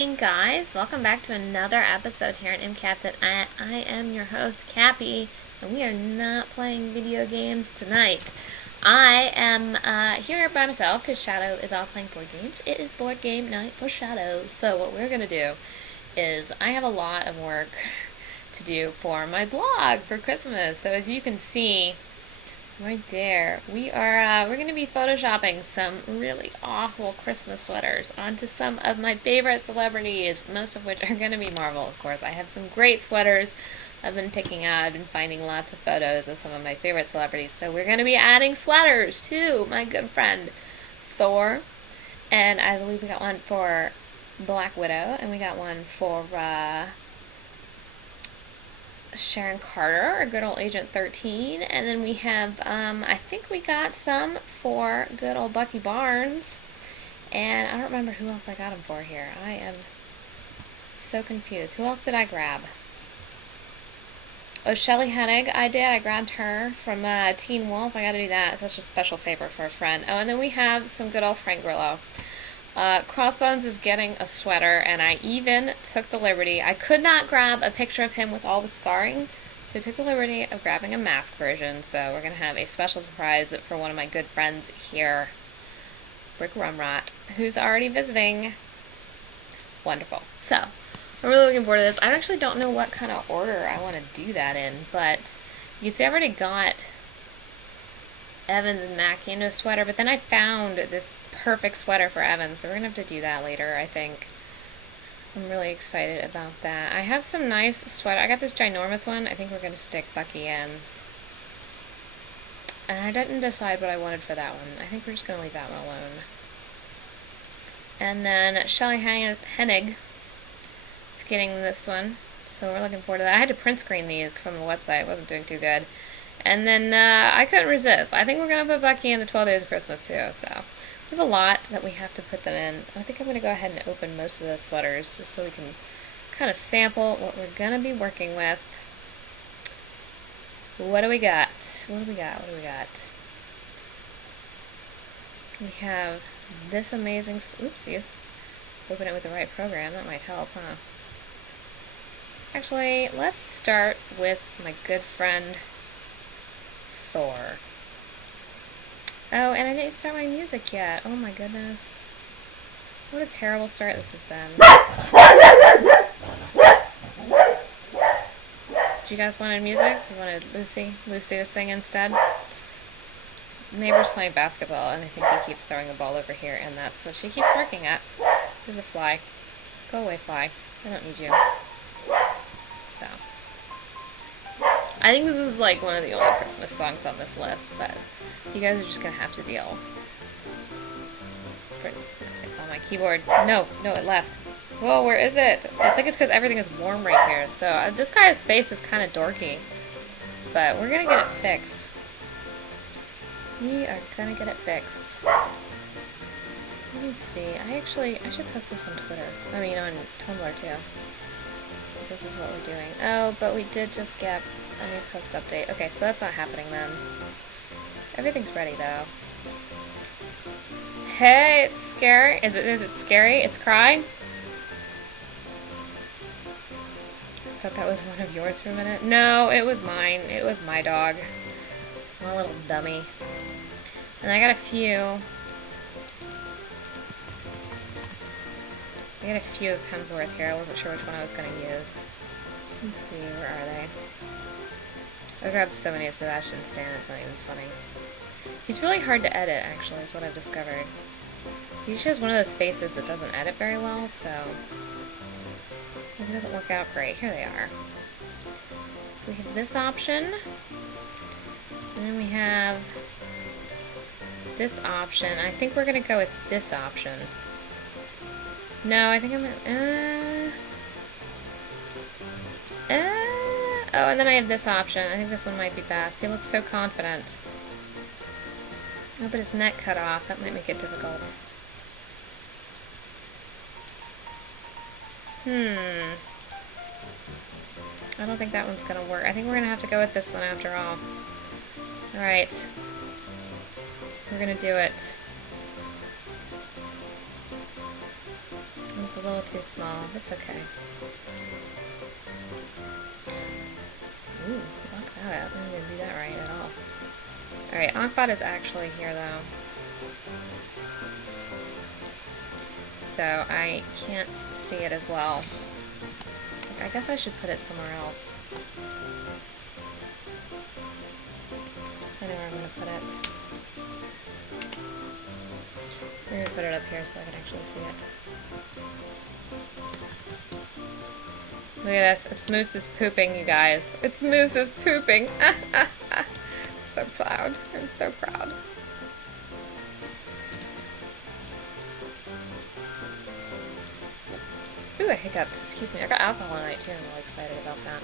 Hey guys, welcome back to another episode here at MCaptain. I am your host, Cappy, and we are not playing video games tonight. I am here by myself because Shadow is off playing board games. It is board game night for Shadow. So what we're going to do is I have a lot of work to do for my blog for Christmas. So as you can see, right there, we're going to be photoshopping some really awful Christmas sweaters onto some of my favorite celebrities, most of which are going to be Marvel, of course. I have some great sweaters I've been picking out. I've been finding lots of photos of some of my favorite celebrities. So we're going to be adding sweaters to my good friend Thor, and I believe we got one for Black Widow, and we got one for Sharon Carter, our good old Agent 13, and then we have, I think we got some for good old Bucky Barnes, and I don't remember who else I got them for here. I am so confused. Who else did I grab? Oh, Shelley Hennig, I did. I grabbed her from Teen Wolf. I gotta do that. It's such a special favor for a friend. Oh, and then we have some good old Frank Grillo. Crossbones is getting a sweater, and I even took the liberty. I could not grab a picture of him with all the scarring, so I took the liberty of grabbing a mask version. So we're going to have a special surprise for one of my good friends here, Brick Rumrot, who's already visiting. Wonderful. So I'm really looking forward to this. I actually don't know what kind of order I want to do that in, but you see I've already got Evans and Mackie into a sweater, but then I found this perfect sweater for Evans, so we're going to have to do that later, I think. I'm really excited about that. I have some nice sweater. I got this ginormous one. I think we're going to stick Bucky in. And I didn't decide what I wanted for that one. I think we're just going to leave that one alone. And then Shelley Hennig is getting this one, so we're looking forward to that. I had to print screen these from the website. It wasn't doing too good. And then I couldn't resist. I think we're going to put Bucky in the 12 Days of Christmas too, so we have a lot that we have to put them in. I think I'm going to go ahead and open most of the sweaters just so we can kind of sample what we're going to be working with. What do we got? What do we got? What do we got? We have this amazing... Oopsies. Open it with the right program. That might help, huh? Actually, let's start with my good friend Thor. Oh, and I didn't start my music yet. Oh my goodness. What a terrible start this has been. Did you guys wanted music? You wanted Lucy to sing instead? Neighbor's playing basketball, and I think he keeps throwing the ball over here, and that's what she keeps working at. There's a fly. Go away, fly. I don't need you. So. I think this is like one of the only Christmas songs on this list, but you guys are just going to have to deal. It's on my keyboard. No, it left. Whoa, where is it? I think it's because everything is warm right here. So this guy's face is kind of dorky, but we're going to get it fixed. We are going to get it fixed. Let me see. I should post this on Twitter. I mean, on Tumblr too. This is what we're doing. Oh, but we did just get a new post update. Okay, so that's not happening then. Everything's ready though. Hey, it's scary. Is it scary? It's crying? I thought that was one of yours for a minute. No, it was mine. It was my dog. My little dummy. And I got a few of Hemsworth here. I wasn't sure which one I was going to use. Let's see, where are they? I grabbed so many of Sebastian Stan, it's not even funny. He's really hard to edit, actually, is what I've discovered. He just has one of those faces that doesn't edit very well, so it doesn't work out great. Here they are. So we have this option, and then we have this option. I think we're going to go with this option. No, I think I'm oh, and then I have this option. I think this one might be best. He looks so confident. Oh, but his neck cut off. That might make it difficult. I don't think that one's gonna work. I think we're gonna have to go with this one after all. Alright. We're gonna do it. Let's a little too small. That's okay. Ooh, block that out. I didn't do that right at all. Alright, Ankbot is actually here though. So I can't see it as well. I guess I should put it somewhere else. I know where I'm going to put it. I'm going to put it up here so I can actually see it. Look at this. It's Moose is pooping, you guys. It's Moose is pooping. So proud. I'm so proud. Ooh, I hiccuped. Excuse me. I got alcohol tonight too. I'm really excited about that.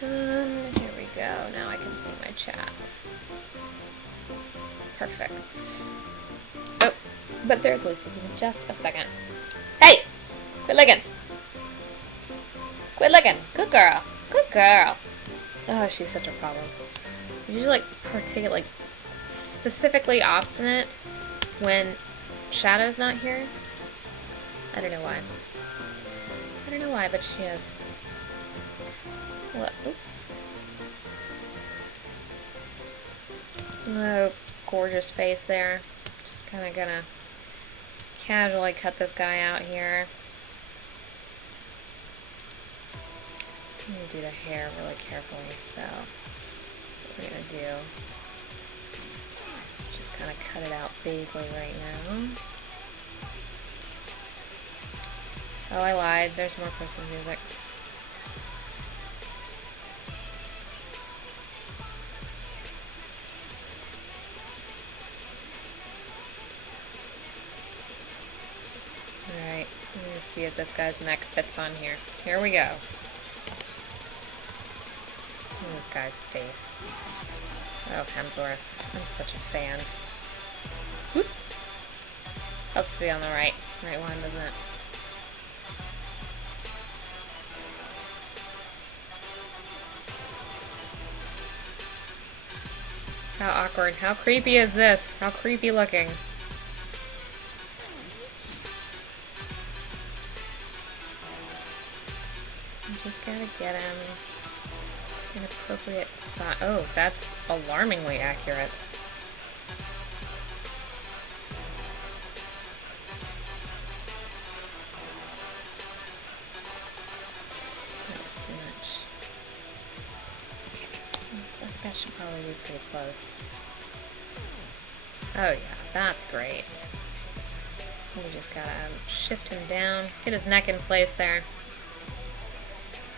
Here we go. Now I can see my chat. Perfect. Oh, but there's Lucy. Give me just a second. Hey! Quit licking! Quit licking! Good girl! Good girl! Oh, she's such a problem. She's like particularly, like, specifically obstinate when Shadow's not here. I don't know why. I don't know why, but she is. Well, oops. Oh, gorgeous face there. Just kind of gonna casually cut this guy out here. I'm gonna do the hair really carefully, so what we're gonna do, just kind of cut it out vaguely right now. Oh, I lied. There's more Christmas music. Alright, I'm gonna see if this guy's neck fits on here. Here we go. Look at this guy's face. Oh, Hemsworth. I'm such a fan. Oops. Helps to be on the right one, doesn't it? How awkward. How creepy is this? How creepy looking. I'm just gotta get him an appropriate size. Oh, that's alarmingly accurate. That was too much. Okay, looks like that should probably be pretty close. Oh yeah, that's great. We just gotta shift him down, get his neck in place there.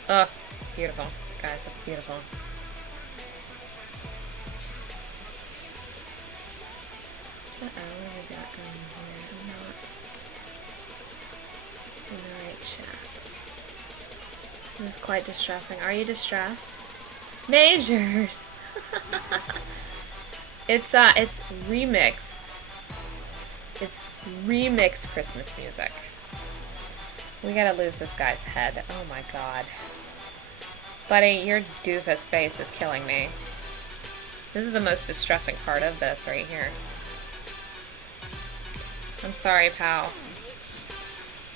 Oh, beautiful. Guys, that's beautiful. Uh-oh, what have we got going here? I'm not in the right chat. This is quite distressing. Are you distressed? Majors! It's remixed. It's remixed Christmas music. We gotta lose this guy's head. Oh my god. Buddy, your doofus face is killing me. This is the most distressing part of this right here. I'm sorry, pal.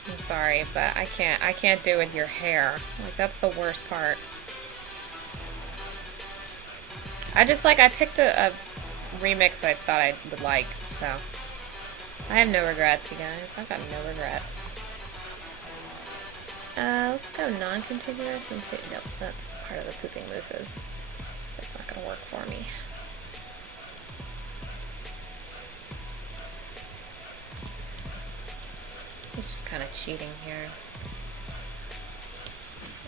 I'm sorry, but I can't do with your hair. Like, that's the worst part. I picked a remix I thought I would like, so. I have no regrets, you guys. I've got no regrets. Let's go non-contiguous and see. Nope, that's part of the pooping mooses. That's not gonna work for me. It's just kind of cheating here.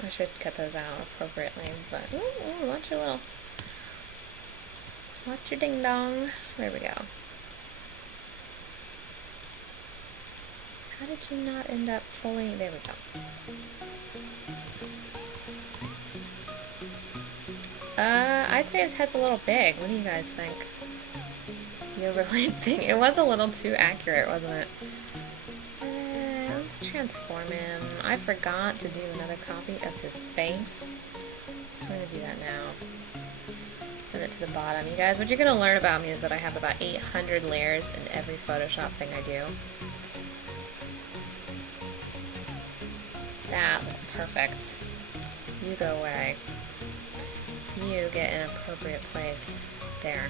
I should cut those out appropriately, but ooh, watch your ding dong. There we go. How did you not end up fully? There we go. I'd say his head's a little big. What do you guys think? The overlaid thing. It was a little too accurate, wasn't it? Let's transform him. I forgot to do another copy of his face. So we're going to do that now. Send it to the bottom. You guys, what you're going to learn about me is that I have about 800 layers in every Photoshop thing I do. That looks perfect. You go away. You get an appropriate place. There.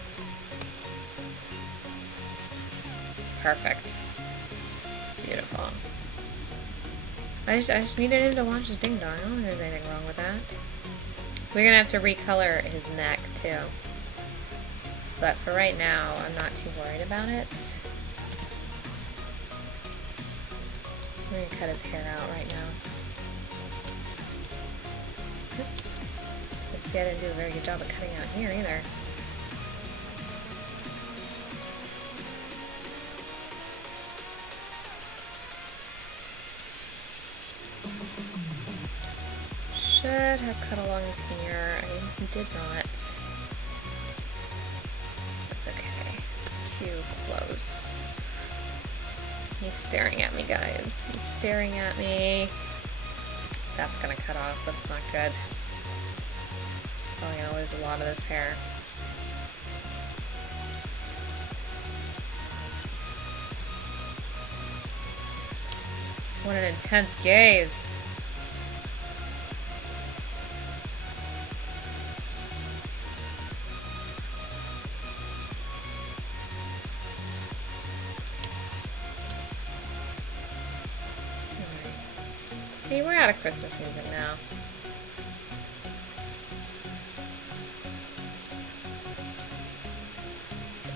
Perfect. It's beautiful. I just needed him to watch his ding dong. I don't think there's anything wrong with that. We're gonna have to recolor his neck too. But for right now, I'm not too worried about it. We're gonna cut his hair out right now. Oops. Let's see, I didn't do a very good job of cutting out here either. Should have cut along his ear. I did not. It's okay. It's too close. He's staring at me, guys. He's staring at me. That's gonna cut off. That's not good. Probably gonna lose a lot of this hair. What an intense gaze. See, we're out of Christmas music now.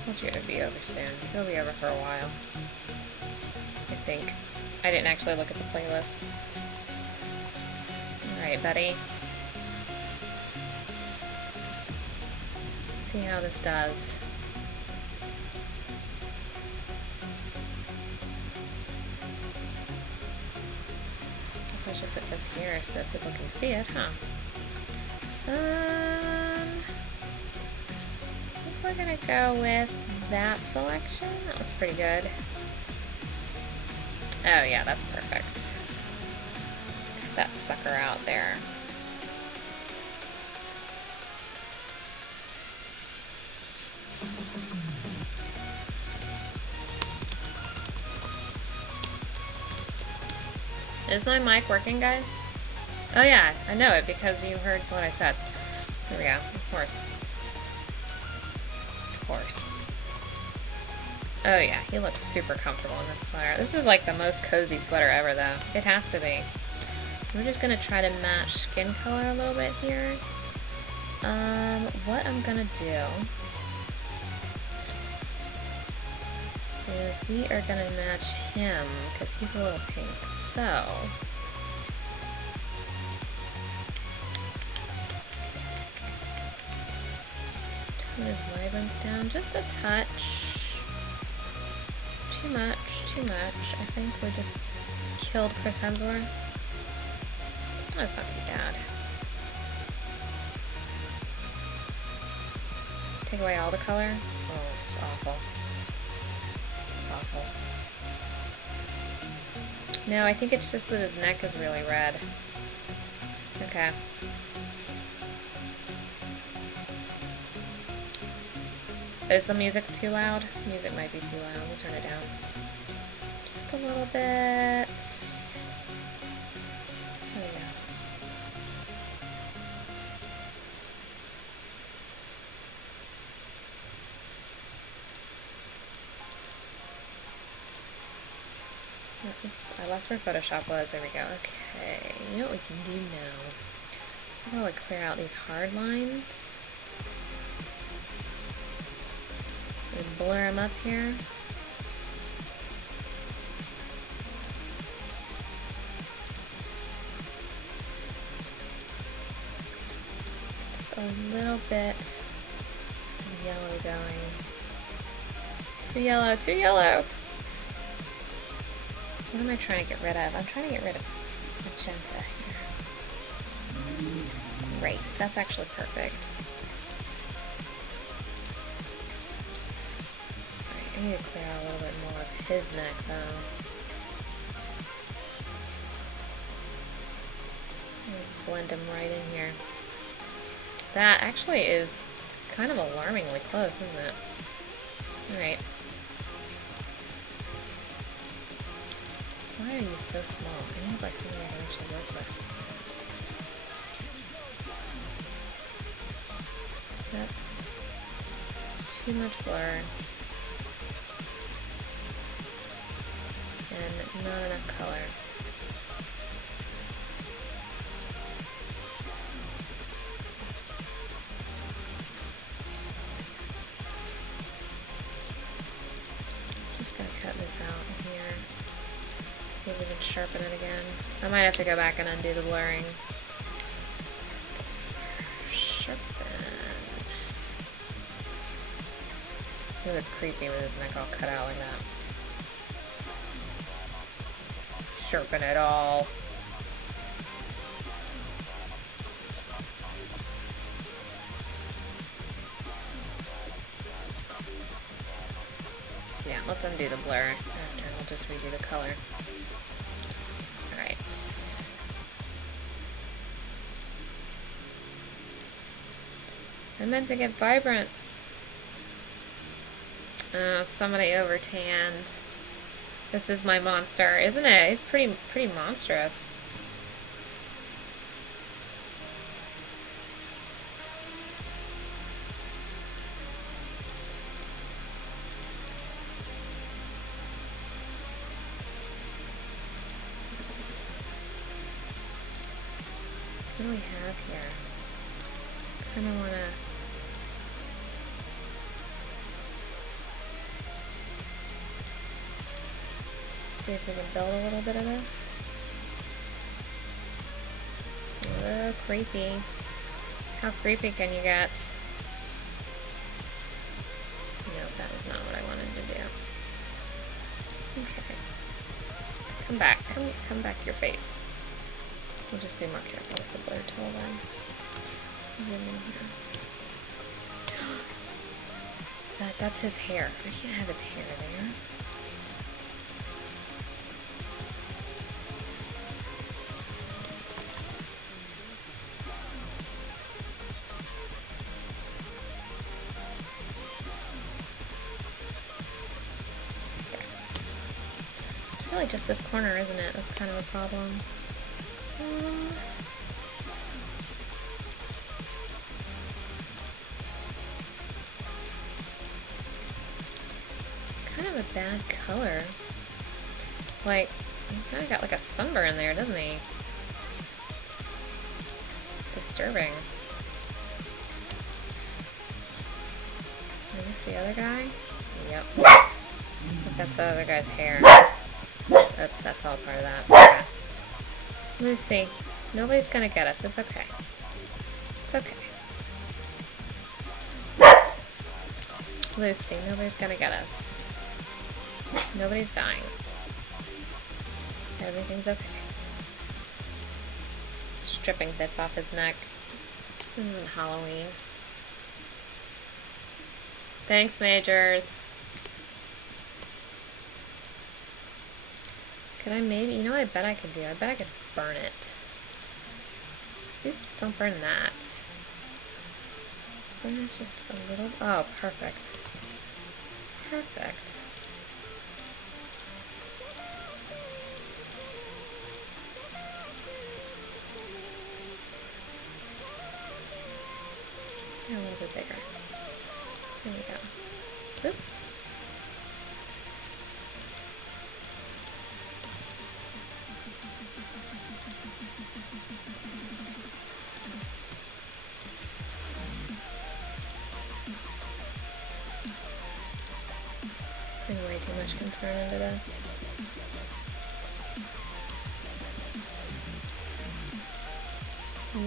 Told you it'd be over soon. It'll be over for a while. I think. I didn't actually look at the playlist. Alright, buddy. See how this does. I should put this here so people can see it, huh? I think we're gonna go with that selection. That looks pretty good. Oh yeah, that's perfect. Cut that sucker out there. Is my mic working, guys? Oh yeah, I know it because you heard what I said. Here we go. Of course. Of course. Oh yeah, he looks super comfortable in this sweater. This is like the most cozy sweater ever, though. It has to be. We're just gonna try to match skin color a little bit here. What I'm gonna do is we are gonna match him because he's a little pink. So turn his vibrance down just a touch. Too much, too much. I think we just killed Chris Hemsworth. That's not too bad. Take away all the color. Oh, it's awful. Awful. No, I think it's just that his neck is really red. Okay. Is the music too loud? Music might be too loud. We'll turn it down. Just a little bit. There we go. Oops, I lost where Photoshop was. There we go. Okay, you know what we can do now? How about we clear out these hard lines? We blur them up here. Just a little bit of yellow going. Too yellow, too yellow! What am I trying to get rid of? I'm trying to get rid of magenta here. Great, that's actually perfect. Alright, I need to clear out a little bit more of his neck though. Blend him right in here. That actually is kind of alarmingly close, isn't it? Alright. Why Why are you so small? I need like something I can actually work with. That's too much blur. And not enough color. Just gonna cut this out here. See if we can sharpen it again. I might have to go back and undo the blurring. Sharpen. Ooh, it's creepy with his neck all cut out like that. Sharpen it all. Yeah, let's undo the blur after and we'll just redo the color. Alright. I meant to get vibrance. Oh, somebody over-tanned. This is my monster, isn't it? He's pretty monstrous. What do we have here? Kind of want to... see if we can build a little bit of this. Oh, creepy. How creepy can you get? No, that is not what I wanted to do. Okay. Come back. Come back your face. We'll just be more careful with the blur tool then. Zoom in here. That's his hair. I can't have his hair there. Really just this corner, isn't it? That's kind of a problem. It's kind of a bad color. Like, he kind of got like a sunburn there, doesn't he? Disturbing. Is this the other guy? Yep. I think that's the other guy's hair. Oops, that's all part of that. Okay. Lucy, nobody's gonna get us. It's okay. It's okay. Lucy, nobody's gonna get us. Nobody's dying. Everything's okay. Stripping bits off his neck. This isn't Halloween. Thanks, Majors. Could I maybe, you know what I bet I could do? I bet I could burn it. Oops, don't burn that. Burn this just a little, oh, perfect. Perfect. A little bit bigger. There we go. Oop. Putting way too much concern into this.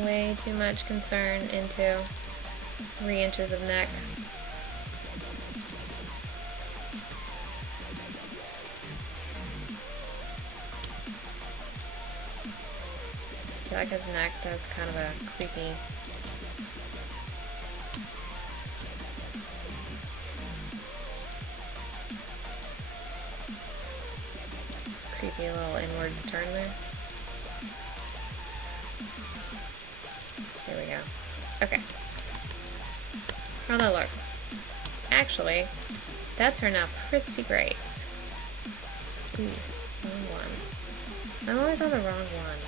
Way too much concern into 3 inches of neck. I feel like his neck does kind of a creepy little inwards turn there. There we go. Okay. How'd that look? Actually, that turned out pretty great. Ooh, wrong one. always on the wrong one.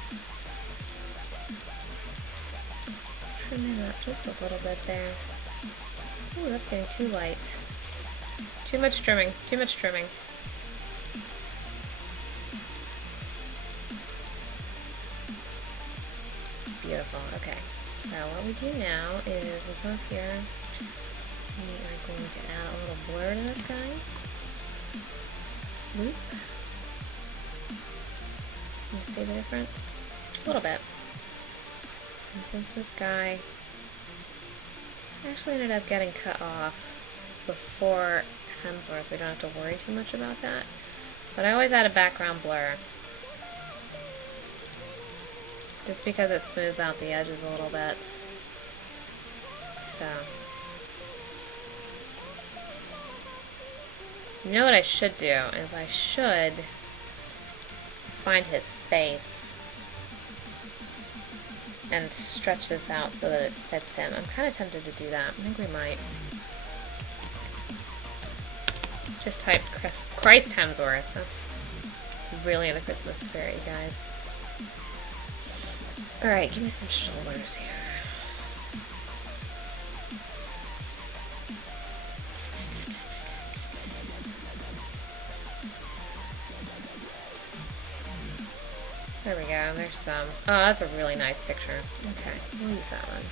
Trim it up just a little bit there. Ooh, that's getting too light. Too much trimming. Too much trimming. Beautiful. Okay. So what we do now is we go up here. We are going to add a little blur to this guy. Loop. You see the difference? A little bit. And since this guy actually ended up getting cut off before Hemsworth, we don't have to worry too much about that. But I always add a background blur, just because it smooths out the edges a little bit. So, you know what I should do is I should find his face and stretch this out so that it fits him. I'm kind of tempted to do that. I think we might. Just type Christ Hemsworth. That's really in the Christmas spirit, you guys. Alright, give me some shoulders here. There we go, there's some. Oh, that's a really nice picture. Okay, we'll use that one.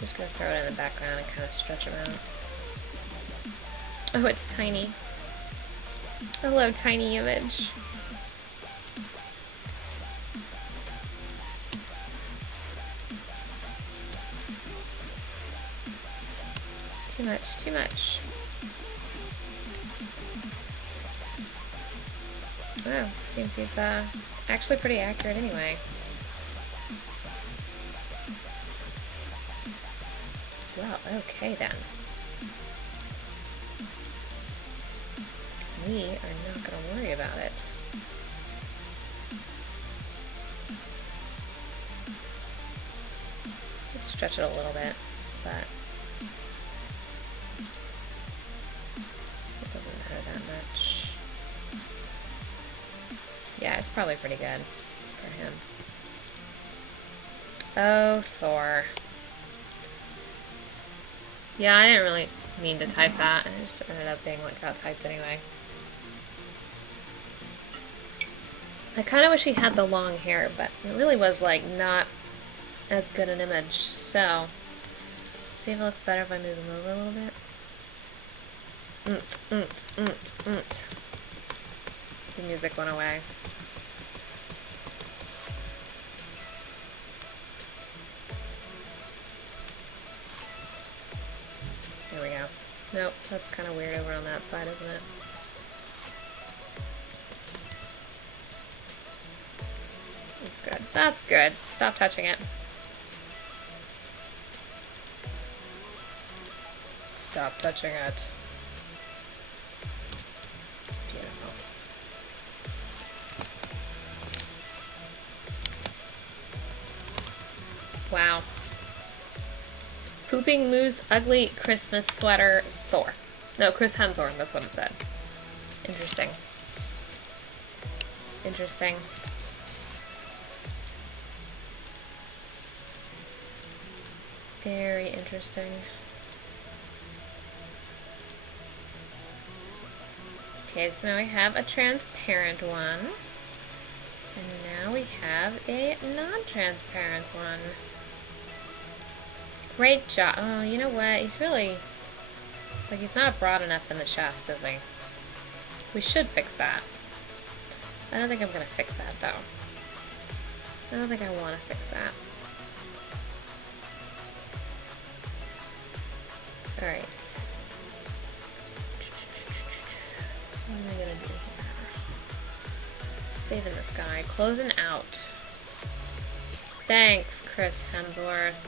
Just gonna throw it in the background and kind of stretch them out. Oh, it's tiny. Hello, tiny image. Too much, too much. Oh, seems he's actually pretty accurate anyway. Well, okay then. We are not going to worry about it. Let's stretch it a little bit, but it doesn't matter that much. Yeah, it's probably pretty good for him. Oh, Thor. Yeah, I didn't really mean to type that. It just ended up being like how typed anyway. I kind of wish he had the long hair, but it really was like not as good an image. So, let's see if it looks better if I move him over a little bit. The music went away. There we go. Nope, that's kind of weird over on that side, isn't it? That's good. That's good. Stop touching it. Stop touching it. Beautiful. Wow. Pooping Moose Ugly Christmas Sweater Thor. No, Chris Hemsworth, that's what it said. Interesting. Interesting. Very interesting. Okay, so now we have a transparent one. And now we have a non-transparent one. Great job. Oh, you know what? He's really... like, he's not broad enough in the chest, is he? We should fix that. I don't think I'm going to fix that, though. I don't think I want to fix that. Alright. What am I going to do here? Saving this guy. Closing out. Thanks, Chris Hemsworth.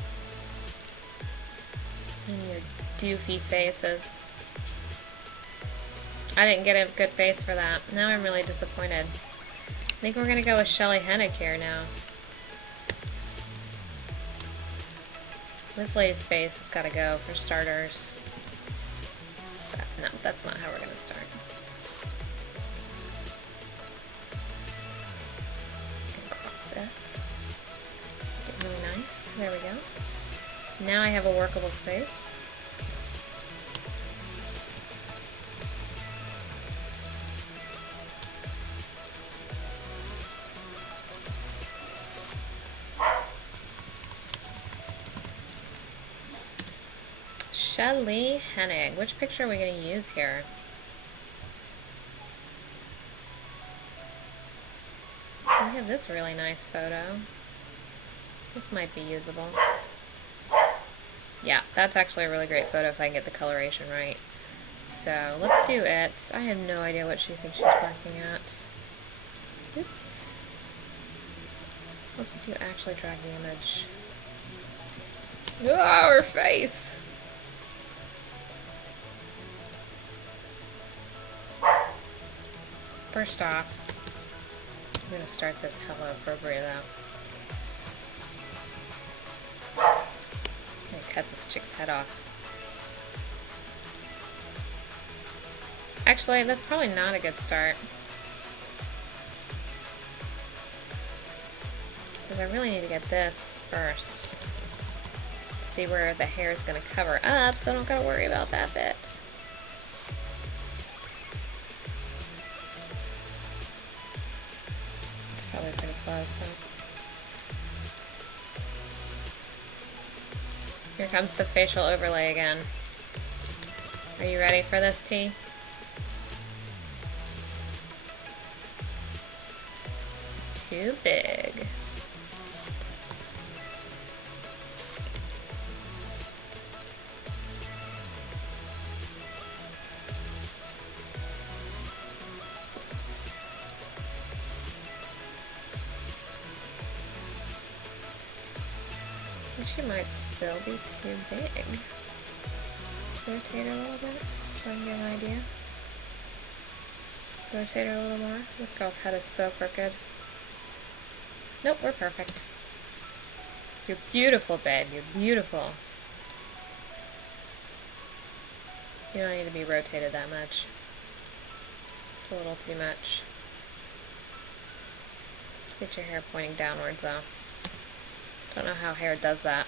And your doofy faces. I didn't get a good face for that. Now I'm really disappointed. I think we're going to go with Shelley Hennick here now. This lady's face has got to go for starters. But no. that's not how we're gonna start. Crop this. Get really nice. There we go. Now I have a workable space. Shelley Hennig. Which picture are we going to use here? We have this really nice photo. This might be usable. Yeah, that's actually a really great photo if I can get the coloration right. So, let's do it. I have no idea what she thinks she's barking at. Oops. Oops, if you actually drag the image. Oh, her face! First off, I'm going to start this hella appropriate though. I'm going to cut this chick's head off. Actually, that's probably not a good start. Because I really need to get this first. See where the hair is going to cover up, so I don't got to worry about that bit. It's probably pretty close, so. Here comes the facial overlay again. Are you ready for this, T? Too big. She might still be too big. Rotate her a little bit so I can get an idea. Rotate her a little more. This girl's head is so crooked. Nope, we're perfect. You're beautiful, babe. You're beautiful. You don't need to be rotated that much. It's a little too much. Let's get your hair pointing downwards, though. Don't know how hair does that.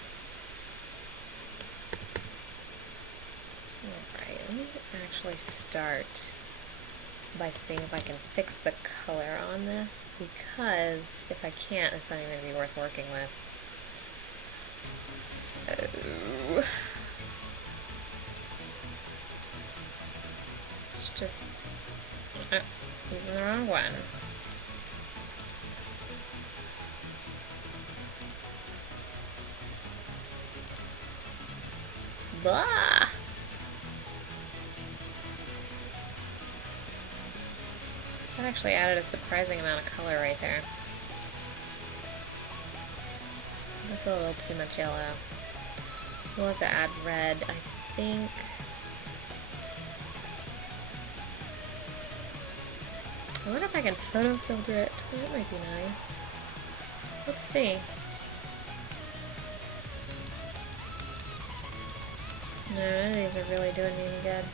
Alright, let me actually start by seeing if I can fix the color on this, because if I can't, it's not even going to be worth working with. So... it's just... using the wrong one. Blah! That actually added a surprising amount of color right there. That's a little too much yellow. We'll have to add red, I think. I wonder if I can photo filter it. That might be nice. Let's see. No, none of these are really doing me any good.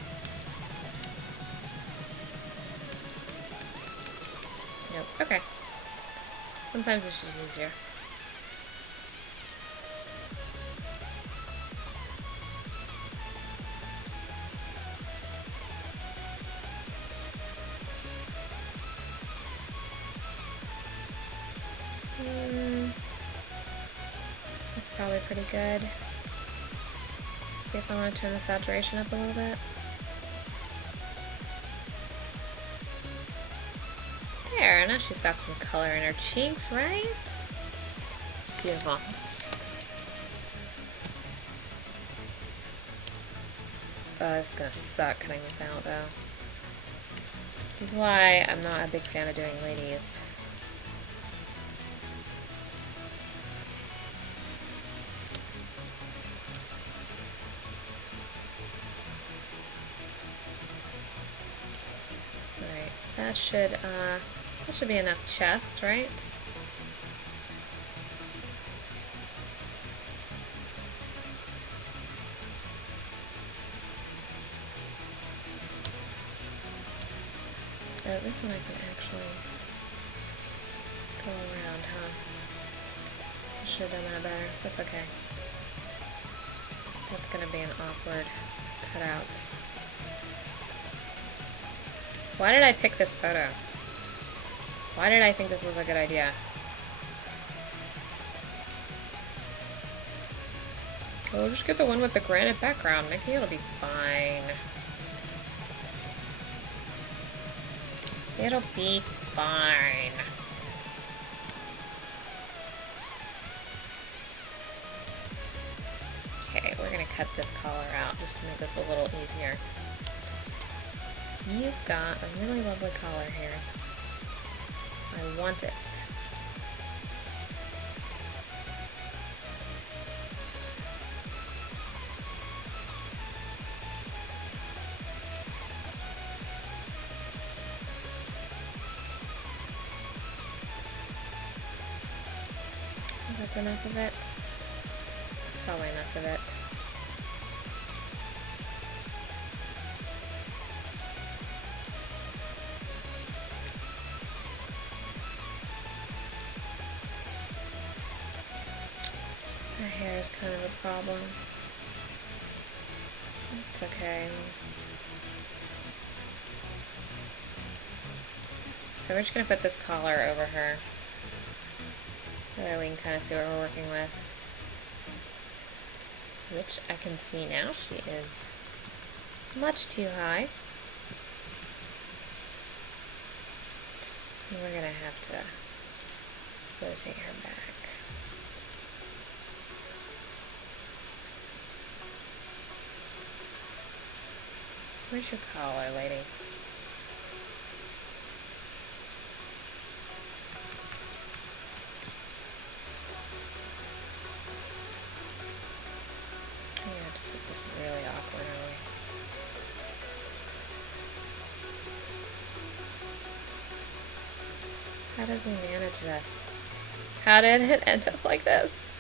Nope. Okay. Sometimes it's just easier. That's probably pretty good. See if I want to turn the saturation up a little bit. There, now she's got some color in her cheeks, right? Beautiful. This is gonna suck cutting this out though. This is why I'm not a big fan of doing ladies. Alright, that should be enough chest, right? Oh, this one I can actually go around, huh? I should have done that better. That's okay. That's gonna be an awkward cutout. Why did I pick this photo? Why did I think this was a good idea? We'll just get the one with the granite background. Maybe it'll be fine. It'll be fine. Okay, we're gonna cut this collar out just to make this a little easier. You've got a really lovely collar here. I want it. That's enough of it. That's probably enough of it. My hair is kind of a problem. It's okay. So we're just going to put this collar over her. That way we can kind of see what we're working with. Which I can see now she is much too high. And we're going to have to rotate her back. Where's your collar, lady? Yeah, just this really awkward, are we? How did we manage this? How did it end up like this?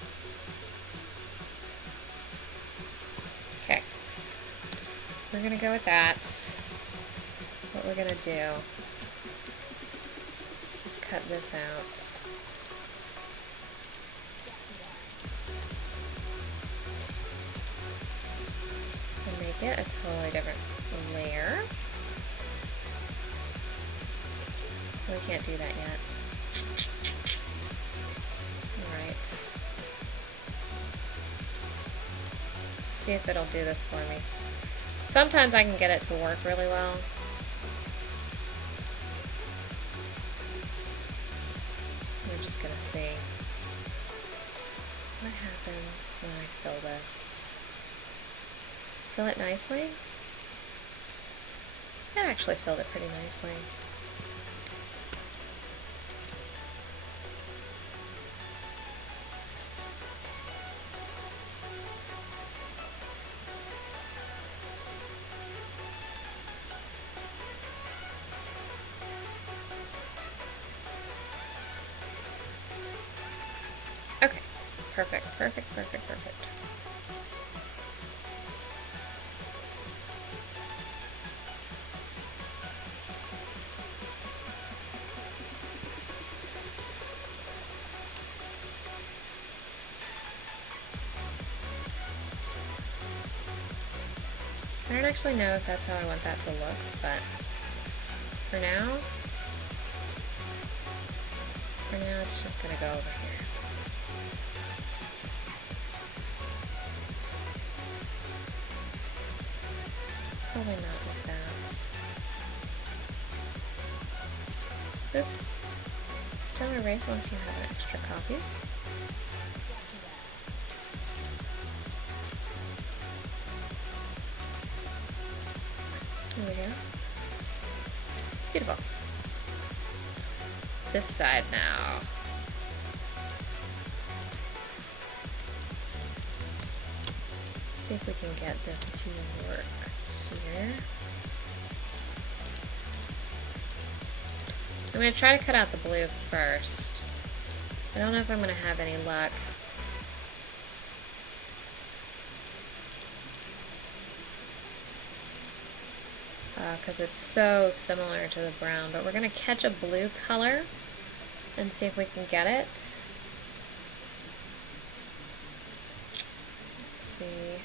Okay. We're gonna go with that. What we're gonna do is cut this out. And make it a totally different layer. We can't do that yet. Alright. See if it'll do this for me. Sometimes I can get it to work really well. We're just gonna see what happens when I fill this. Fill it nicely? I actually filled it pretty nicely. Okay, perfect, perfect, perfect, perfect. I don't actually know if that's how I want that to look, but for now it's just gonna go over here. Probably not with that. Oops. Don't erase unless you have an extra copy. There we go. Beautiful. This side now. Let's see if we can get this to work here. I'm going to try to cut out the blue first. I don't know if I'm going to have any luck. because it's so similar to the brown. But we're going to catch a blue color and see if we can get it. Let's see.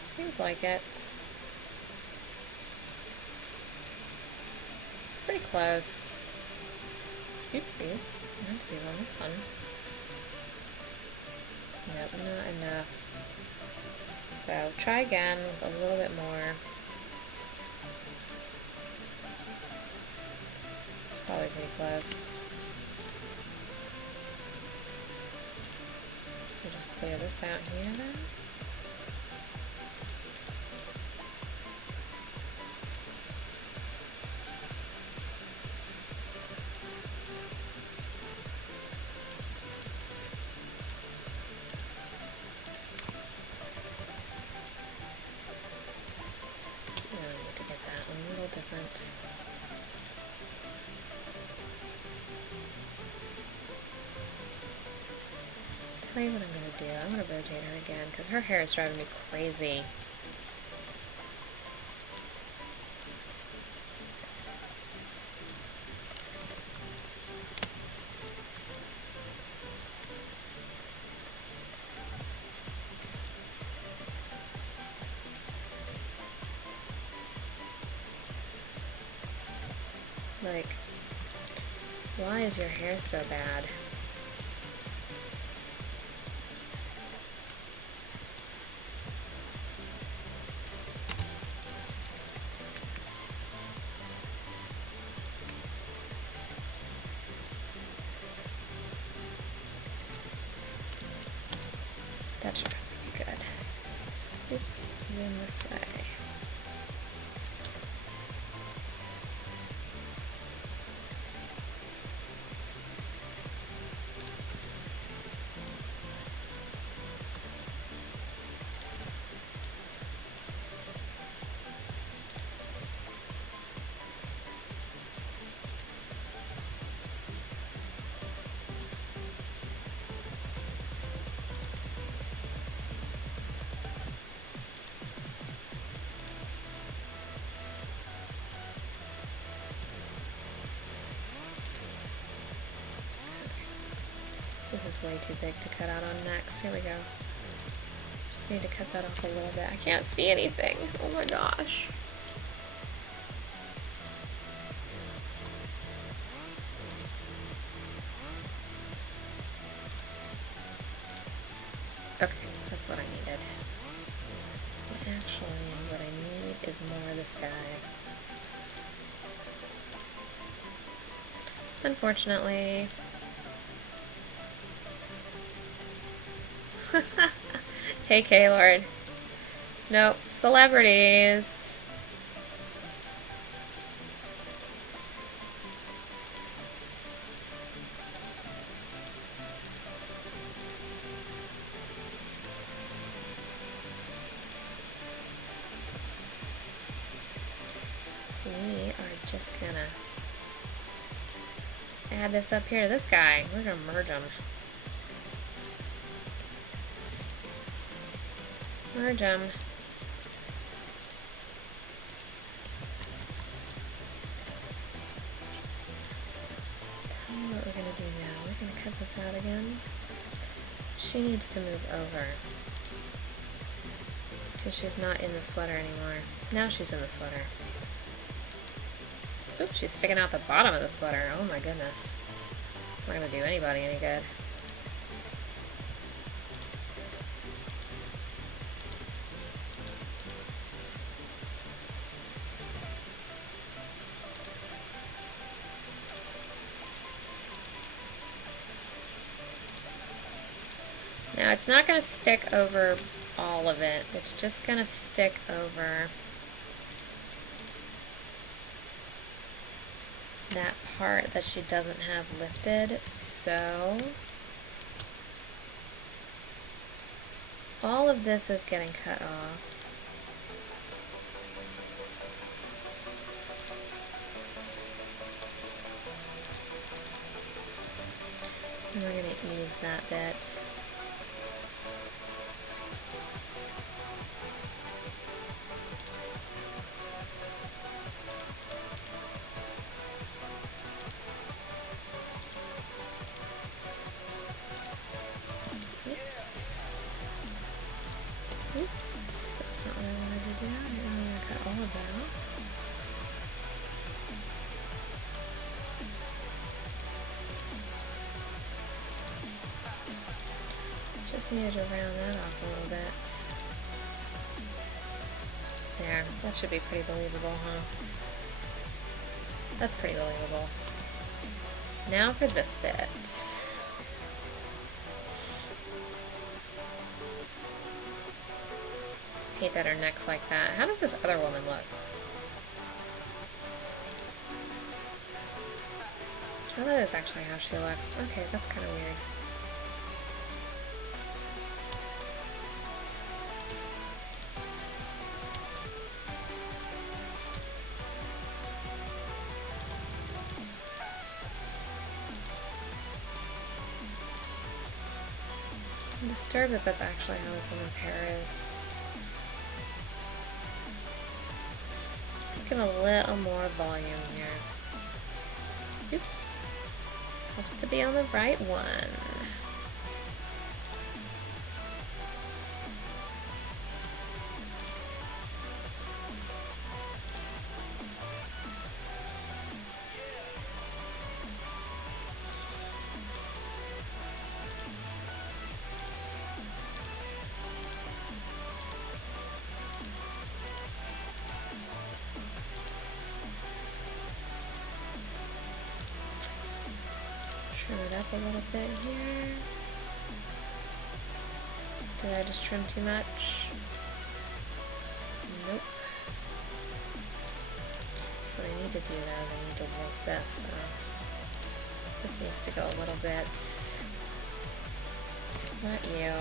Seems like it's pretty close. Oopsies. I meant to do on this one. Nope, not enough. So try again with a little bit more. It's probably pretty close. We'll just clear this out here then. Different. Tell you what I'm going to do. I'm going to rotate her again because her hair is driving me crazy. Like, why is your hair so bad? That should probably be good. Oops, zoom this way. This is way too big to cut out on next. Here we go. Just need to cut that off a little bit. I can't see anything. Oh my gosh. Okay, that's what I needed. And actually, what I need is more of this guy. Unfortunately. Hey, K-Lord. Nope. Celebrities. We are just gonna add this up here to this guy. We're gonna merge them. Merge them. Tell me what we're gonna do now. We're gonna cut this out again. She needs to move over because she's not in the sweater anymore. Now she's in the sweater. Oops, she's sticking out the bottom of the sweater. Oh my goodness. It's not gonna do anybody any good. Now it's not going to stick over all of it. It's just going to stick over that part that she doesn't have lifted. So all of this is getting cut off. And we're going to ease that bit. just needed to round that off a little bit. There, that should be pretty believable, huh? That's pretty believable. Now for this bit. Hate that her neck's like that. How does this other woman look? Oh, that is actually how she looks. Okay, that's kind of weird. I'm disturbed that that's actually how this woman's hair is. Let's give a little more volume here. Oops. Helps to be on the right one. Trim it up a little bit here. Did I just trim too much? Nope. What I need to do though, I need to warp this. This needs to go a little bit. Not you.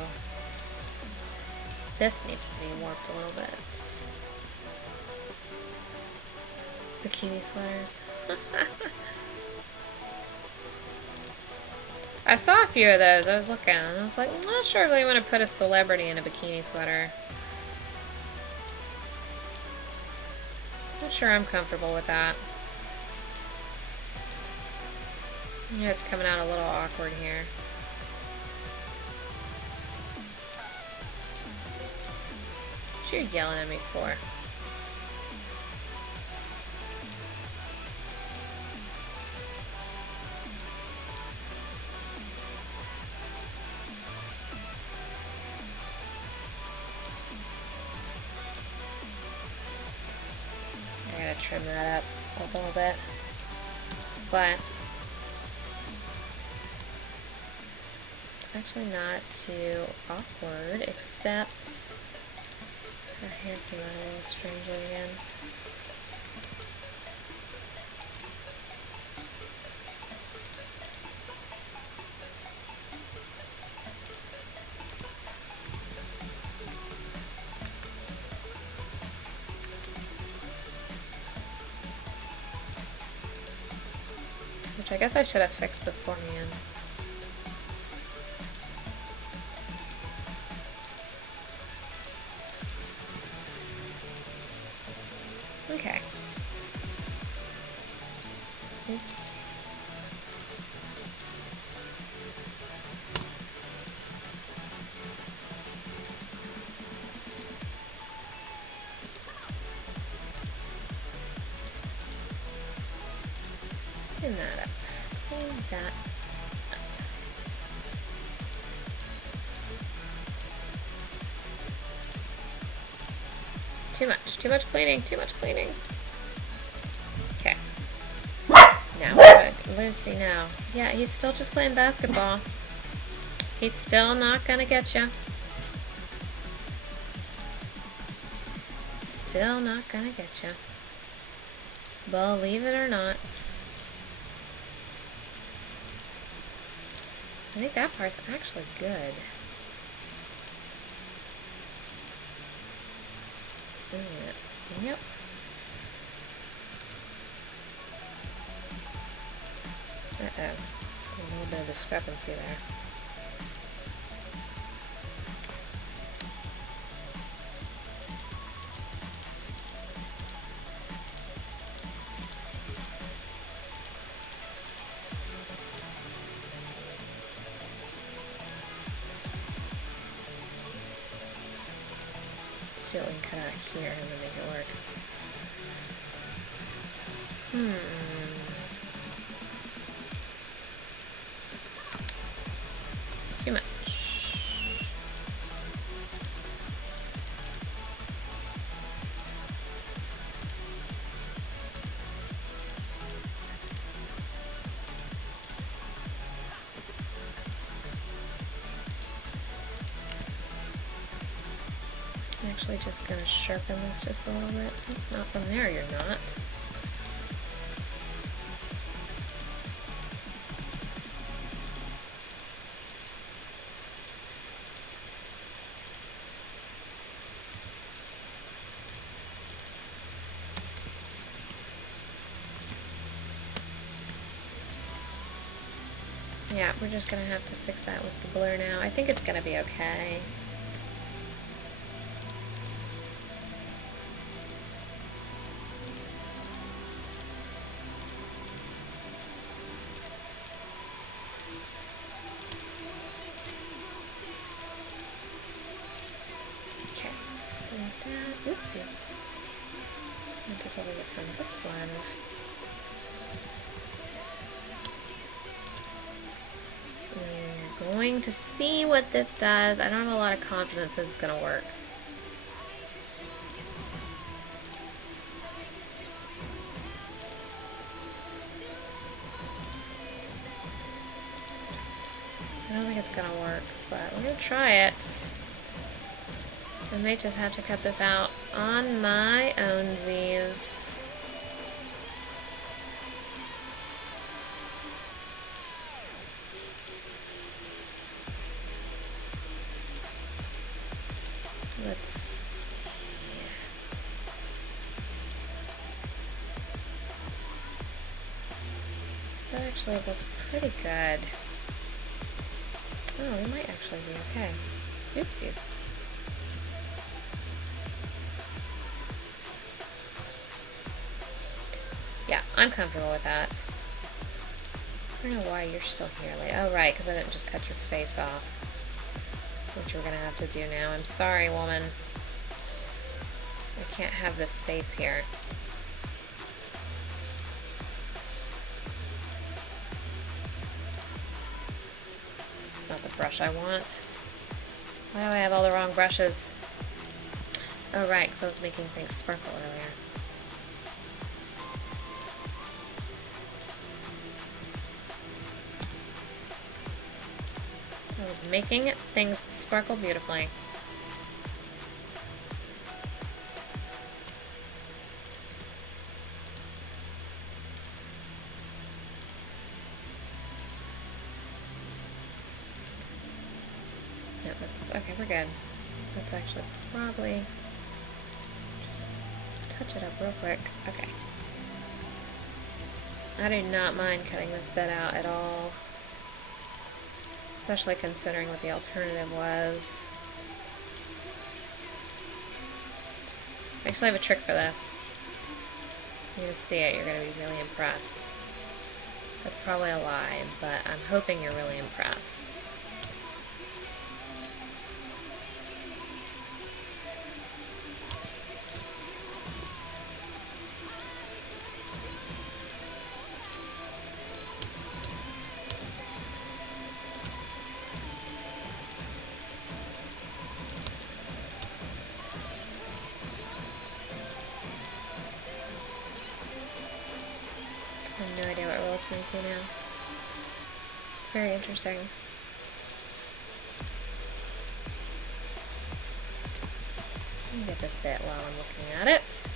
This needs to be warped a little bit. Bikini sweaters. I saw a few of those. I was looking and I was like, I'm not sure if I want to put a celebrity in a bikini sweater. Not sure I'm comfortable with that. Yeah, it's coming out a little awkward here. What you yelling at me for? Trim that up a little bit, but it's actually not too awkward, except her hair came out a little strangely again. Which I guess I should have fixed beforehand. Okay. Oops. Clean that up. Clean that up. Too much. Too much cleaning. Too much cleaning. Okay. Now we're good. Lucy, now. Yeah, he's still just playing basketball. He's still not gonna get you. Still not gonna get you. Believe it or not. I think that part's actually good. Yep. Uh-oh. A little bit of discrepancy there. See what we can cut out here and then make it work. Too much. actually just going to sharpen this just a little bit. Oops, not from there, you're not. Yeah, we're just going to have to fix that with the blur now. I think it's going to be okay. Okay, delete that. Oopsies. I want to delete it from this one. We're going to see what this does. I don't have a lot of confidence that it's going to work. I don't think it's going to work, but we're going to try it. I may just have to cut this out on my ownsies. That actually looks pretty good. Oh, we might actually be okay. Oopsies. Yeah, I'm comfortable with that. I don't know why you're still here. Like, oh, right, because I didn't just cut your face off. Which we're going to have to do now. I'm sorry, woman. I can't have this face here. It's not the brush I want. Why do I have all the wrong brushes? Oh, right, because I was making things sparkle earlier. I was making things sparkle beautifully. Yeah, okay, we're good. Let's actually probably just touch it up real quick. Okay. I do not mind cutting this bit out at all. Especially considering what the alternative was. I actually have a trick for this. You're going to see it, you're going to be really impressed. That's probably a lie, but I'm hoping you're really impressed. I have no idea what we're listening to now. It's very interesting. Let me get this bit while I'm looking at it.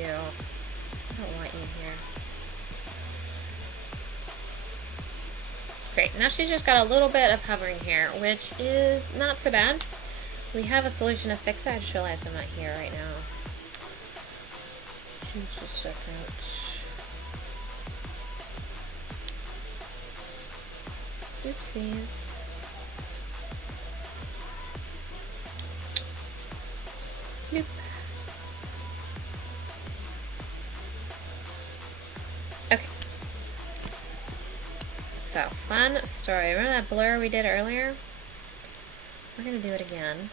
You. I don't want you here. Great. Now she's just got a little bit of hovering here, which is not so bad. We have a solution to fix it. I just realized I'm not here right now. Just a second. Oopsies. Nope. Okay. So, fun story. Remember that blur we did earlier? We're going to do it again.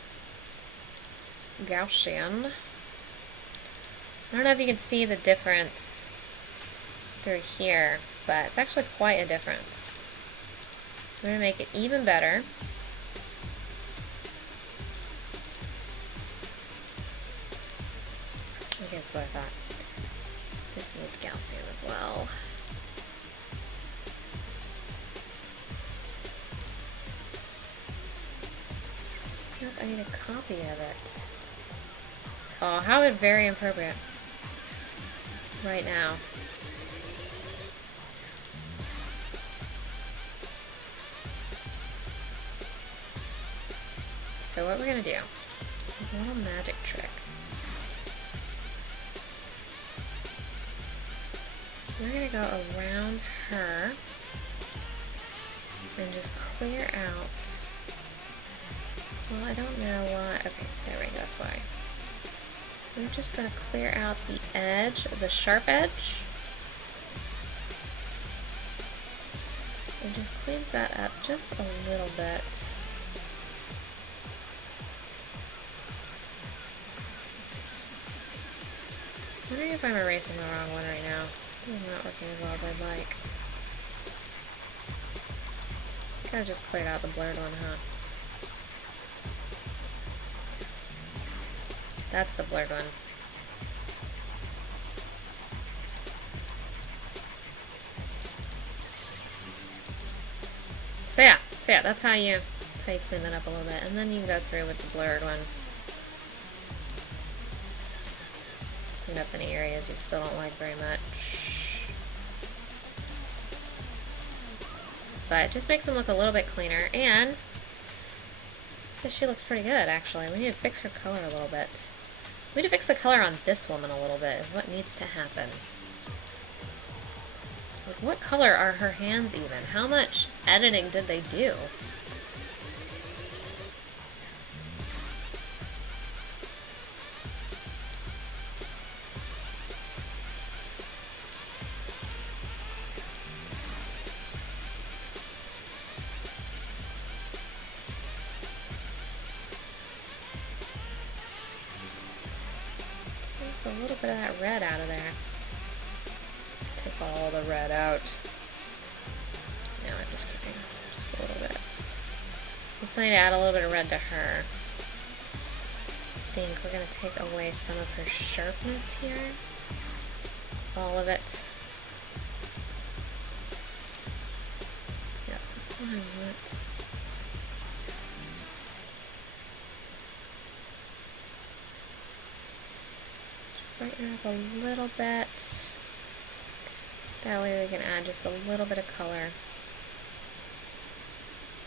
Gaussian. I don't know if you can see the difference through here, but it's actually quite a difference. We're going to make it even better. Okay, that's what I thought. This needs Gaussian as well. Nope, I need a copy of it. Oh, how very inappropriate. Right now. So what we're gonna do, a little magic trick. We're gonna go around her and just clear out. Well, I don't know why. Okay, there we go, that's why. We're just gonna clear out the edge, the sharp edge. It just cleans that up just a little bit. I'm wondering if I'm erasing the wrong one right now. This is not working as well as I'd like. Kind of just cleared out the blurred one, huh? That's the blurred one. So yeah, that's how you clean that up a little bit, and then you can go through with the blurred one. Clean up any areas you still don't like very much. But it just makes them look a little bit cleaner, and so she looks pretty good, actually. We need to fix her color a little bit. We need to fix the color on this woman a little bit, is what needs to happen. Like, what color are her hands even? How much editing did they do? Just a little bit of that red out of there. Take all the red out. No, I'm just kidding. Just a little bit. We still need to add a little bit of red to her. I think we're going to take away some of her sharpness here. All of it. Yep, that's fine. Let's... brighten her up a little bit. That way we can add just a little bit of color.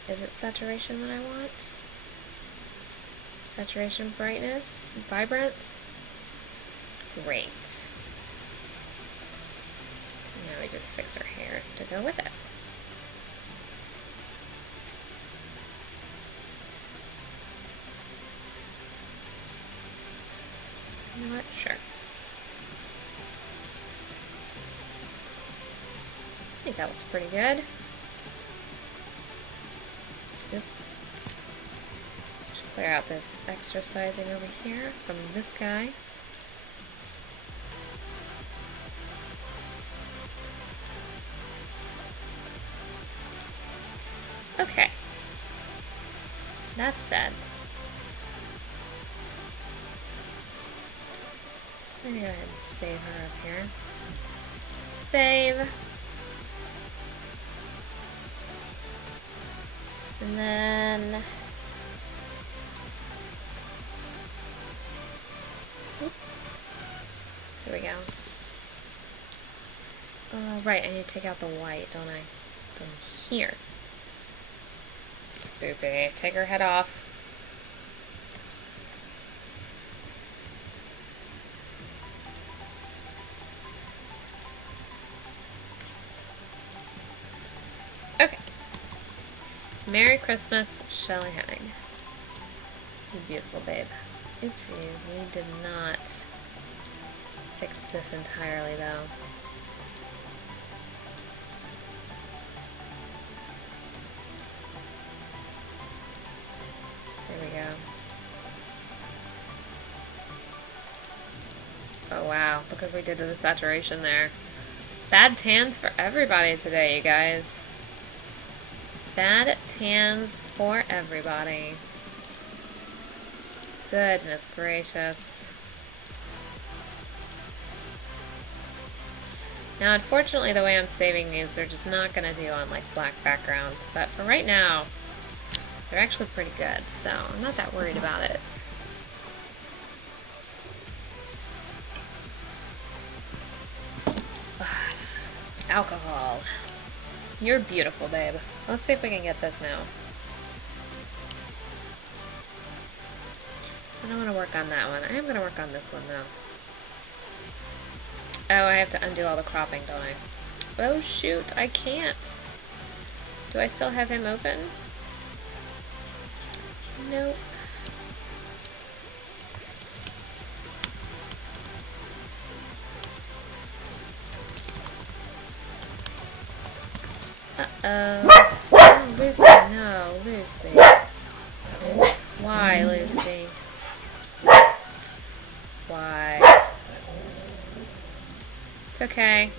Is it saturation that I want? Saturation, brightness, vibrance. Great. Now we just fix her hair to go with it. You know what? Sure. I think that looks pretty good. Oops. Should clear out this extra sizing over here from this guy. Okay. That said, I'm gonna go ahead and save her up here. Save. And then, oops, there we go. Right, I need to take out the white, don't I? From here. Spoopy. Take her head off. Okay. Merry Christmas, Shelly Hennig. You beautiful babe. Oopsies, we did not fix this entirely though. There we go. Oh wow, look what we did to the saturation there. Bad tans for everybody today, you guys. Bad tans for everybody. Goodness gracious. Now, unfortunately, the way I'm saving these, they're just not going to do on, like, black backgrounds. But for right now, They're actually pretty good, so I'm not that worried about it. Alcohol. You're beautiful, babe. Let's see if we can get this now. I don't want to work on that one. I am going to work on this one, though. Oh, I have to undo all the cropping, don't I? Oh, shoot. I can't. Do I still have him open? Nope. Uh-oh. Oh, Lucy, no, Lucy. Why, Lucy? Why? It's okay.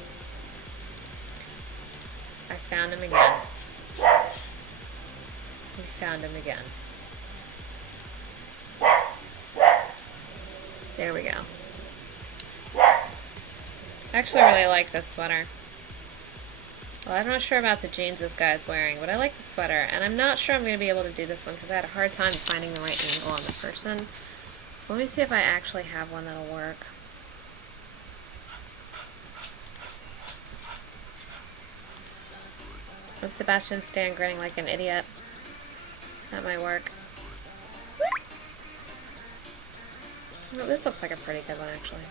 I found him again. We found him again. There we go. I actually really like this sweater. Well, I'm not sure about the jeans this guy's wearing, but I like the sweater. And I'm not sure I'm going to be able to do this one because I had a hard time finding the right angle on the person. So let me see if I actually have one that'll work. If Sebastian Stan grinning like an idiot. That might work. Oh, this looks like a pretty good one, actually.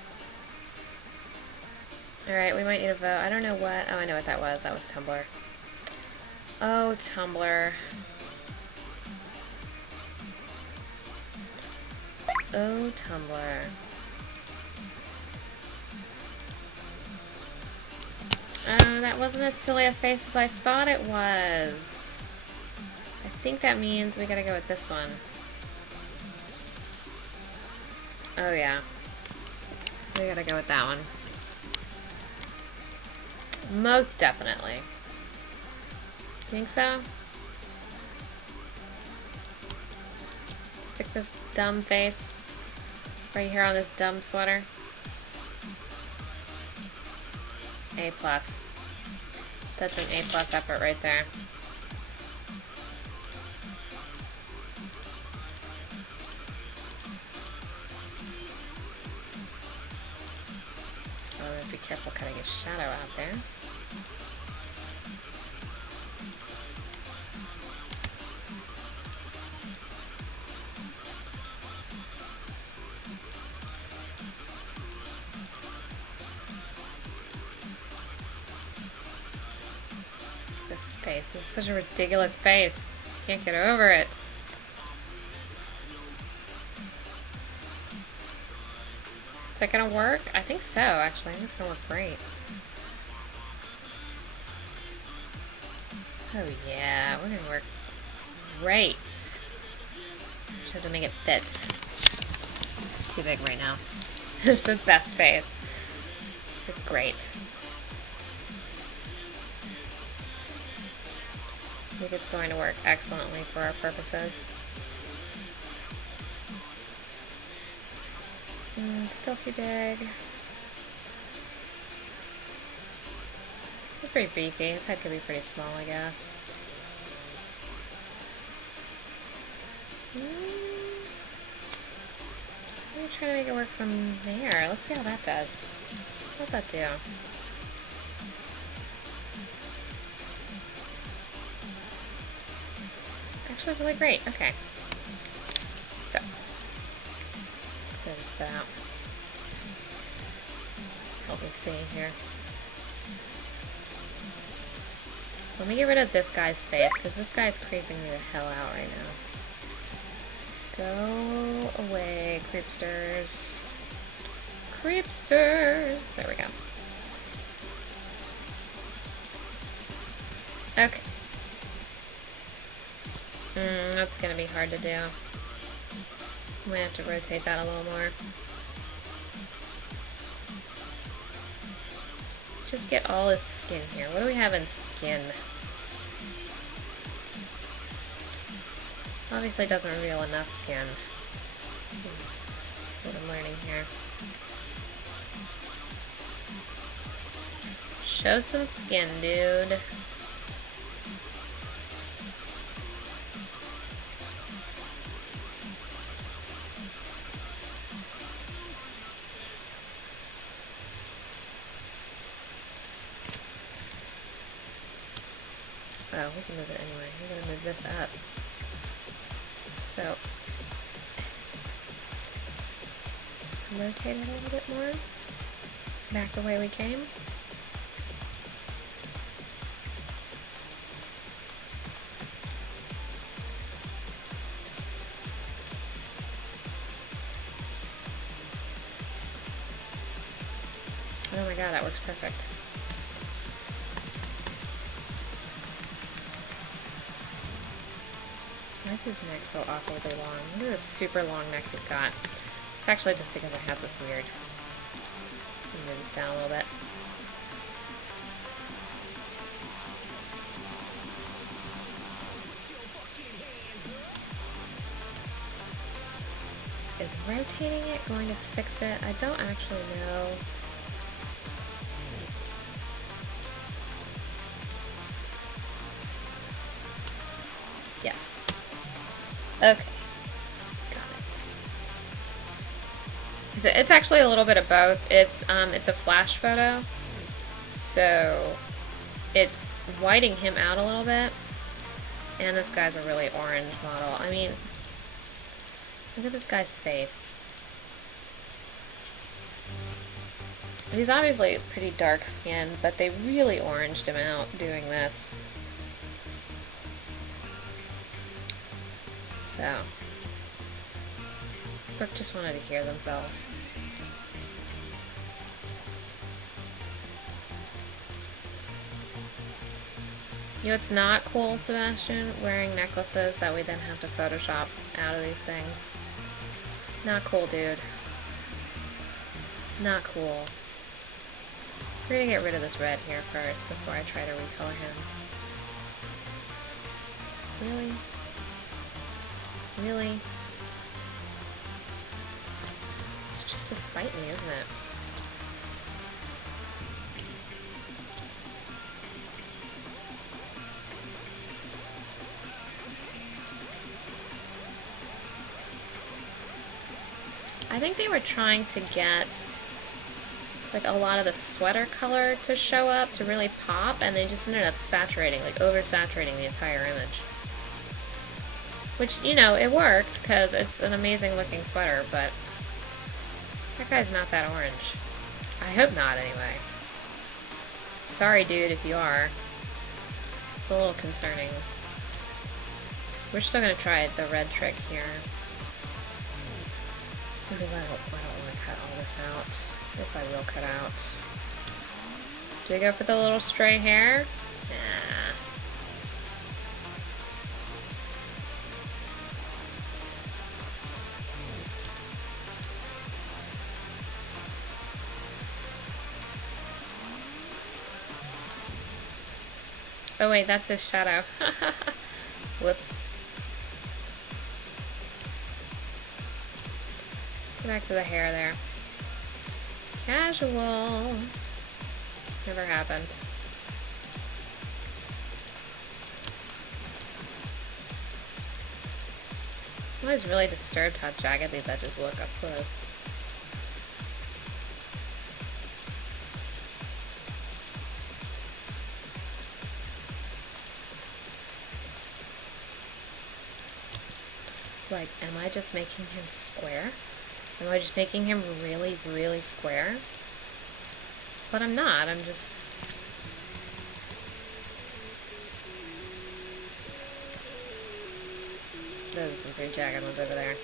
Alright, we might need a vote. I don't know what... Oh, I know what that was. That was Tumblr. Oh, Tumblr. Oh, Tumblr. Oh, that wasn't as silly a face as I thought it was. I think that means we gotta go with this one. Oh, yeah. We gotta go with that one. Most definitely. Think so? Stick this dumb face right here on this dumb sweater. A+. That's an A+ effort right there. Oh, be careful cutting his shadow out there. This face. This is such a ridiculous face. Can't get over it. Is that gonna work? I think so, actually. I think it's gonna work great. Oh yeah, we're gonna work great. Just have to make it fit. It's too big right now. It's the best face. It's great. I think it's going to work excellently for our purposes. Still too big. It's pretty beefy. His head could be pretty small, I guess. Let me try to make it work from there. Let's see how that does. How's that do? Actually really great. Okay. So, clear this bit out. Help me see here. Let me get rid of this guy's face, because this guy's creeping me the hell out right now. Go away, creepsters. Creepsters! There we go. Okay. That's gonna be hard to do. I'm gonna have to rotate that a little more. Just get all his skin here. What do we have in skin? Obviously doesn't reveal enough skin. This is what I'm learning here. Show some skin, dude. Oh, we can move it anyway. We're gonna move this up. So, rotate it a little bit more. Back the way we came. Oh my god, that works perfect. Why is his neck so awkwardly long? Look at this super long neck he's got. It's actually just because I have this weird. Move this down a little bit. Is rotating it going to fix it? I don't actually know. Yes. Okay. Got it. It's actually a little bit of both. It's a flash photo, so it's whiting him out a little bit. And this guy's a really orange model. I mean, look at this guy's face. He's obviously pretty dark skinned, but they really oranged him out doing this. So, Brooke just wanted to hear themselves. You know, it's not cool, Sebastian, wearing necklaces that we then have to Photoshop out of these things. Not cool, dude. Not cool. We're gonna get rid of this red here first before I try to recolor him. Really? Really? It's just to spite me, isn't it? I think they were trying to get like a lot of the sweater color to show up, to really pop, and they just ended up saturating, like oversaturating the entire image. Which, you know, it worked, because it's an amazing looking sweater, but that guy's not that orange. I hope not, anyway. Sorry, dude, if you are. It's a little concerning. We're still gonna try the red trick here. Because I don't want to cut all this out. This I will cut out. Do we go for the little stray hair? Nah. Oh wait, that's his shadow. Whoops. Go back to the hair there. Casual. Never happened. I'm always really disturbed how jagged these edges look up close. Like, am I just making him square? Am I just making him really, really square? But I'm not, I'm just... Those are some pretty jagged ones over there.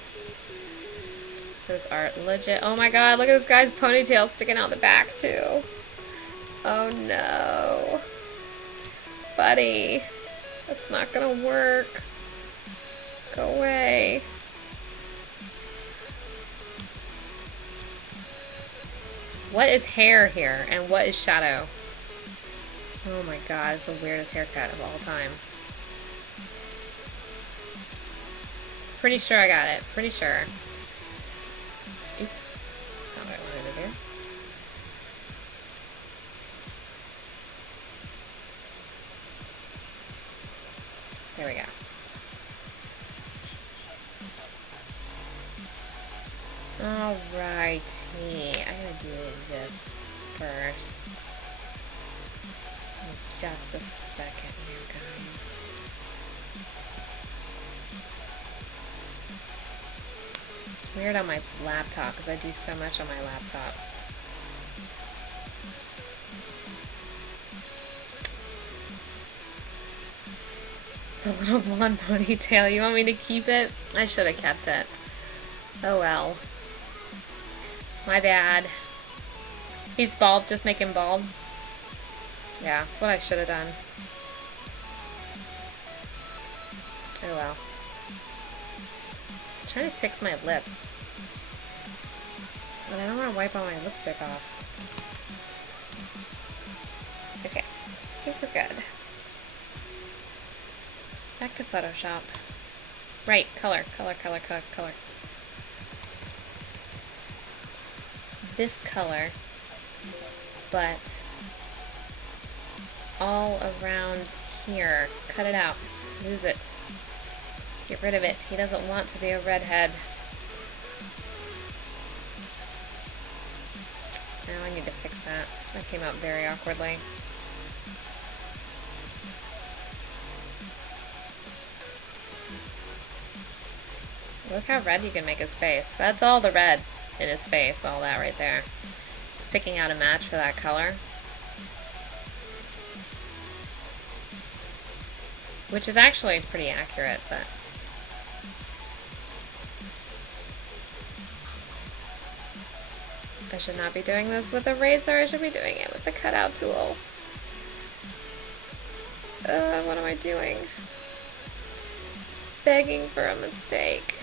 Those are legit. Oh my god, look at this guy's ponytail sticking out the back, too. Oh no. Buddy. That's not gonna work. Go away. What is hair here, and what is shadow? Oh my god, it's the weirdest haircut of all time. Pretty sure I got it. Pretty sure. Oops. That's not what I wanted to do. There we go. Alrighty. I'm gonna do this first. just a second here, guys. Weird on my laptop, because I do so much on my laptop. The little blonde ponytail, you want me to keep it? I should have kept it. Oh well. My bad. He's bald, just make him bald. Yeah, that's what I should have done. Oh well. I'm trying to fix my lips. But I don't want to wipe all my lipstick off. Okay. I think we're good. Back to Photoshop. Right, color. This color, but all around here. Cut it out. Lose it. Get rid of it. He doesn't want to be a redhead. Now I need to fix that. That came out very awkwardly. Look how red you can make his face. That's all the red in his face, all that right there. It's picking out a match for that color. Which is actually pretty accurate, but... I should not be doing this with a razor, I should be doing it with the cutout tool. What am I doing? Begging for a mistake.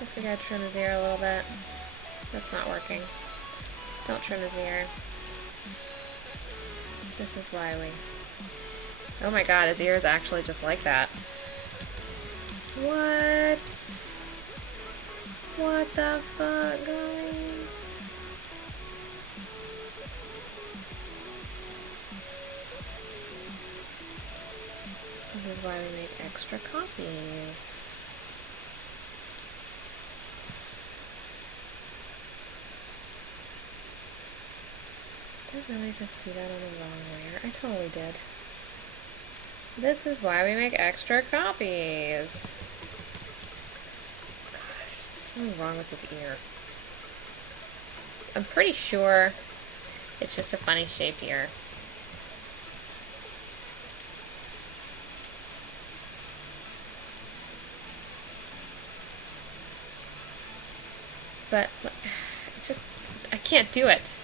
Guess we gotta trim his ear a little bit. That's not working. Don't trim his ear. This is why we... Oh my god, his ear is actually just like that. What? What the fuck, guys? This is why we make extra copies. Did I really just do that on the wrong layer? I totally did. This is why we make extra copies. Gosh, there's something wrong with his ear. I'm pretty sure it's just a funny shaped ear. But I can't do it.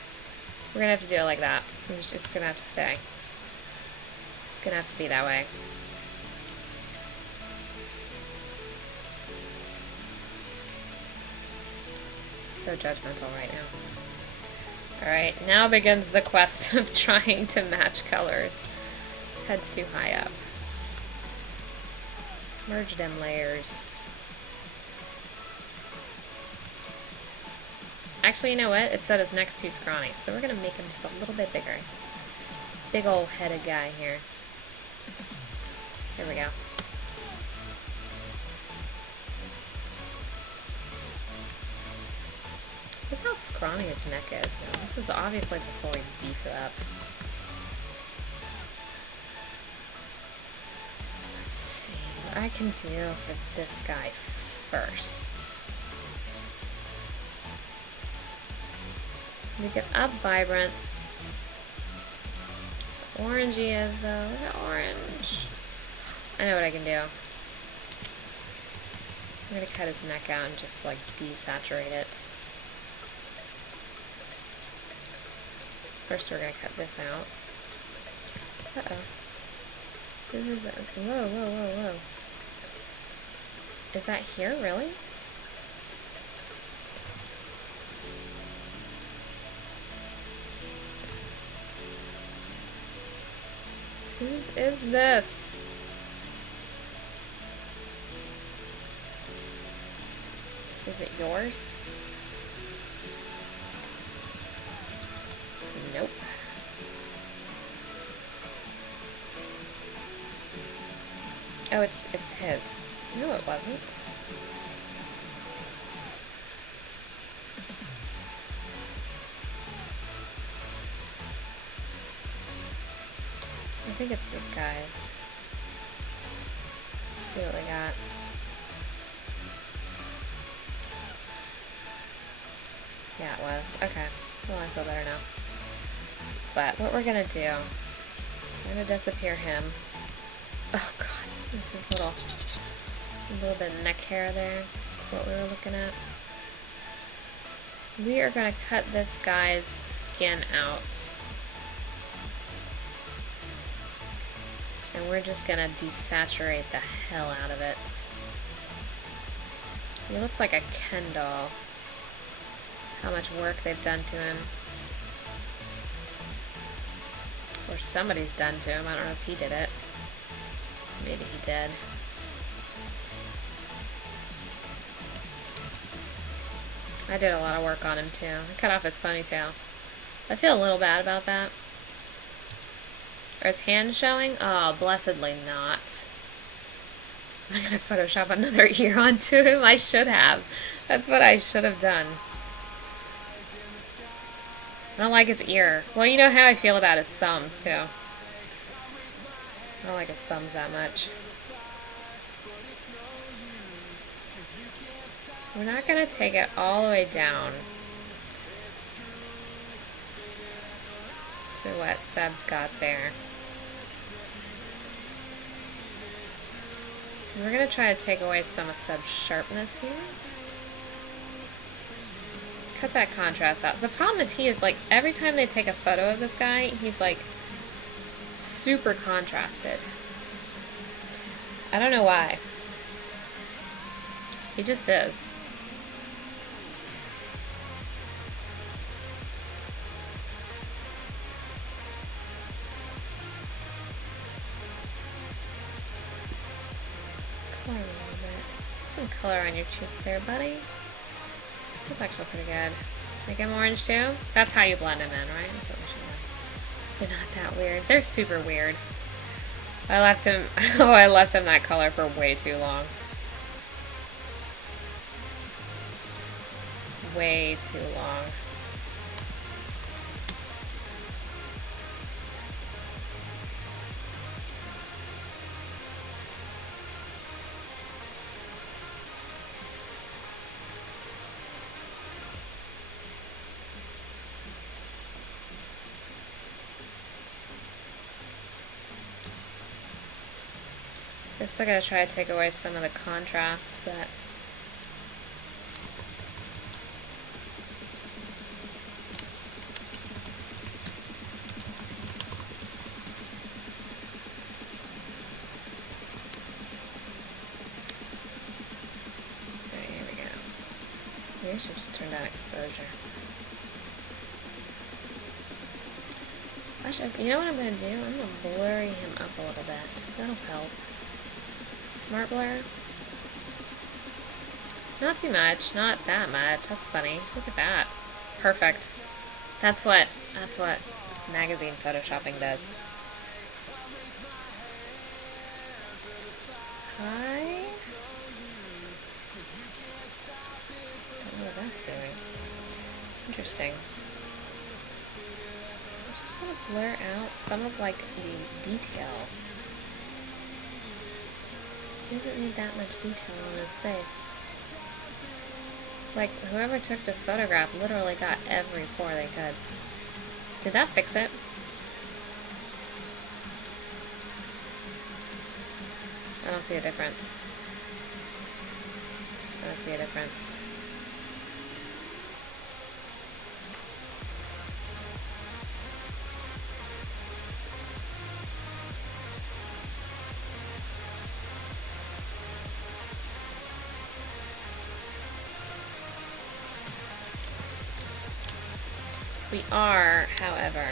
We're gonna have to do it like that. It's gonna have to stay. It's gonna have to be that way. So judgmental right now. Alright, now begins the quest of trying to match colors. His head's too high up. Merge them layers. Actually, you know what? It said his neck's too scrawny, so we're going to make him just a little bit bigger. Big ol' headed guy here. There we go. Look how scrawny his neck is now. This is obviously before we beef it up. Let's see what I can do for this guy first. We can up vibrance. Orange he is though. Look at orange. I know what I can do. I'm gonna cut his neck out and just like desaturate it. First we're gonna cut this out. Uh-oh. This is a, whoa. Is that here, really? Whose is this? Is it yours? Nope. Oh, it's his. No, it wasn't. I think it's this guy's. Let's see what we got. Yeah, it was. Okay. Well, I feel better now. But what we're gonna do is we're gonna disappear him. Oh god, there's this little bit of neck hair there. That's what we were looking at. We are gonna cut this guy's skin out. And we're just gonna desaturate the hell out of it. He looks like a Ken doll. How much work they've done to him. Or somebody's done to him. I don't know if he did it. Maybe he did. I did a lot of work on him too. I cut off his ponytail. I feel a little bad about that. Are his hands showing? Oh, blessedly not. I'm gonna Photoshop another ear onto him. I should have. That's what I should have done. I don't like his ear. Well, you know how I feel about his thumbs, too. I don't like his thumbs that much. We're not going to take it all the way down to what Seb's got there. We're going to try to take away some of Seb's sharpness here. Cut that contrast out. The problem is he is like, every time they take a photo of this guy, he's like super contrasted. I don't know why. He just is. Color a little bit. Some color on your cheeks there, buddy. That's actually pretty good. Make him orange too? That's how you blend him in, right? That's what we should do. They're not that weird. They're super weird. I left him, oh, I left him that color for way too long. Way too long. I'm still gonna try to take away some of the contrast, but okay, here we go. Maybe I should just turn down exposure. Actually, you know what I'm gonna do? I'm gonna blurry him up a little bit. That'll help. Smart blur. Not too much, not that much. That's funny. Look at that. Perfect. That's what magazine photoshopping does. Hi. Don't know what that's doing. Interesting. I just want to blur out some of like the detail. He doesn't need that much detail on his face. Like, whoever took this photograph literally got every pore they could. Did that fix it? I don't see a difference. I don't see a difference. We are, however,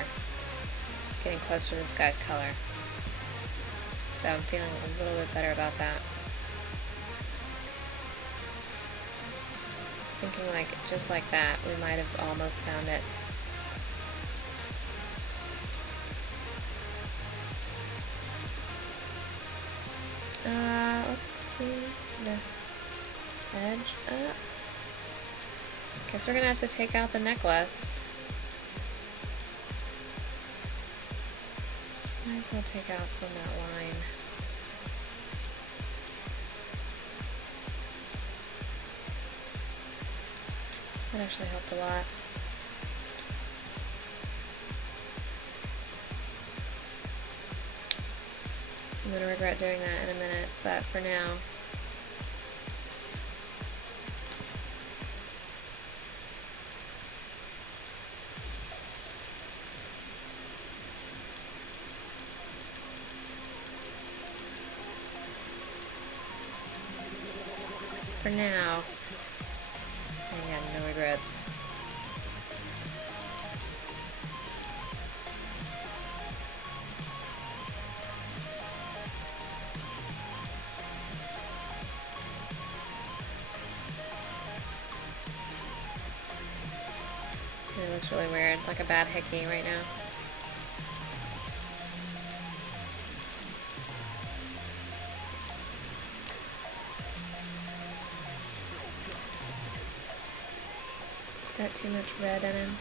getting closer to this guy's color. So I'm feeling a little bit better about that. Thinking like, just like that, we might have almost found it. Let's clean this edge up. Guess we're gonna have to take out the necklace. Might as well take out from that line. That actually helped a lot. I'm gonna regret doing that in a minute, but for now. For now. I have no regrets. It looks really weird, like a bad hickey right now. He's got too much red in him.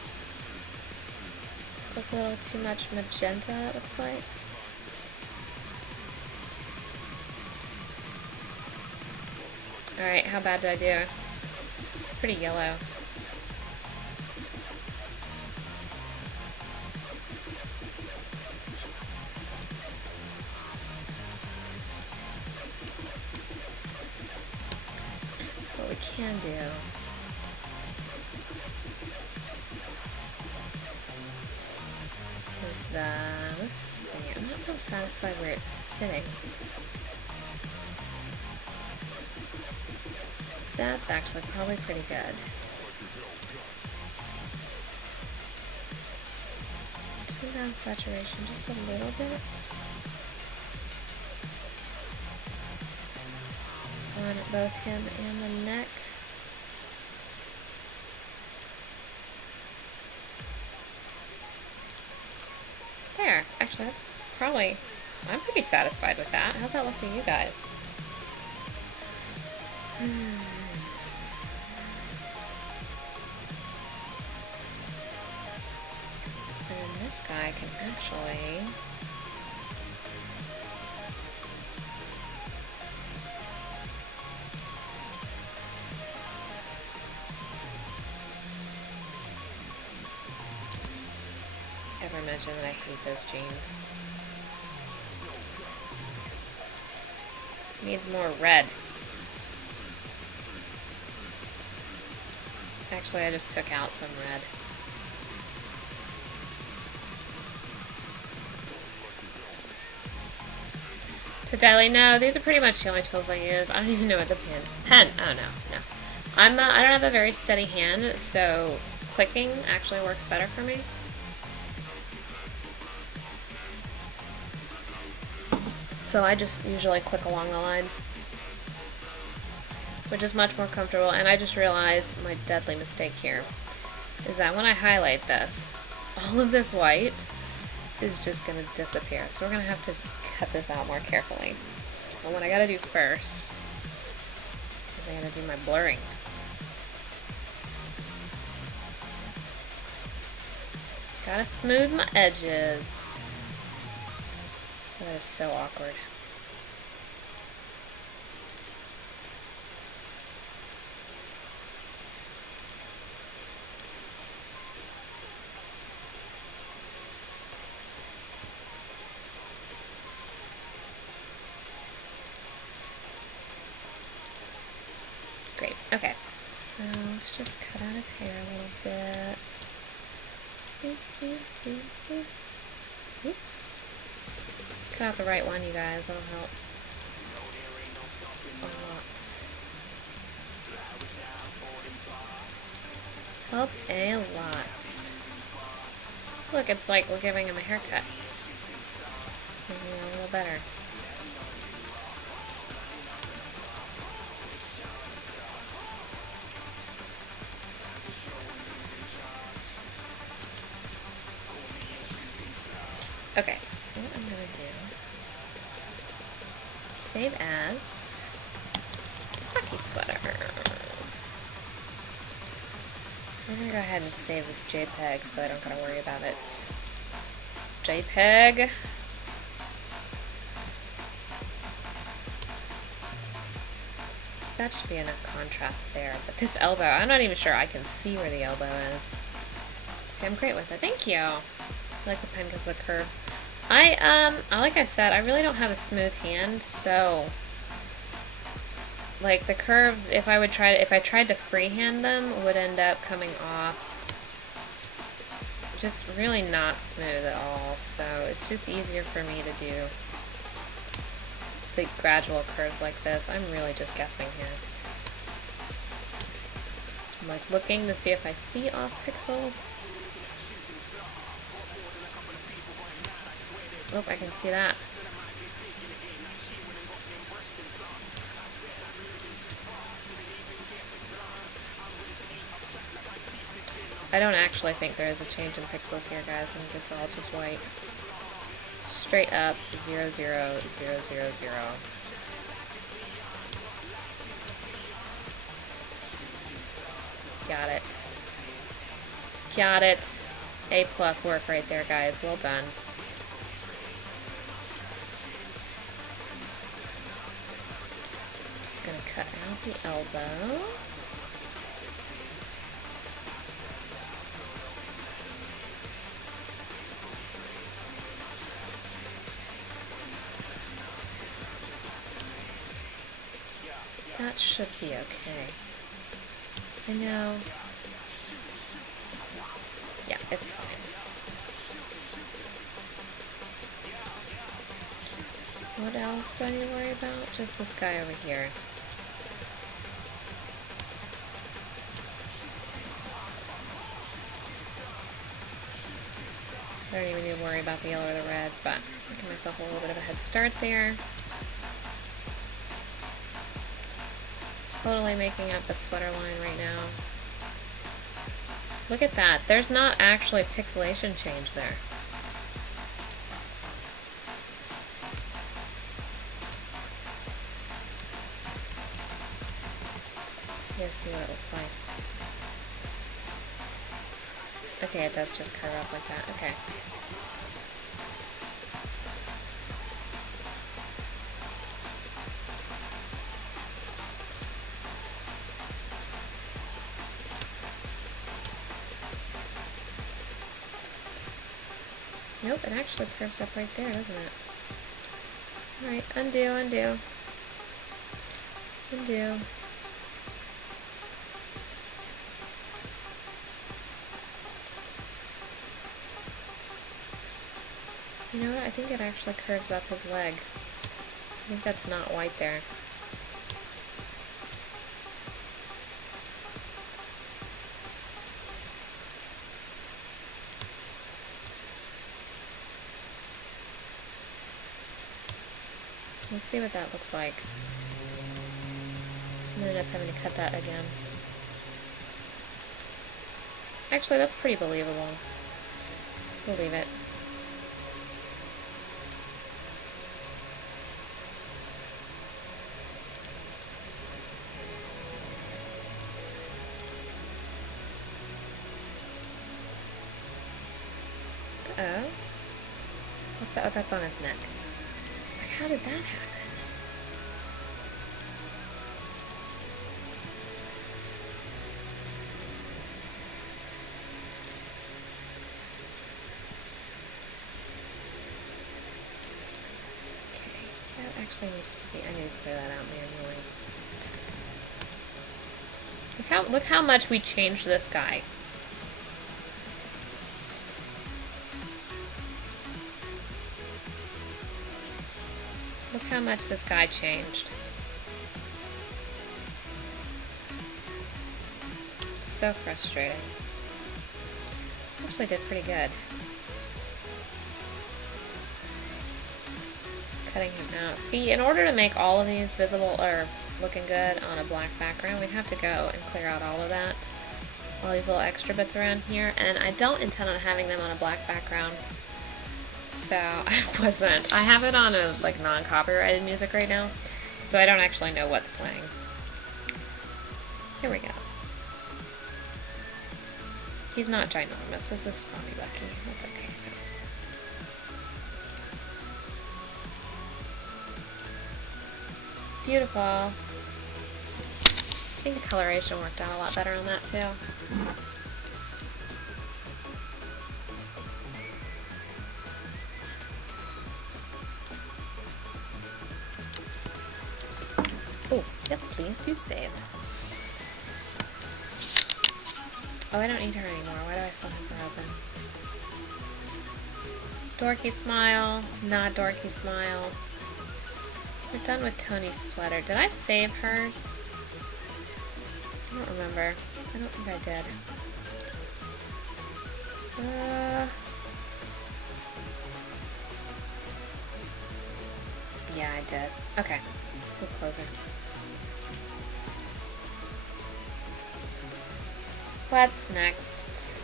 Just a little too much magenta, it looks like. Alright, how bad did I do? It's pretty yellow. What we can do is, let's see, I'm not real satisfied where it's sitting. That's actually probably pretty good. Turn down saturation just a little bit. On both him and the neck. There. Actually, that's probably... I'm pretty satisfied with that. How's that look to you guys? And this guy can actually... ever mention that I hate those jeans. Needs more red. Actually, I just took out some red. To daily, no, these are pretty much the only tools I use. I don't even know what the pen. Oh no. I don't have a very steady hand, so clicking actually works better for me. So I just usually click along the lines, which is much more comfortable. And I just realized my deadly mistake here is that when I highlight this, all of this white is just going to disappear. So we're going to have to cut this out more carefully. But what I got to do first is I got to do my blurring. Gotta smooth my edges. That is so awkward. Great. Okay. So let's just cut out his hair a little bit. Oops. Let's cut out the right one, you guys. That'll help. Help a lot. Look, it's like we're giving him a haircut. Maybe a little better. Okay, what I'm gonna do, save as hockey sweater. I'm gonna go ahead and save this JPEG so I don't gotta worry about it. JPEG. That should be enough contrast there. But this elbow, I'm not even sure I can see where the elbow is. See, I'm great with it. Thank you. I like the pen because of the curves. Like I said, I really don't have a smooth hand, so like the curves, if I tried to freehand them, would end up coming off just really not smooth at all. So it's just easier for me to do the gradual curves like this. I'm really just guessing here. I'm like looking to see if I see off pixels. Oh, I can see that. I don't actually think there is a change in pixels here, guys. I think it's all just white. Straight up 0, 0, 0, 0, 0. Got it. Got it. A+ work right there, guys. Well done. Just gonna cut out the elbow. That should be okay. I know. Yeah, it's fine. What else do I need to worry about? Just this guy over here. I don't even need to worry about the yellow or the red, but I'll give myself a little bit of a head start there. Totally making up a sweater line right now. Look at that. There's not actually pixelation change there. Let's see what it looks like. Okay, it does just curve up like that. Okay. Nope, it actually curves up right there, doesn't it? Alright, undo, undo. Undo. You know what? I think it actually curves up his leg. I think that's not white there. We'll see what that looks like. I'm gonna end up having to cut that again. Actually, that's pretty believable. We'll leave it. Uh-oh. What's that? Oh, that's on his neck. It's like, how did that happen? Okay, that actually needs to be, I need to clear that out manually. Look how much we changed this guy. Look how much this guy changed. So frustrating. Actually did pretty good. Cutting him out. See, in order to make all of these visible or looking good on a black background, we'd have to go and clear out all of that. All these little extra bits around here. And I don't intend on having them on a black background. So I have it on a like non-copyrighted music right now, so I don't actually know what's playing. Here we go. He's not ginormous. This is Scrawny Bucky. That's okay. Beautiful. I think the coloration worked out a lot better on that too. Oh, yes, please do save. Oh, I don't need her anymore. Why do I still have her open? Dorky smile. Not dorky smile. We're done with Tony's sweater. Did I save hers? I don't remember. I don't think I did. Yeah, I did. Okay. We'll close her. What's next?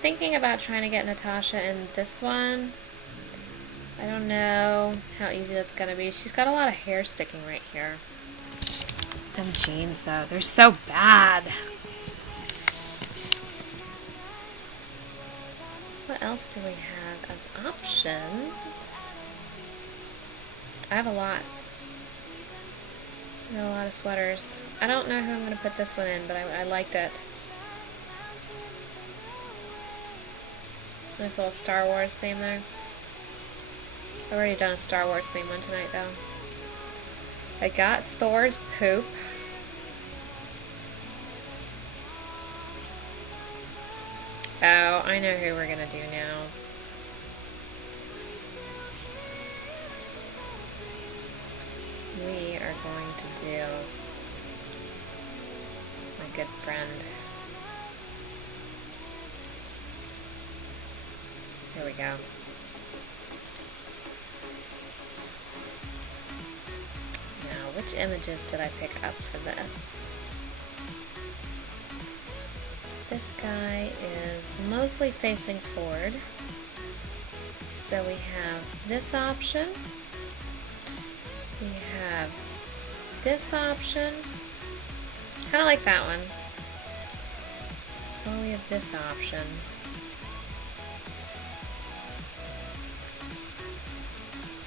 Thinking about trying to get Natasha in this one. I don't know how easy that's gonna be. She's got a lot of hair sticking right here. Them jeans, though, they're so bad. What else do we have as options? I have a lot. I got a lot of sweaters. I don't know who I'm gonna put this one in, but I liked it. Nice little Star Wars theme there. I've already done a Star Wars theme one tonight, though. I got Thor's poop. Oh, I know who we're gonna do now. We are going to do my good friend. Here we go. Which images did I pick up for this? This guy is mostly facing forward. So we have this option. We have this option. Kind of like that one. Oh, we have this option.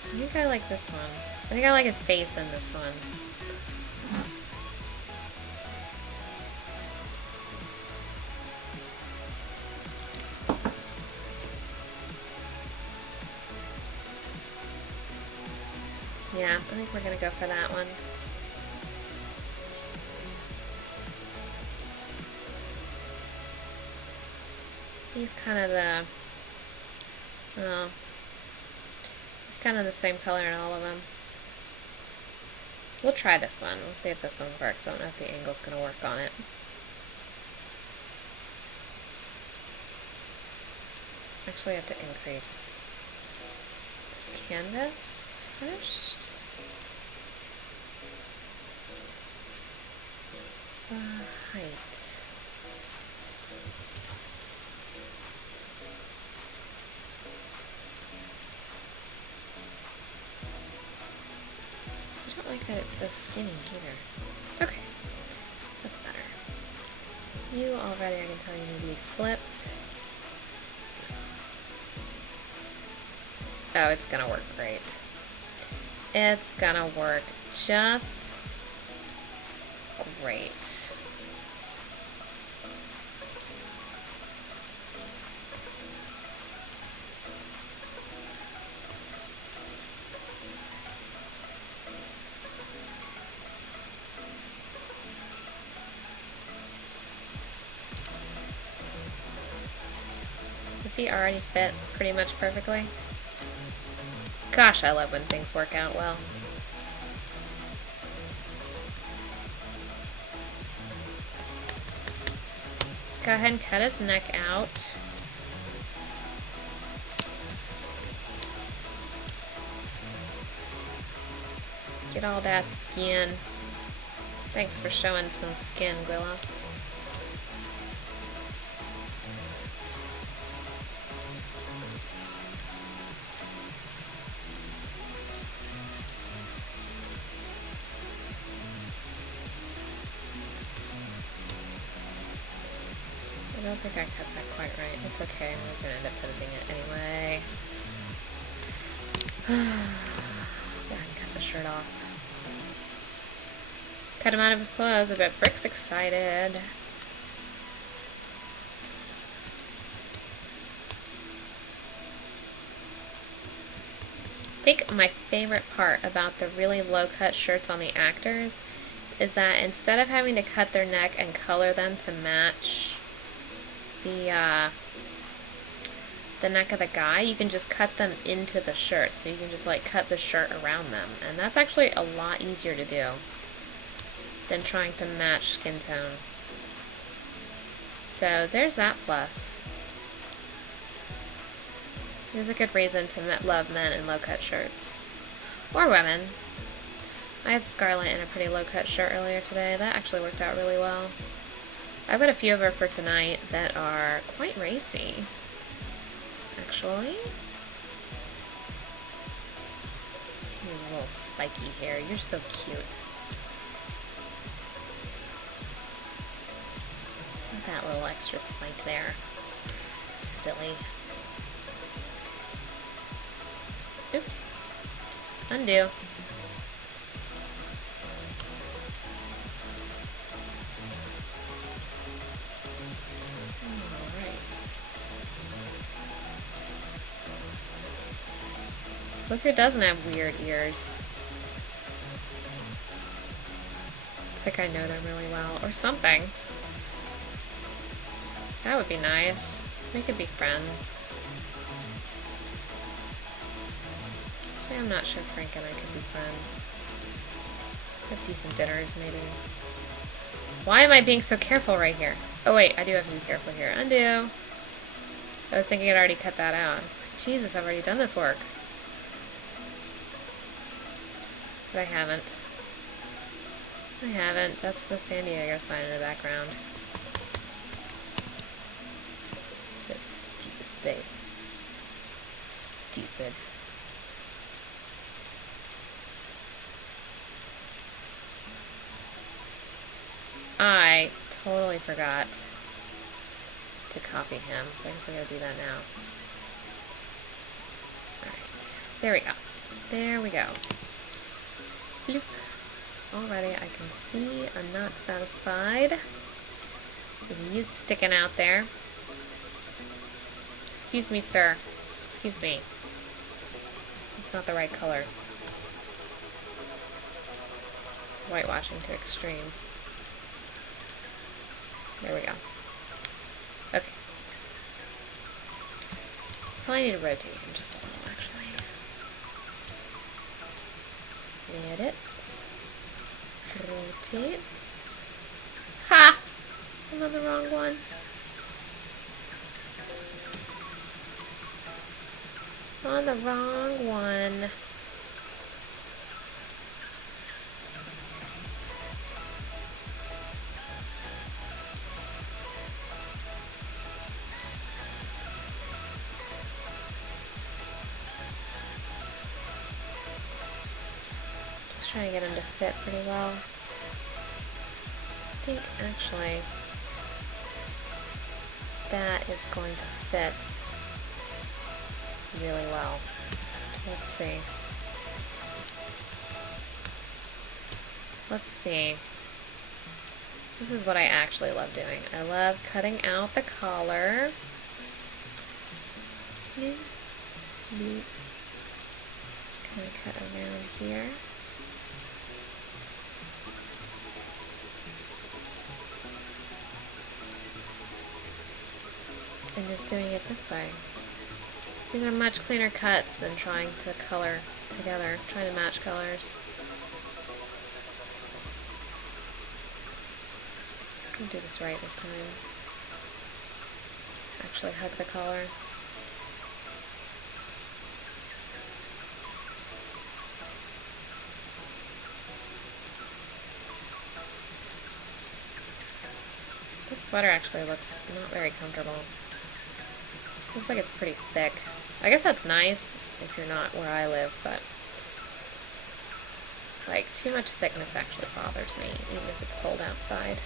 I think I like this one. I think I like his face in this one. Yeah, I think we're gonna go for that one. He's kind of he's kind of the same color in all of them. We'll try this one. We'll see if this one works. I don't know if the angle's going to work on it. Actually, I have to increase this canvas first. Height. I don't like that it's so skinny either. Okay, that's better. You already, I can tell you, need to be flipped. Oh, it's gonna work great. It's gonna work just great. Does he already fit pretty much perfectly? Gosh, I love when things work out well. Let's go ahead and cut his neck out. Get all that skin. Thanks for showing some skin, Gwilla. don't think I cut that quite right. It's okay, we're gonna end up editing it anyway. Go ahead and cut the shirt off. Cut him out of his clothes. I bet Brick's excited. I think my favorite part about the really low-cut shirts on the actors is that instead of having to cut their neck and color them to match the neck of the guy, you can just cut them into the shirt. So you can just like cut the shirt around them. And that's actually a lot easier to do than trying to match skin tone. So there's that plus. There's a good reason to love men in low-cut shirts. Or women. I had Scarlett in a pretty low-cut shirt earlier today. That actually worked out really well. I've got a few of her for tonight that are quite racy, actually. Your little spiky hair. You're so cute. That little extra spike there. Silly. Oops. Undo. Alright. Look who doesn't have weird ears. It's like I know them really well. Or something. That would be nice. We could be friends. Actually, I'm not sure Frank and I could be friends. Have decent dinners, maybe. Why am I being so careful right here? Oh wait, I do have to be careful here. Undo. I was thinking I'd already cut that out. I was like, Jesus, I've already done this work. But I haven't. I haven't. That's the San Diego sign in the background. This stupid face. Stupid. I totally forgot to copy him, so I guess we're going to do that now. Alright, there we go. There we go. Bloop. Already, I can see I'm not satisfied with you sticking out there. Excuse me, sir. Excuse me. It's not the right color. It's whitewashing to extremes. There we go. Okay. Probably need to rotate him just a little, actually. Edits. Rotates. Ha! I'm on the wrong one. On the wrong one. Trying to get him to fit pretty well. I think actually that is going to fit really well. Let's see. Let's see. This is what I actually love doing. I love cutting out the collar. Kind of cut around here. And just doing it this way. These are much cleaner cuts than trying to color together, trying to match colors. I'll do this right this time. Actually hug the collar. This sweater actually looks not very comfortable. Looks like it's pretty thick. I guess that's nice if you're not where I live, but like too much thickness actually bothers me, even if it's cold outside.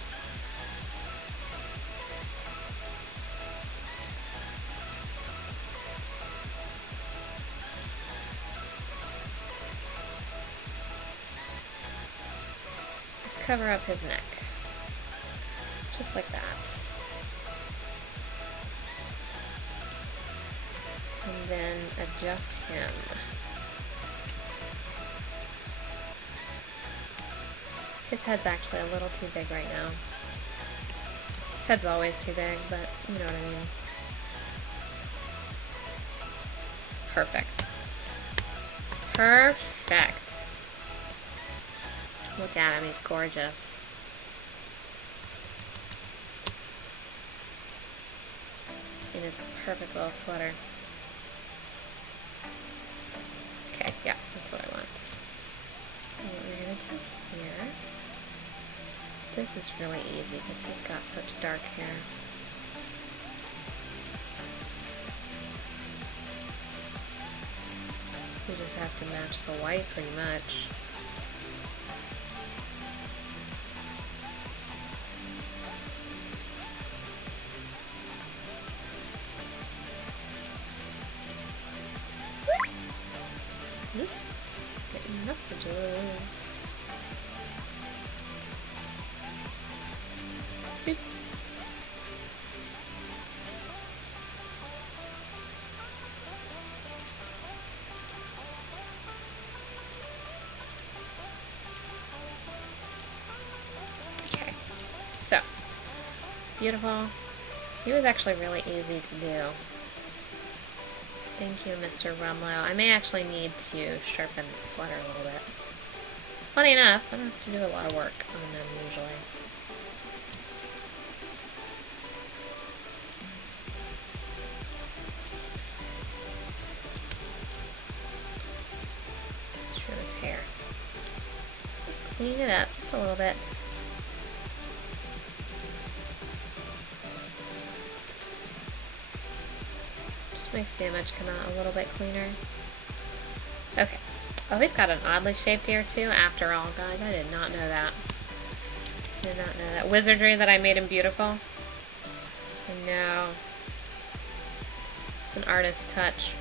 cover up his neck. Just like that. And then adjust him. His head's actually a little too big right now. His head's always too big, but you know what I mean. Perfect. Perfect. Look at him, he's gorgeous. In his perfect little sweater. Okay, yeah, that's what I want. And what we're going to do here, this is really easy because he's got such dark hair. You just have to match the white pretty much. Oops, getting messages. Beep. Okay, so, beautiful. He was actually really easy to do. Thank you, Mr. Rumlow. I may actually need to sharpen the sweater a little bit. Funny enough, I don't have to do a lot of work on them usually. Just trim his hair. Just clean it up just a little bit. Makes the image come out a little bit cleaner. Okay. Oh, he's got an oddly shaped ear too, after all, guys. I did not know that. Did not know that. Wizardry that I made him beautiful. I know. It's an artist's touch.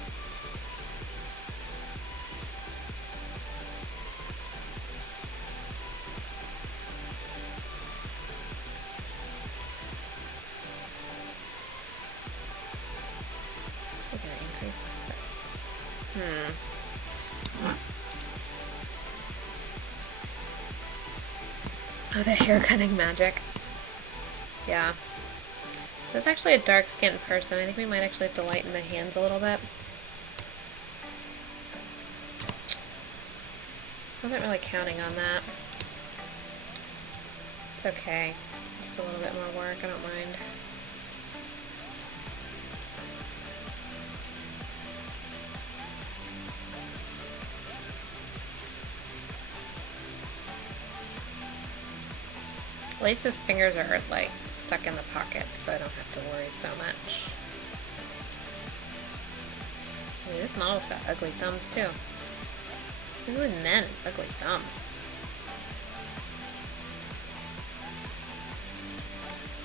Oh, the hair cutting magic. Yeah. So it's actually a dark-skinned person. I think we might actually have to lighten the hands a little bit. Wasn't really counting on that. It's okay. Just a little bit more work. I don't mind. At least his fingers are, like, stuck in the pocket, so I don't have to worry so much. I mean, this model's got ugly thumbs, too. Who's with men with ugly thumbs?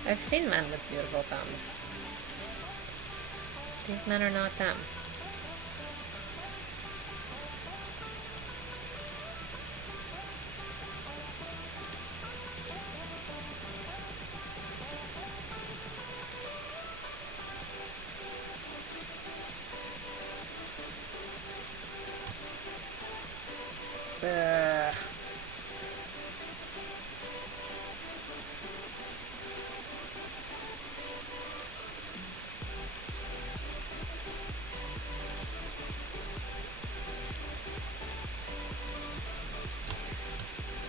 I've seen men with beautiful thumbs. These men are not them. Ugh.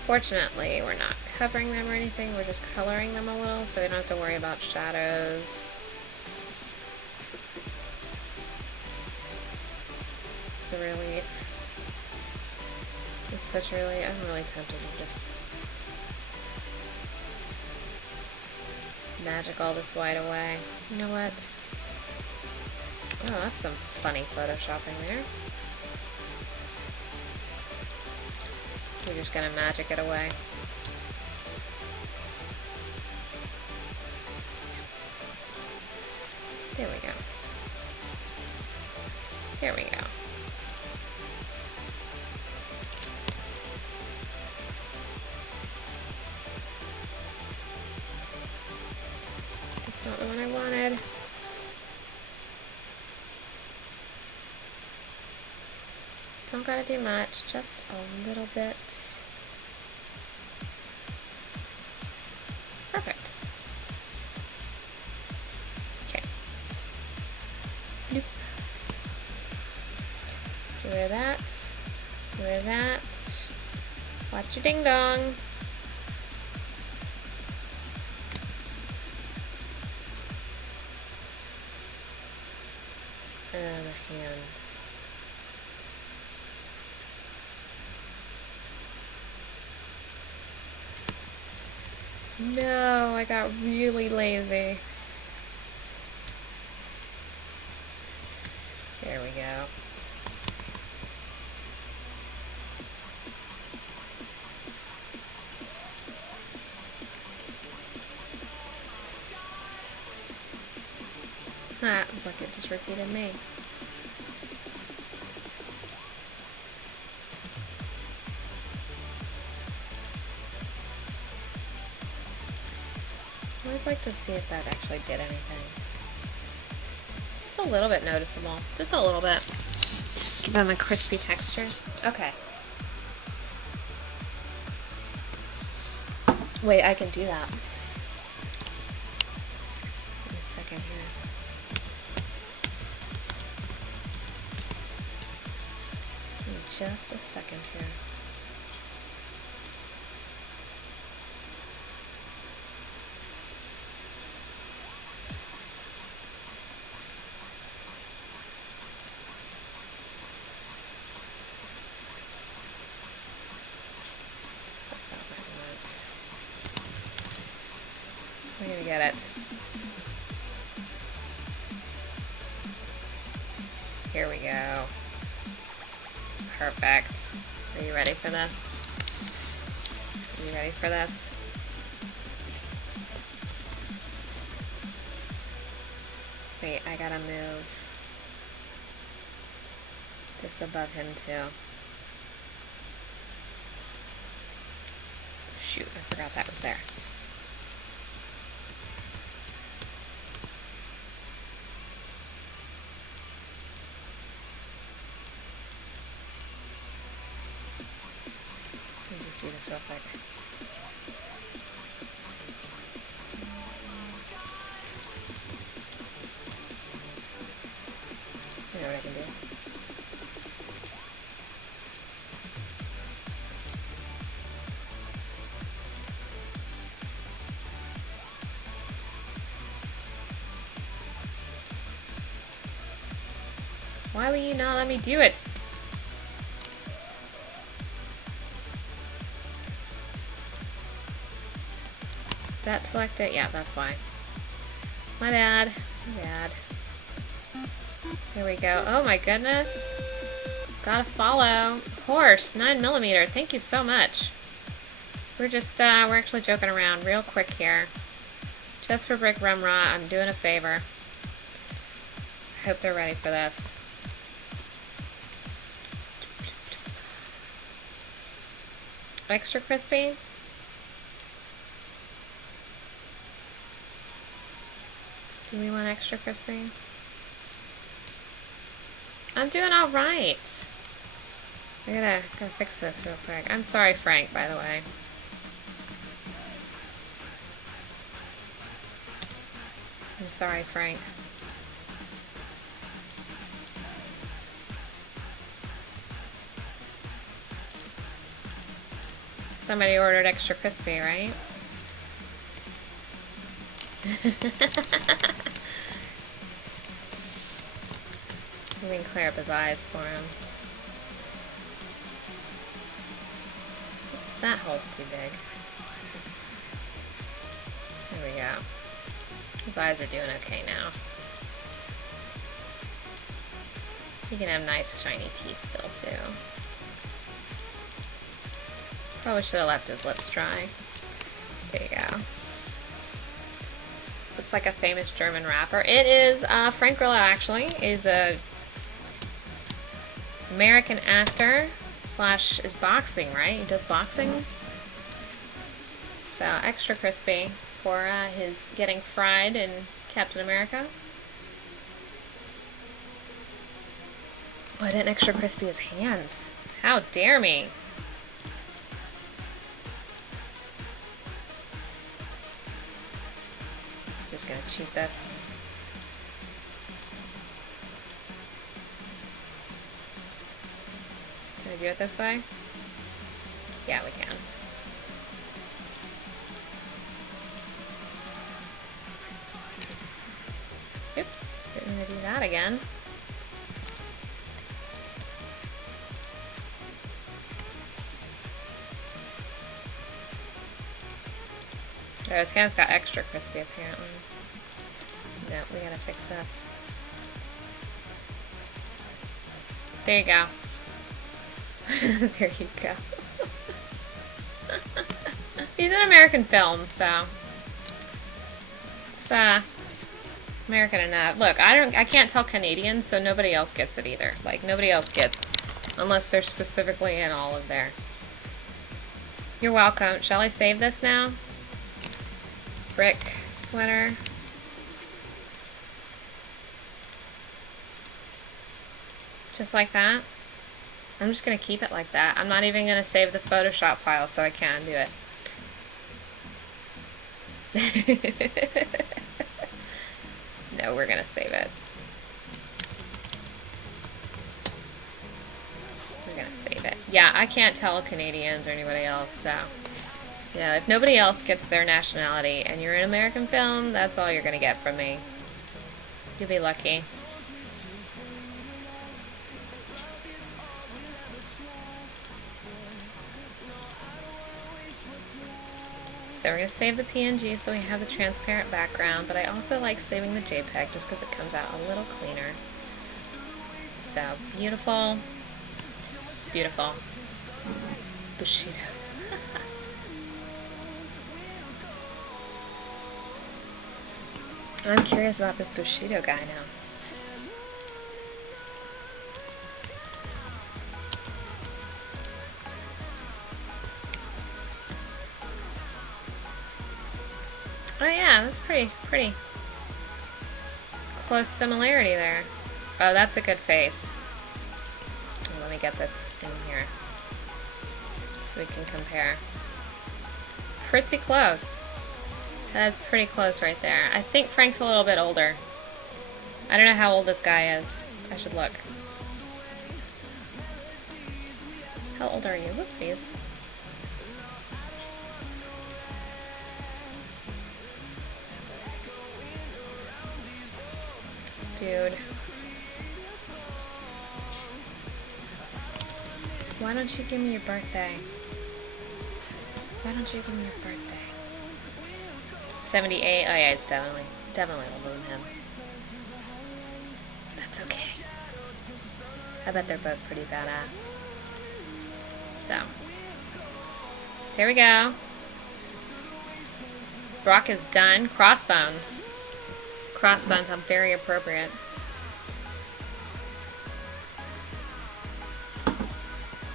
Fortunately, we're not covering them or anything, we're just coloring them a little, so we don't have to worry about shadows. It's a relief. It's such a relief. I'm really tempted to just magic all this white away. You know what? Oh, that's some funny photoshopping there. We're just gonna magic it away. There we go. There we go. not the one I wanted. Don't gotta do much, just a little bit. Perfect. Okay. Bloop. Get rid of that. Get rid of that. Watch your ding dong. And the hands. No, I got really lazy. There we go. Ah, it's like it just repeated me. I always like to see if that actually did anything. It's a little bit noticeable. Just a little bit. Give them a crispy texture. Okay. Wait, I can do that. Give me a second here. Give me just a second here. We're gonna get it. Here we go. Perfect. Are you ready for this? Are you ready for this? Wait, I gotta move this above him too. Shoot, I forgot that was there. Let me just do this real quick. You know what I can do? Why will you not let me do it? That select it? Yeah, that's why. My bad. My bad. Here we go. Oh my goodness. Gotta follow. Horse, 9mm. Thank you so much. We're just, we're actually joking around real quick here. Just for Brick Rumrah, I'm doing a favor. I hope they're ready for this. Extra crispy? Do we want extra crispy? I'm doing all right. I gotta fix this real quick. I'm sorry, Frank, by the way. I'm sorry, Frank. Somebody ordered extra crispy, right? We can clear up his eyes for him. Oops, that hole's too big. There we go. His eyes are doing okay now. He can have nice shiny teeth still too. Probably should have left his lips dry. There you go. This looks like a famous German rapper. It is Frank Grillo, actually. Is a American actor slash is boxing, right? He does boxing. So extra crispy. for his getting fried in Captain America. Oh, I didn't extra crispy his hands. How dare me! Just gonna cheat this. Can I do it this way? Yeah, we can. Oops, didn't mean to do that again. Oh, his hands got extra crispy apparently. No, we gotta fix this. There you go. There you go. He's an American film, so it's American enough. Look, I can't tell Canadian, so nobody else gets it either. Like nobody else gets, unless they're specifically in all of there. You're welcome. Shall I save this now? Brick sweater. Just like that. I'm just going to keep it like that. I'm not even going to save the Photoshop file so I can do it. No, we're going to save it. We're going to save it. Yeah, I can't tell Canadians or anybody else, so... You know, if nobody else gets their nationality and you're an American film, that's all you're going to get from me. You'll be lucky. So we're going to save the PNG so we have the transparent background, but I also like saving the JPEG just because it comes out a little cleaner. So, beautiful. Beautiful. Bushido. I'm curious about this Bushido guy now. Oh yeah, that's pretty close similarity there. Oh, that's a good face. Let me get this in here so we can compare. Pretty close. That is pretty close right there. I think Frank's a little bit older. I don't know how old this guy is. I should look. How old are you? Whoopsies. Dude. Why don't you give me your birthday? Why don't you give me your birthday? 78. Oh yeah, it's definitely older than him. That's okay. I bet they're both pretty badass. So, there we go. Brock is done. Crossbones. Crossbones, I'm very appropriate.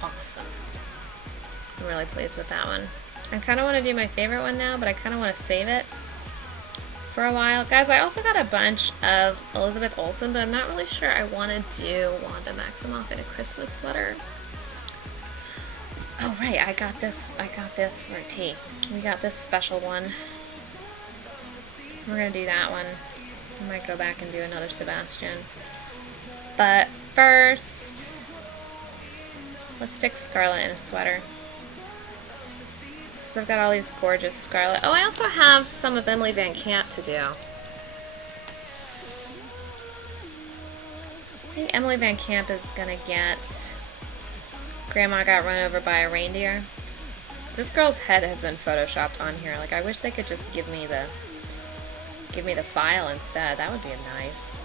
Awesome. I'm really pleased with that one. I kind of want to do my favorite one now, but I kind of want to save it for a while. Guys, I also got a bunch of Elizabeth Olsen, but I'm not really sure I want to do Wanda Maximoff in a Christmas sweater. Oh, right, I got this for a tea. We got this special one. We're going to do that one. I might go back and do another Sebastian. But first, let's stick Scarlet in a sweater. I've got all these gorgeous Scarlet. Oh, I also have some of Emily Van Camp to do. I think Emily Van Camp is gonna get Grandma Got Run Over by a Reindeer. This girl's head has been photoshopped on here. Like, I wish they could just give me the file instead. That would be nice.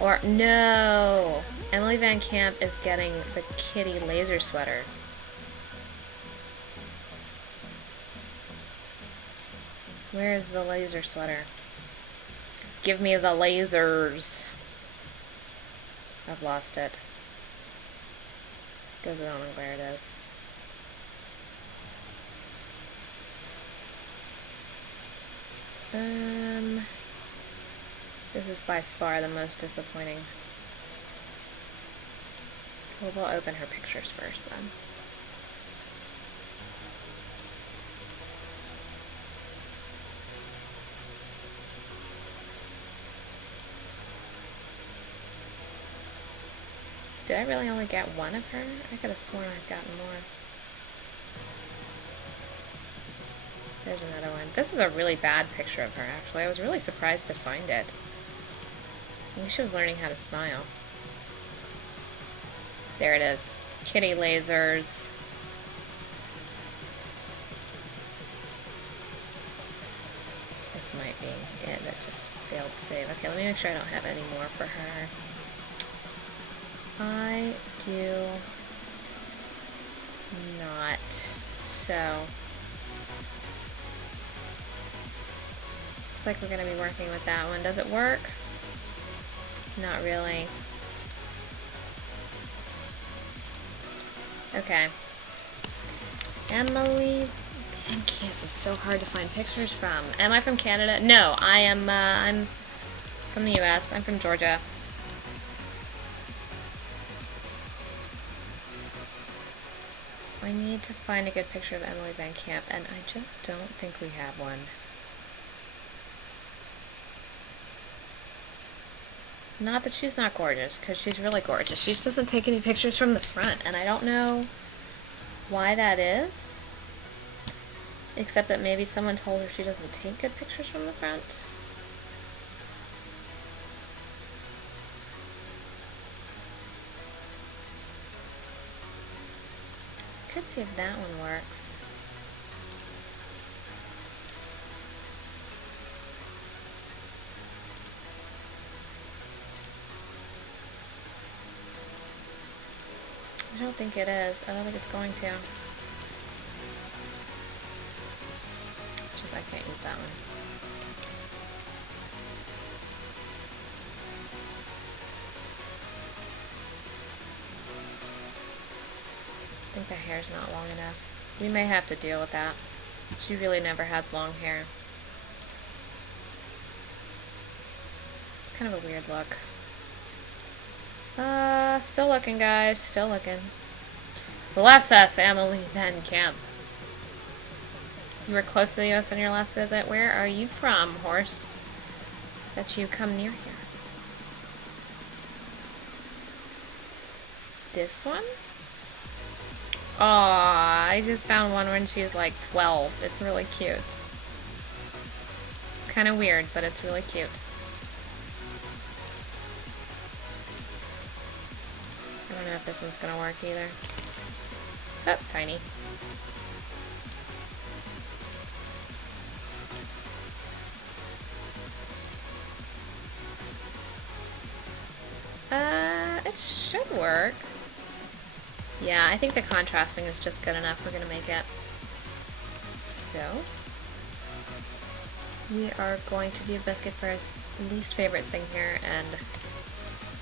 Or no, Emily Van Camp is getting the Kitty laser sweater. Where is the laser sweater? Give me the lasers. I've lost it. Because I don't know where it is. This is by far the most disappointing. Well, we'll open her pictures first then. Did I really only get one of her? I could have sworn I'd gotten more. There's another one. This is a really bad picture of her, actually. I was really surprised to find it. I think she was learning how to smile. There it is. Kitty lasers. This might be it. That just failed to save. Okay, let me make sure I don't have any more for her. I do not. So, looks like we're going to be working with that one. Does it work? Not really. Okay. Emily Van Camp is so hard to find pictures from. Am I from Canada? No, I am, I'm from the US. I'm from Georgia. I need to find a good picture of Emily Van Camp, and I just don't think we have one. Not that she's not gorgeous, because she's really gorgeous. She just doesn't take any pictures from the front, and I don't know why that is. Except that maybe someone told her she doesn't take good pictures from the front. Could see if that one works. I don't think it is. I don't think it's going to. Just I can't use that one. I think the hair's not long enough. We may have to deal with that. She really never had long hair. It's kind of a weird look. Still looking, guys. Still looking. Bless us, Emily Van Camp. You were close to the U.S. on your last visit. Where are you from, Horst? That you come near here. This one? Aw, I just found one when she's like 12. It's really cute. It's kind of weird, but it's really cute. I don't know if this one's gonna work either. Oh, tiny. It should work. Yeah, I think the contrasting is just good enough. We're gonna make it. So, we are going to do Biscuit for his least favorite thing here and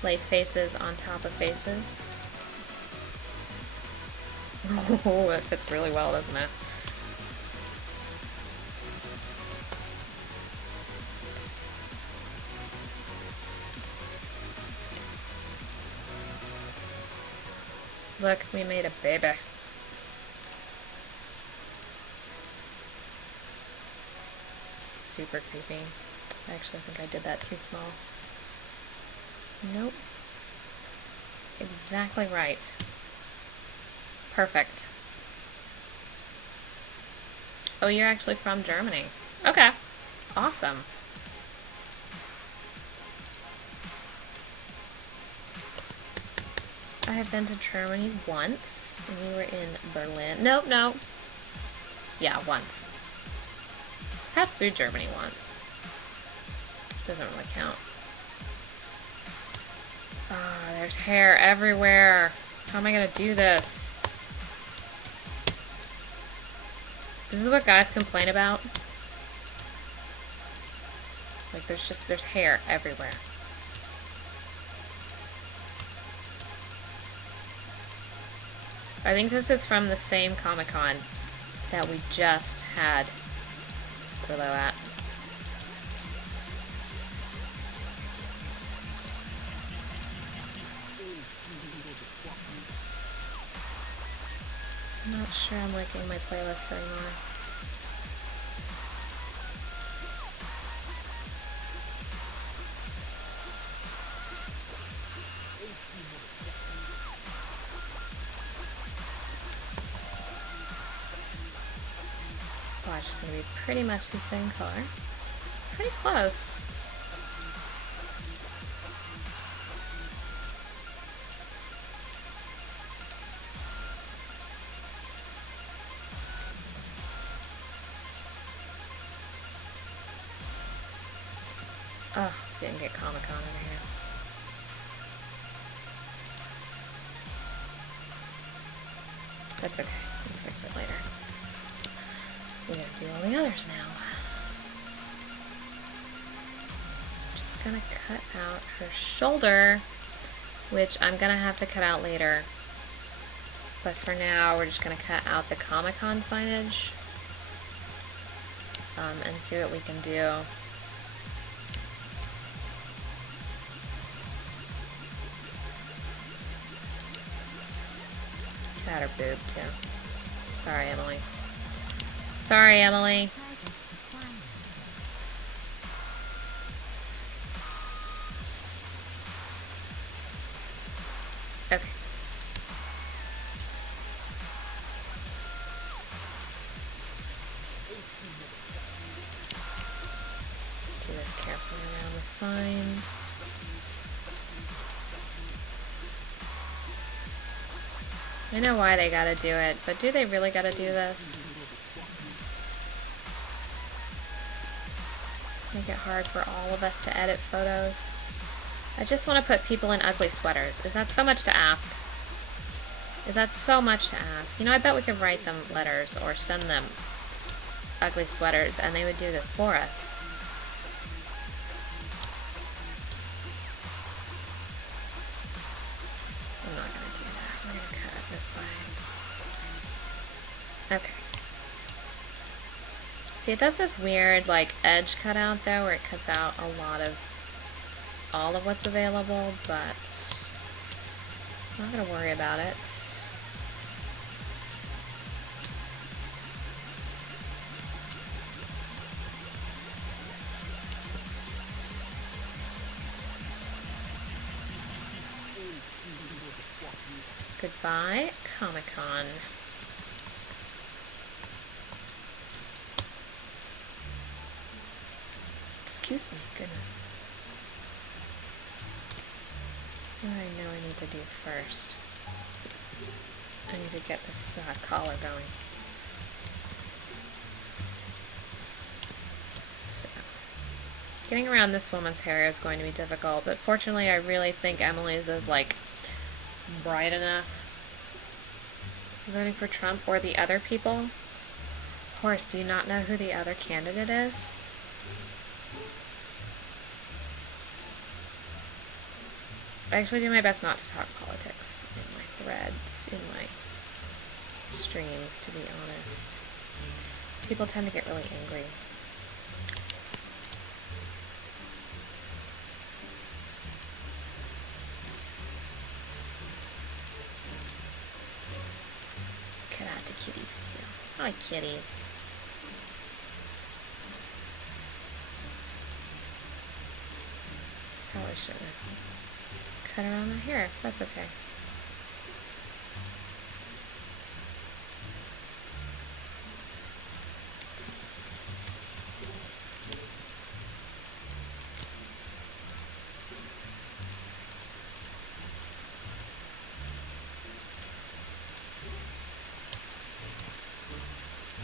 lay faces on top of faces. Oh, it fits really well, doesn't it? Look, we made a baby. Super creepy. I actually think I did that too small. Nope. Exactly right. Perfect. Oh, you're actually from Germany. Okay. Awesome. I have been to Germany once, and we were in Berlin. Nope, no. Yeah, once. Passed through Germany once. Doesn't really count. Ah, there's hair everywhere. How am I gonna do this? This is what guys complain about. Like, there's hair everywhere. I think this is from the same Comic-Con that we just had Willow at. Not sure I'm liking my playlists anymore. Watch, it's going to be pretty much the same color. Pretty close. Oh, didn't get Comic-Con over here. That's okay. We'll fix it later. We gotta do all the others now. Just gonna cut out her shoulder, which I'm gonna have to cut out later. But for now, we're just gonna cut out the Comic-Con signage and see what we can do. Cut out her boob too. Sorry, Emily. Sorry, Emily. Okay. Do this carefully around the signs. I know why they gotta do it, but do they really gotta do this? Make it hard for all of us to edit photos. I just want to put people in ugly sweaters. Is that so much to ask? Is that so much to ask? You know, I bet we could write them letters or send them ugly sweaters and they would do this for us. I'm not going to do that. We're going to cut it this way. Okay. See, it does this weird, like, edge cutout, though, where it cuts out a lot of all of what's available, but I'm not going to worry about it. Goodbye, Comic-Con. Excuse me, goodness. What do I know I need to do first? I need to get this collar going. So, getting around this woman's hair is going to be difficult, but fortunately I really think Emily's is, like, bright enough. Voting for Trump or the other people? Horace, do you not know who the other candidate is? I actually do my best not to talk politics in my threads, in my streams, to be honest. People tend to get really angry. Cut out the kitties too. I like kitties. Probably shouldn't have cut around the hair. That's okay.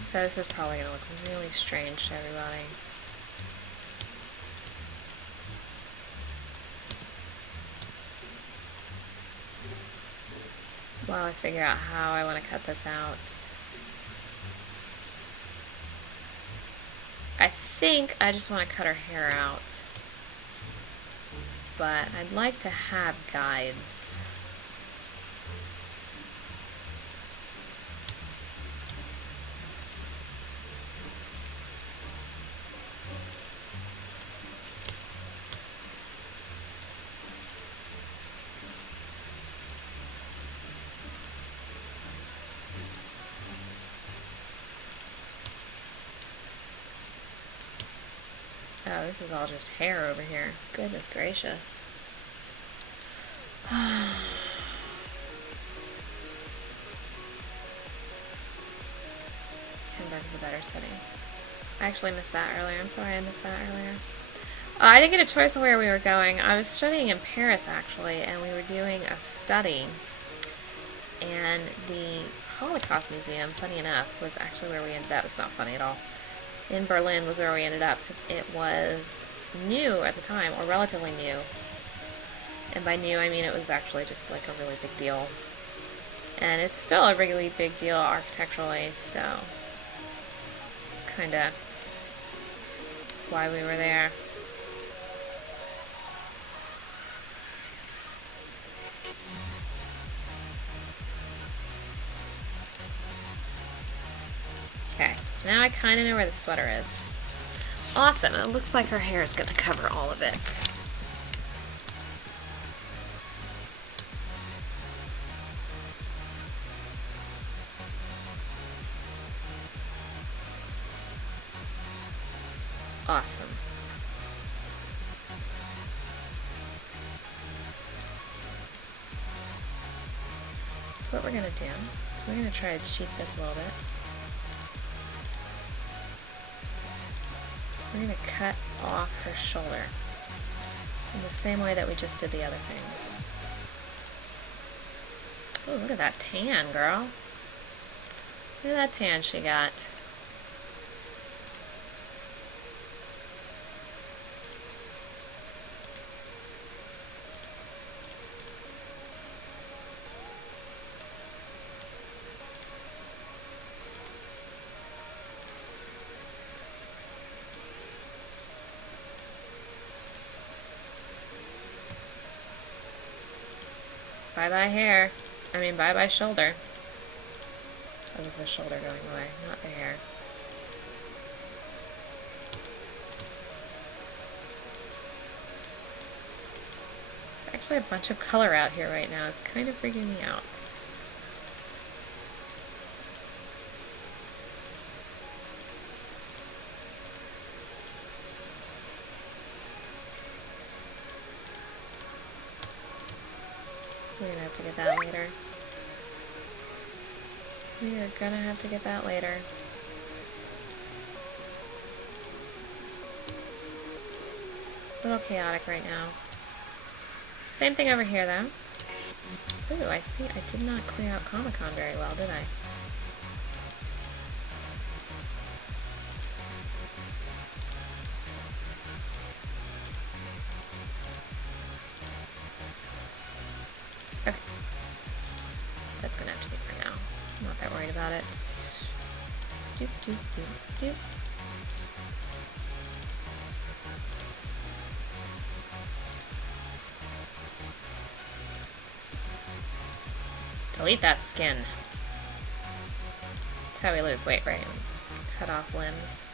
So this is probably going to look really strange to everybody. While I figure out how I want to cut this out. I think I just want to cut her hair out. But I'd like to have guides. Oh, this is all just hair over here. Goodness gracious. Hamburg's the better city. I actually missed that earlier. I'm sorry I missed that earlier. I didn't get a choice of where we were going. I was studying in Paris, actually, and we were doing a study. And the Holocaust Museum, funny enough, was actually where we ended up. It's not funny at all. In Berlin was where we ended up, because it was new at the time, or relatively new. And by new, I mean it was actually just like a really big deal. And it's still a really big deal architecturally, so it's kind of why we were there. Okay, so now I kind of know where the sweater is. Awesome, it looks like her hair is going to cover all of it. Awesome. So what we're going to do is we're going to try to cheat this a little bit. We're going to cut off her shoulder in the same way that we just did the other things. Oh, look at that tan, girl. Look at that tan she got. Bye-bye hair. I mean, bye-bye shoulder. That was the shoulder going away, not the hair. There's actually a bunch of color out here right now. It's kind of freaking me out. We're gonna have to get that later. We are gonna have to get that later. A little chaotic right now. Same thing over here, though. Ooh, I see. I did not clear out Comic-Con very well, did I? Okay. That's gonna have to do for now. I'm not that worried about it. Doop, doop, doop, doop. Delete that skin. That's how we lose weight, right? Cut off limbs.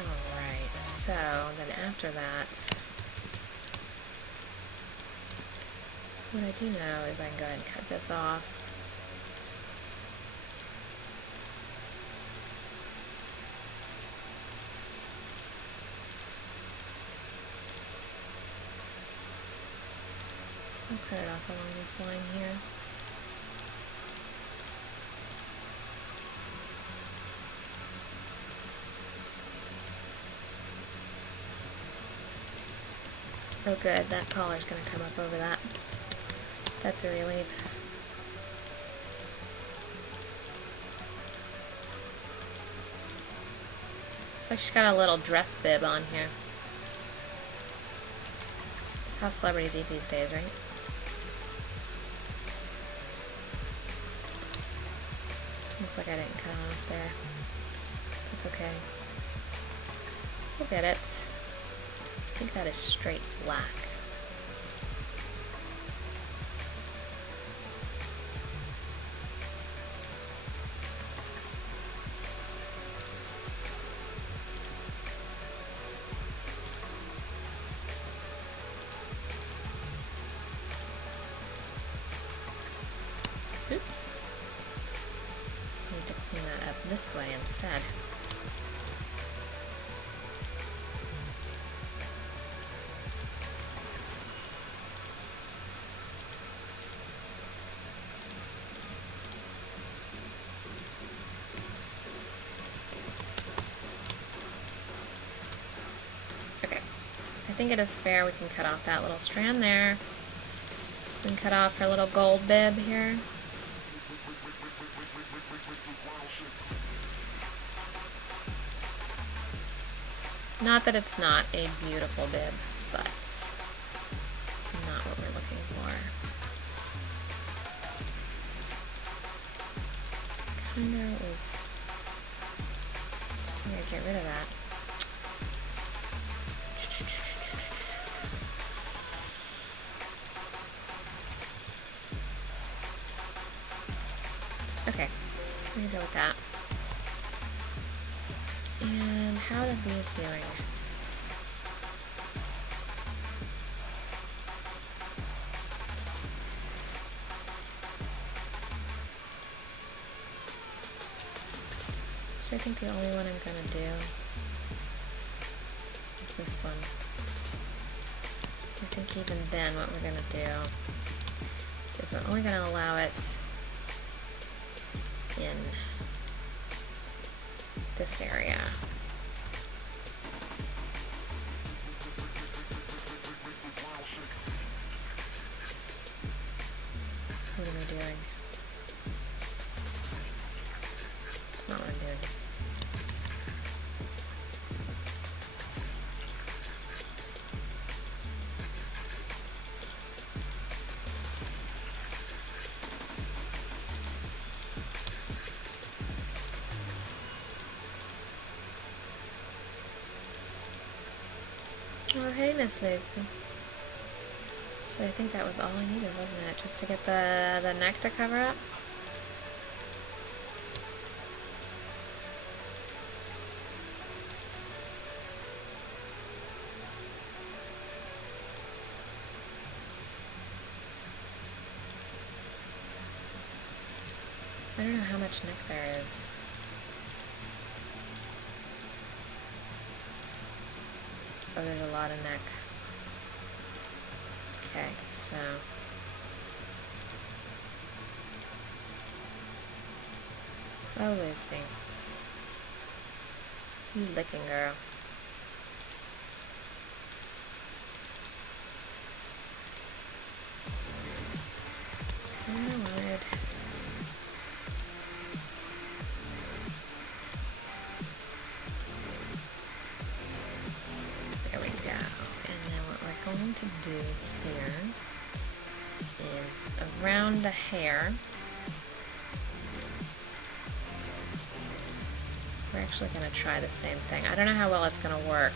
Alright, so then after that, what I do know is I can go ahead and cut this off. I'll cut it off along this line here. Oh good, that collar's going to come up over that. That's a relief. Looks like she's got a little dress bib on here. That's how celebrities eat these days, right? Looks like I didn't cut off there. That's okay. We'll get it. I think that is straight black. Oops. Need to clean that up this way instead. Okay, I think it is fair we can cut off that little strand there. We can cut off her little gold bib here. Not that it's not a beautiful bib, but it's not what we're looking for. Kinda was... I'm gonna get rid of that. Okay, we're gonna go with that. And how are these doing? So I think the only one I'm gonna do is this one. I think even then what we're gonna do is we're only gonna allow it in this area. What am I doing? It's not what I'm doing. Oh, hey, Miss Lucy. So I think that was all I needed, wasn't it? Just to get the neck to cover up? I don't know how much neck there is. Oh, there's a lot of neck. Okay, so... Oh, Lucy. You licking girl. I wanted... There we go. And then what we're going to do here is around the hair. We're actually going to try the same thing. I don't know how well it's going to work.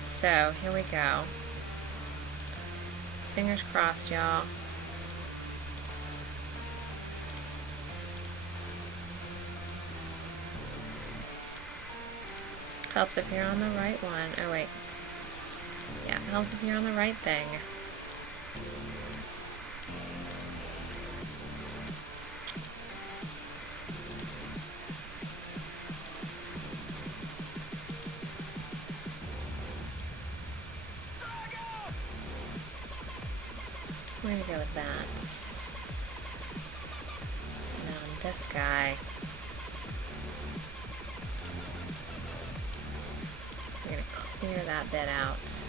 So, here we go. Fingers crossed, y'all. Helps if you're on the right one. Oh, wait. Yeah, helps if you're on the right thing. We're gonna go with that. And then this guy. We're gonna clear that bit out.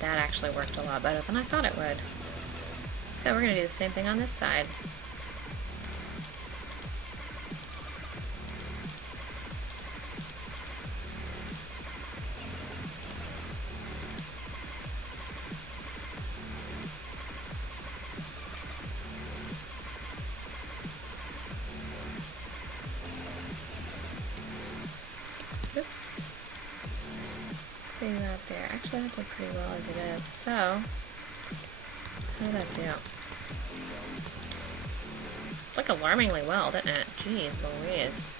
That actually worked a lot better than I thought it would. So we're gonna do the same thing on this side. Oops. Put you out there. Actually, that did pretty well as it is. So, how did that do? Like alarmingly well, didn't it? Jeez Louise.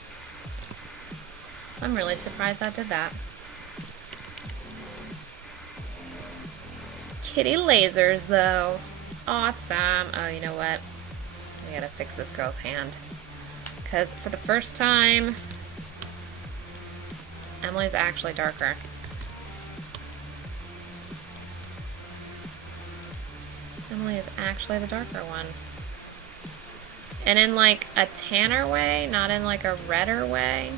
I'm really surprised that did that. kitty lasers, though. Awesome. Oh, you know what? We gotta fix this girl's hand. Because for the first time, Emily's actually darker. Emily is actually the darker one. And in like a tanner way, not in like a redder way.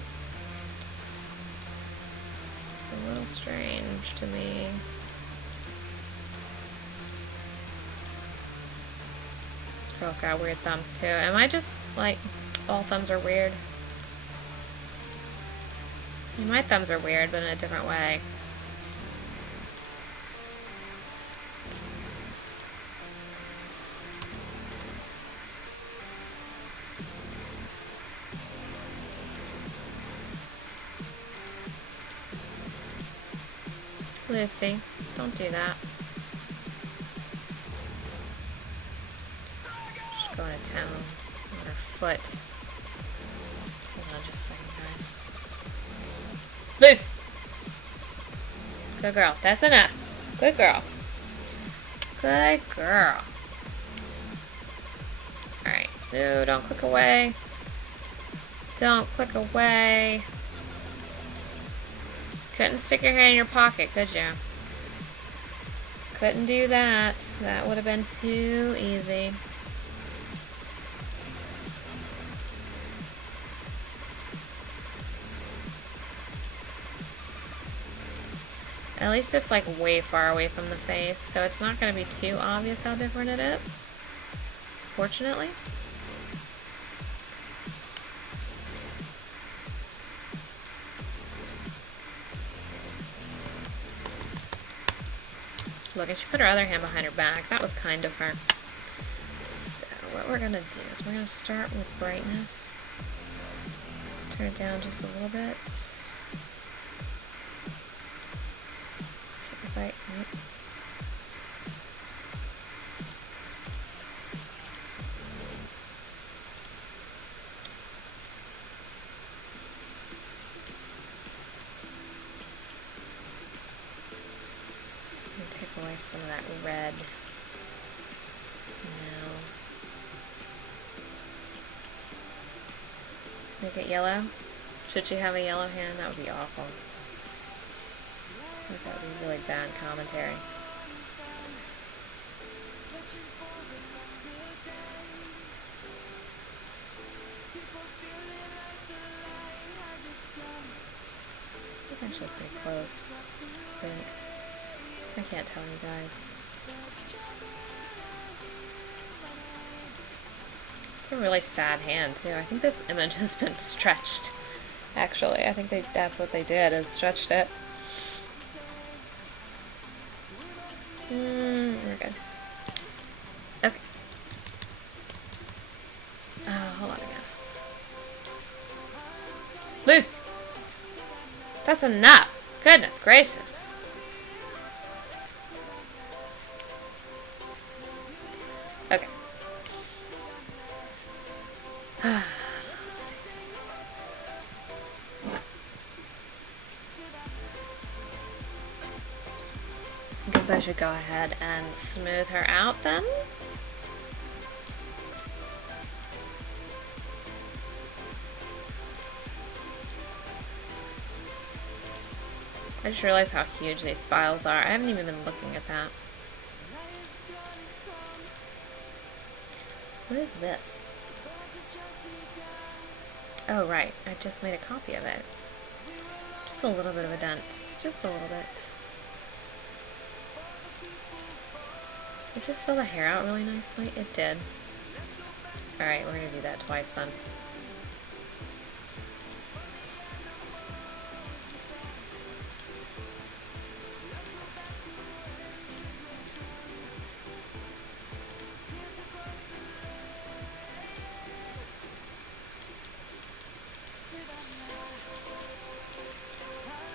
It's a little strange to me. This girl's got weird thumbs too. Am I just like, all thumbs are weird? My thumbs are weird, but in a different way. Lucy, don't do that. She's going to town on her foot. Hold on just a second, guys. Luce! Good girl. That's enough. Good girl. Good girl. Alright. No, don't click away. Don't click away. Couldn't stick your hand in your pocket, could you? Couldn't do that. That would have been too easy. At least it's like way far away from the face, so it's not going to be too obvious how different it is. Fortunately. Look, and she put her other hand behind her back. That was kind of her. So what we're going to do is we're going to start with brightness. Turn it down just a little bit. Okay, take away some of that red now. Make it yellow? Should she have a yellow hand? That would be awful. I think that would be really bad commentary. It's actually pretty close, I think. I can't tell you guys. It's a really sad hand too. I think this image has been stretched. Actually, I think that's what they did, is stretched it. We're good. Okay. Oh, hold on again. Loose! That's enough! Goodness gracious. Okay. Let's see. I guess I should go ahead and smooth her out then. I just realized how huge these files are. I haven't even been looking at that. What is this? Oh, right. I just made a copy of it. Just a little bit of a dent. Just a little bit. Did it just fill the hair out really nicely? It did. Alright, we're going to do that twice then.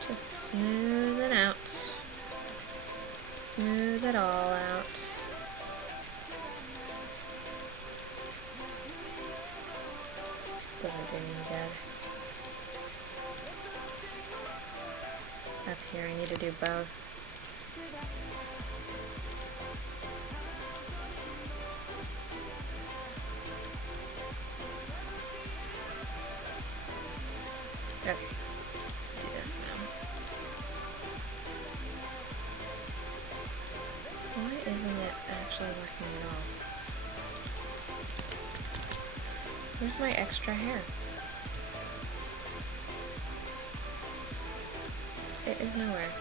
Just smooth it out. Smooth it all out. Doesn't do any good. Up here I need to do both. Okay, do this now. Why isn't it actually working at all? Where's my extra hair? It is nowhere.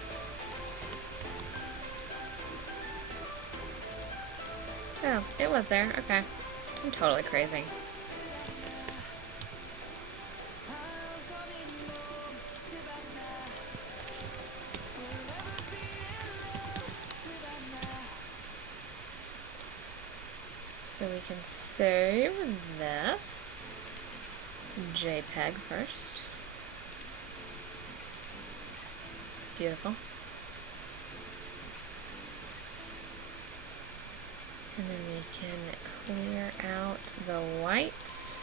Oh, it was there. Okay. I'm totally crazy. So we can save this JPEG first. Beautiful. And then we can clear out the white.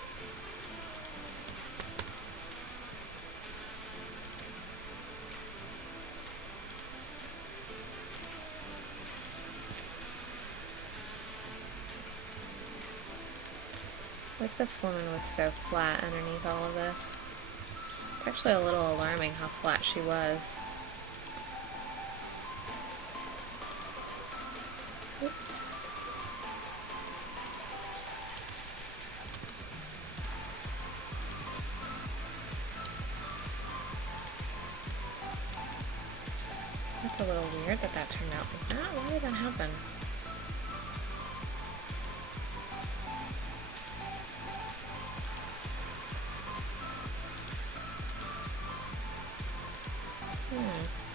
Like this woman was so flat underneath all of this. It's actually a little alarming how flat she was. Oops. That's a little weird that that turned out like that. Why did that happen?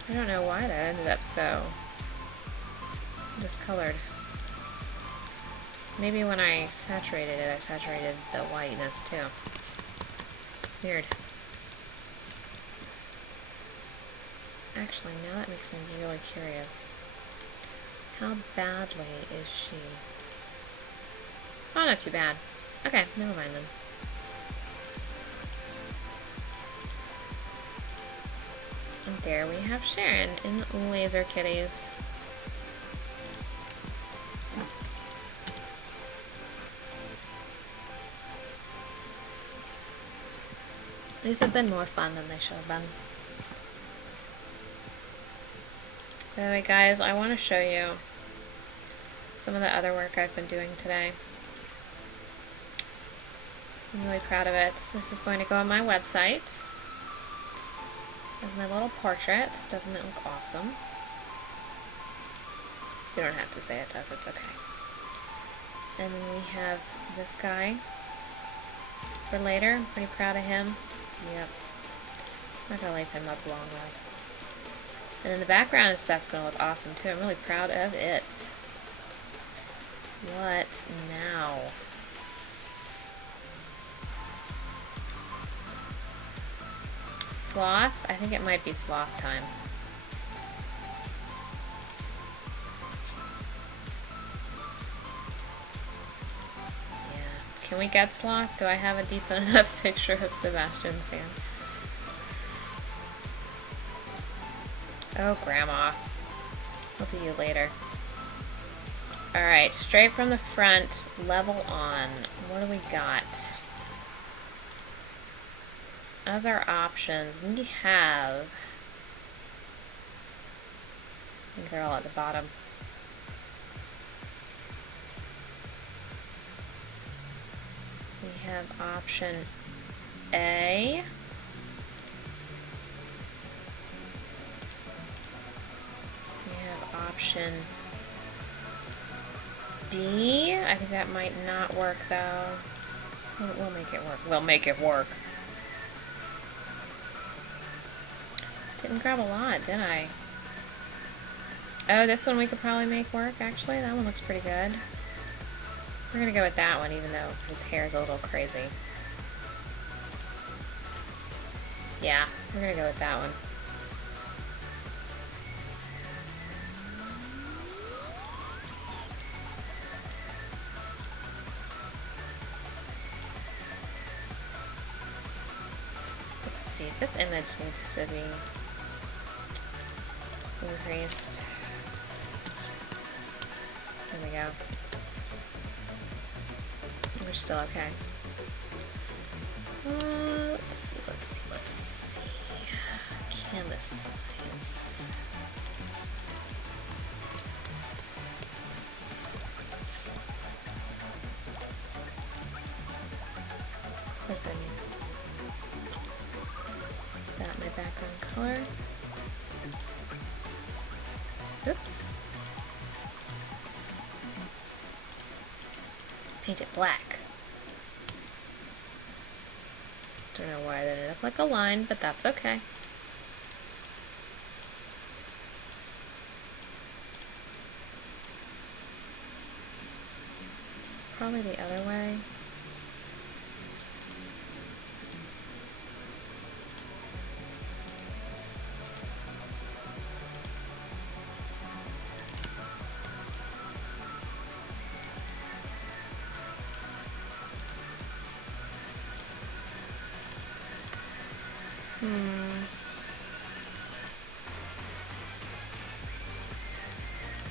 I don't know why that ended up so discolored. Maybe when I saturated it, I saturated the whiteness too. Weird. Actually, now that makes me really curious. How badly is she? Oh, not too bad. Okay, never mind then. And there we have Sharon in Laser Kitties. These have been more fun than they should have been. Anyway, guys, I want to show you some of the other work I've been doing today. I'm really proud of it. This is going to go on my website. There's my little portrait. Doesn't it look awesome? You don't have to say it does, it's okay. And then we have this guy for later. I'm pretty proud of him. Yep. I'm not going to leave him up long though. And then the background and stuff's going to look awesome too. I'm really proud of it. What now? Sloth? I think it might be sloth time. Yeah. Can we get sloth? Do I have a decent enough picture of Sebastian Stan? Oh, Grandma. I'll do you later. Alright, straight from the front, level on. What do we got? As our options, we have... I think they're all at the bottom. We have option A. We have option B. I think that might not work though. We'll make it work. We'll make it work. Didn't grab a lot, did I? Oh, this one we could probably make work, actually. That one looks pretty good. We're gonna go with that one, even though his hair is a little crazy. Yeah, we're gonna go with that one. Let's see, this image needs to be increased. There we go. We're still okay. Let's see. canvas size. Of course I mean that my background color. Oops. Paint it black. Don't know why that ended up like a line, but that's okay. Probably the other way.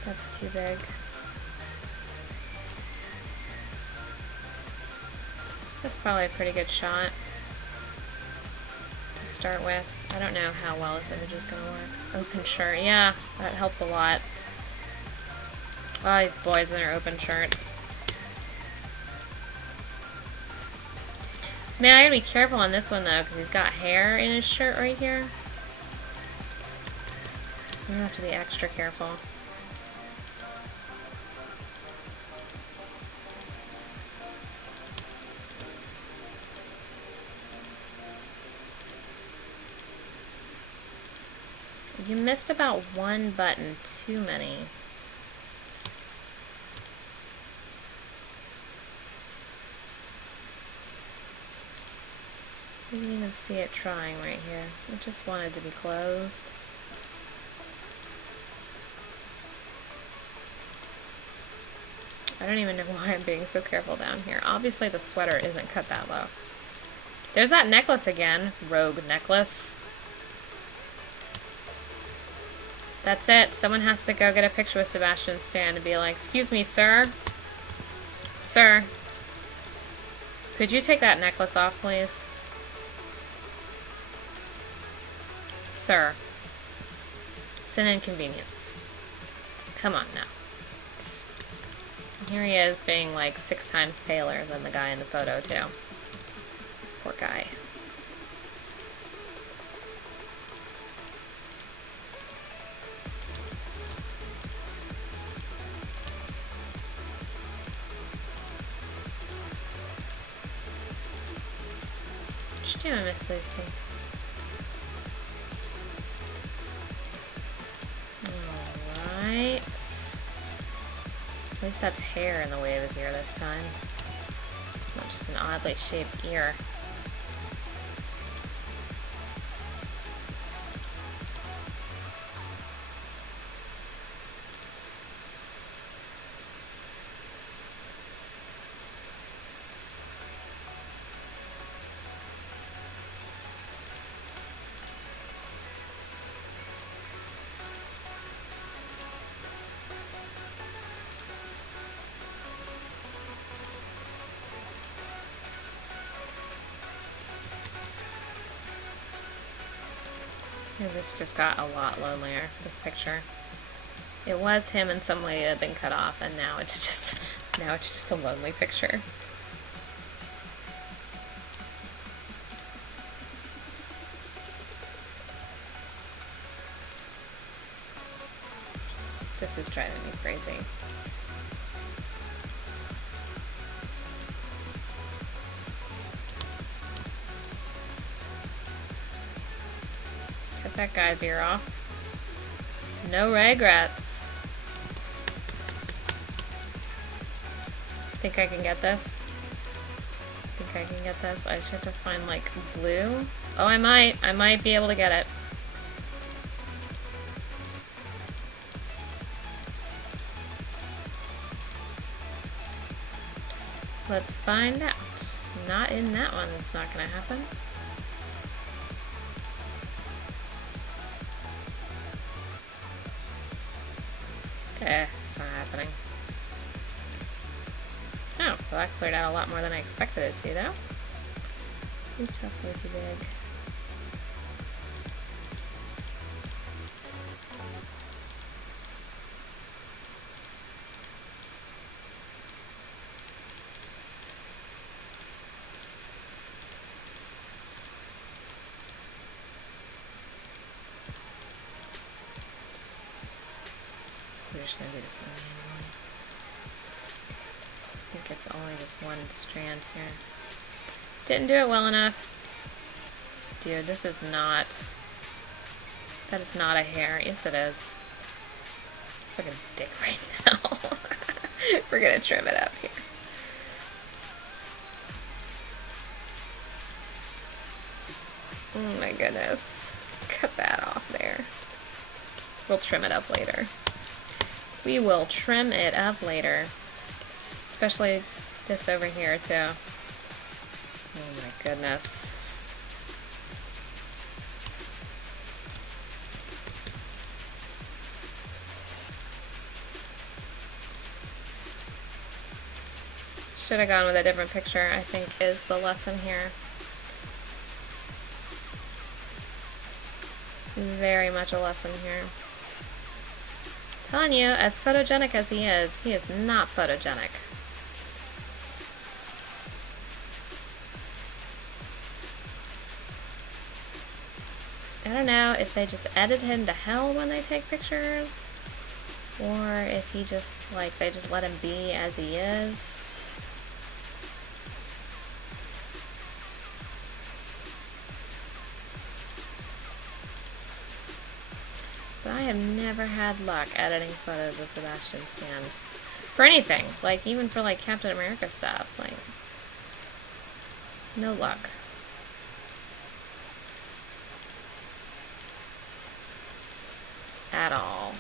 That's too big. That's probably a pretty good shot to start with. I don't know how well this image is going to work. Open shirt. Yeah, that helps a lot. Oh, these boys in their open shirts. Man, I gotta be careful on this one though, because he's got hair in his shirt right here. I'm gonna have to be extra careful. You missed about one button too many. You can even see it trying right here. It just wanted to be closed. I don't even know why I'm being so careful down here. Obviously the sweater isn't cut that low. There's that necklace again. Rogue necklace. That's it. Someone has to go get a picture with Sebastian Stan and be like, "Excuse me, sir. Sir, could you take that necklace off, please? Sir, it's an inconvenience. Come on now." Here he is being like 6 times paler than the guy in the photo too. Poor guy. What you doing, Miss Lucy? Alright. At least that's hair in the way of his ear this time. Not just an oddly shaped ear. This just got a lot lonelier, this picture. It was him in some way that had been cut off, and now it's just a lonely picture. This is driving me crazy. Cut that guy's ear off. No regrets. Think I can get this? Think I can get this? I just have to find like blue. Oh, I might be able to get it. Let's find out. Not in that one, it's not gonna happen. Okay, it's not happening. Oh, well that cleared out a lot more than I expected it to, though. Oops, that's way too big. just gonna do this one manually. I think it's only this one strand here. Didn't do it well enough. Dude, this is not... That is not a hair. Yes, it is. It's like a dick right now. We're gonna trim it up here. Oh my goodness. Cut that off there. We'll trim it up later. We will trim it up later. Especially this over here too. Oh my goodness. Should have gone with a different picture, I think, is the lesson here. Very much a lesson here. I'm telling you, as photogenic as he is not photogenic. I don't know if they just edit him to hell when they take pictures, or if he just, like, they just let him be as he is. But I have never had luck editing photos of Sebastian Stan. For anything. Like, even for, like, Captain America stuff. Like, no luck. At all.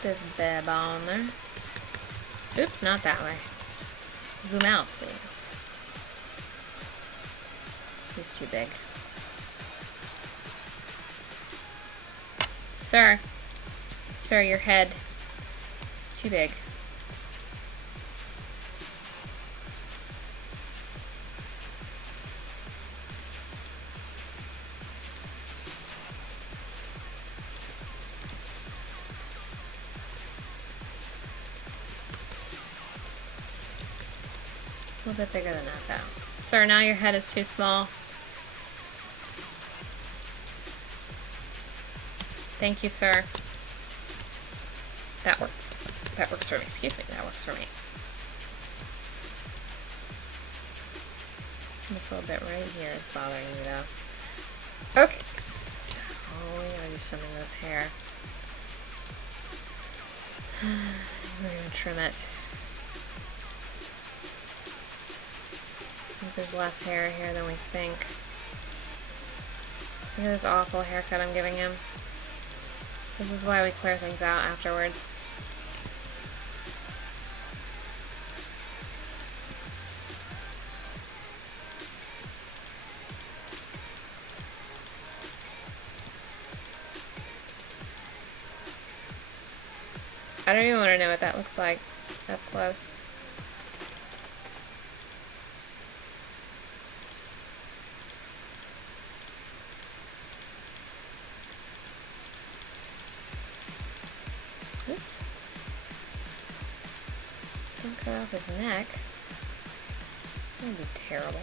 This bib on there. Oops, not that way. Zoom out, please. He's too big. Sir. Sir, your head is too big. A little bit bigger than that, though. Sir, now your head is too small. Thank you, sir. That works. That works for me. Excuse me. That works for me. This little bit right here is bothering me, though. Okay, so we gotta do something with his hair. We're gonna trim it. I think there's less hair here than we think. Look at this awful haircut I'm giving him. This is why we clear things out afterwards. I don't even want to know what that looks like up close. Oops. Don't cut off his neck. That would be terrible.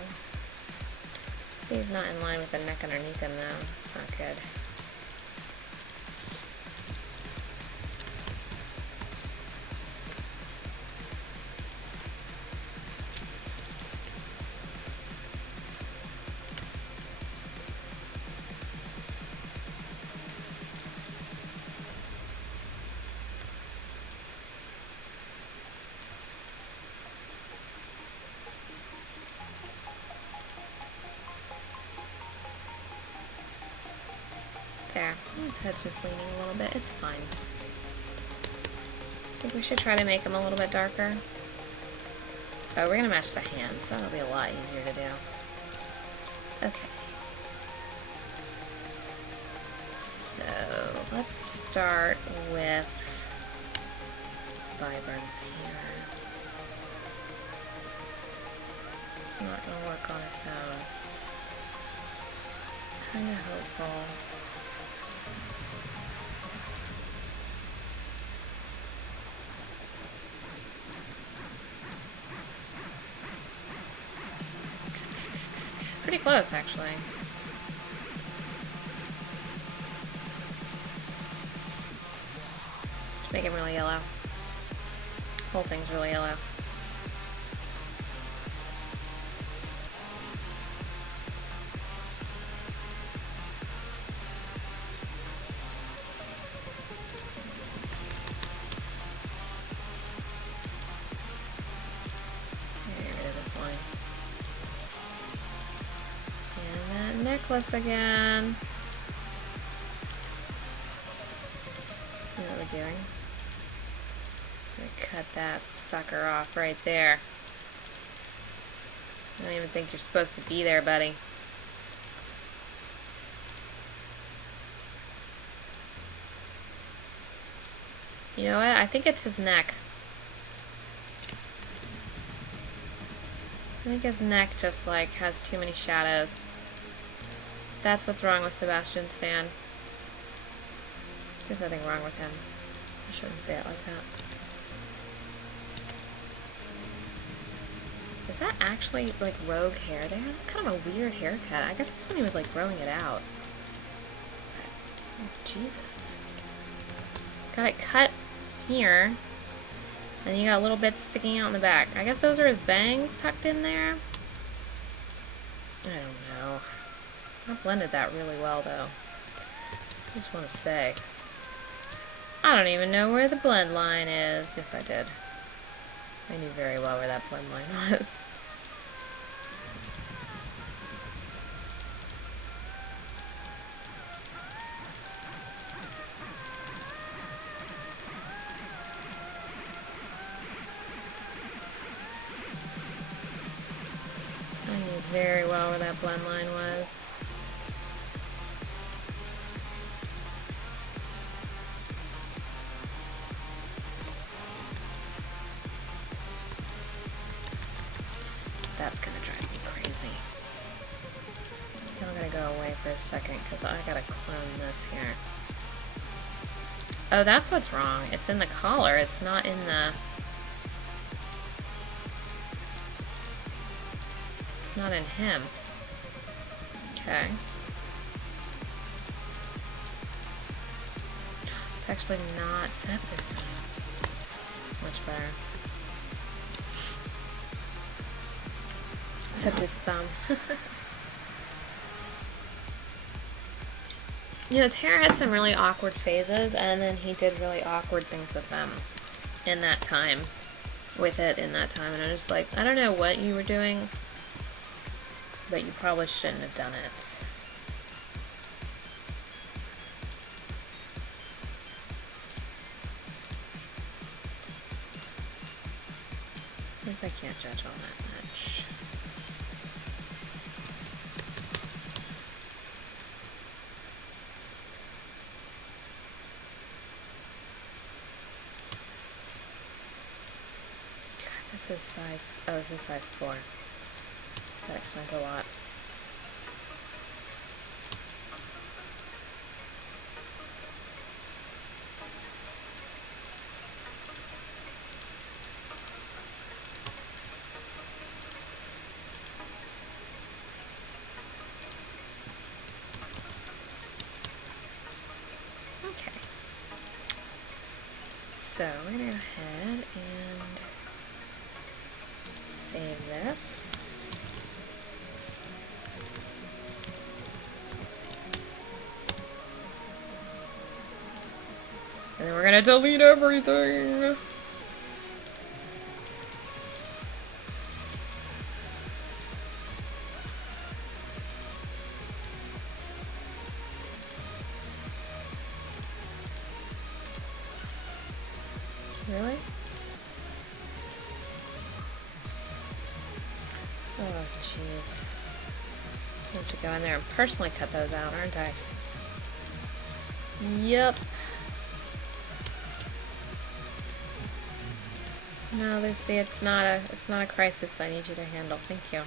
See, he's not in line with the neck underneath him, though. It's not good. There. His head's just leaning a little bit. It's fine. I think we should try to make him a little bit darker. Oh, we're going to match the hands. That'll be a lot easier to do. Okay. So, let's start with vibrance here. It's not going to work on its own. It's kind of hopeful. close, actually. Just make him really yellow. Whole thing's really yellow. Get rid of this line. And that necklace again. What are we doing? I'm gonna cut that sucker off right there. I don't even think you're supposed to be there, buddy. You know what? I think it's his neck. I think his neck just, like, has too many shadows. That's what's wrong with Sebastian Stan. There's nothing wrong with him. I shouldn't say it like that. Is that actually, like, rogue hair there? That's kind of a weird haircut. I guess it's when he was, like, growing it out. Oh, Jesus. Got it cut here. And you got little bits sticking out in the back. I guess those are his bangs tucked in there. I don't know. I blended that really well, though. I just want to say. I don't even know where the blend line is. Yes, I did. I knew very well where that blend line was. I knew very well where that blend line was. That's gonna drive me crazy. I'm gonna go away for a second because I gotta clone this here. Oh, that's what's wrong. It's in the collar. It's not in the... It's not in him. Okay. It's actually not set this time. It's much better. Except his thumb. You know, Terra had some really awkward phases, and then he did really awkward things with them in that time. And I'm just like, I don't know what you were doing, but you probably shouldn't have done it. I guess I can't judge all that much. God, this is size... Oh, this is size 4. That explains a lot. Okay. So we're going to go ahead and save this. And then we're going to delete everything. Really? Oh, jeez. I have to go in there and personally cut those out, aren't I? Yep. No, Lucy, it's not a crisis I need you to handle. Thank you.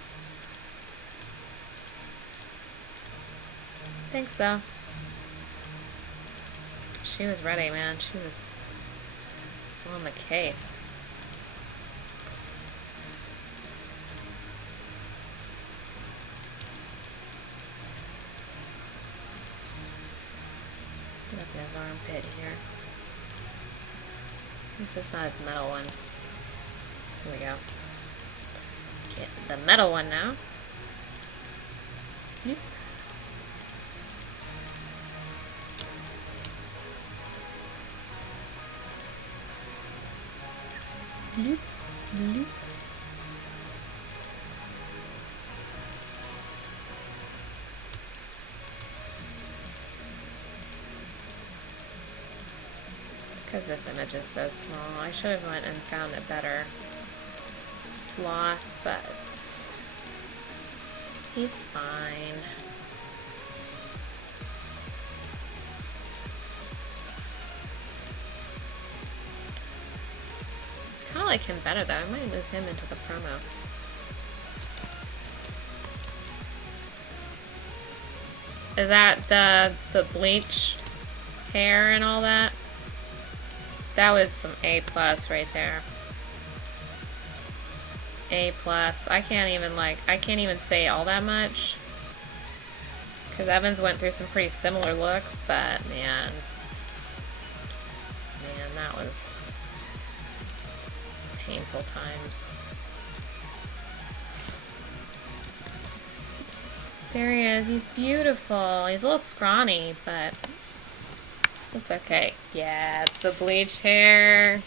Thanks, though. She was ready, man. She was on the case. Put up in his armpit here. Who's this not his metal one? Here we go. Get the metal one now. Yep. Bloop, bloop. It's because this image is so small. I should have went and found a better sloth, but he's fine. I like him better though. I might move him into the promo. Is that the bleached hair and all that? That was some A+ right there. A+. I can't even say all that much. Because Evans went through some pretty similar looks, but man, that was painful times. There he is. He's beautiful. He's a little scrawny, but it's okay. Yeah, it's the bleached hair.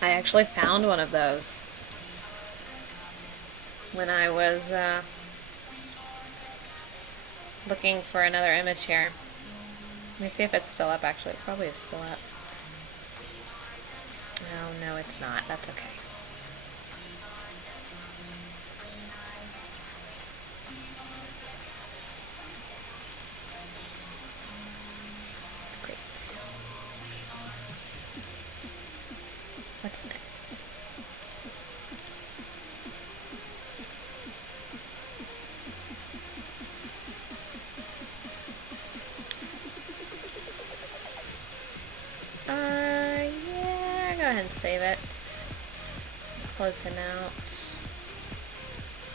I actually found one of those when I was looking for another image here. Let me see if it's still up, actually. It probably is still up. Oh, no, it's not. That's okay. Great. What's next? Yeah, go ahead and save it. Close him out.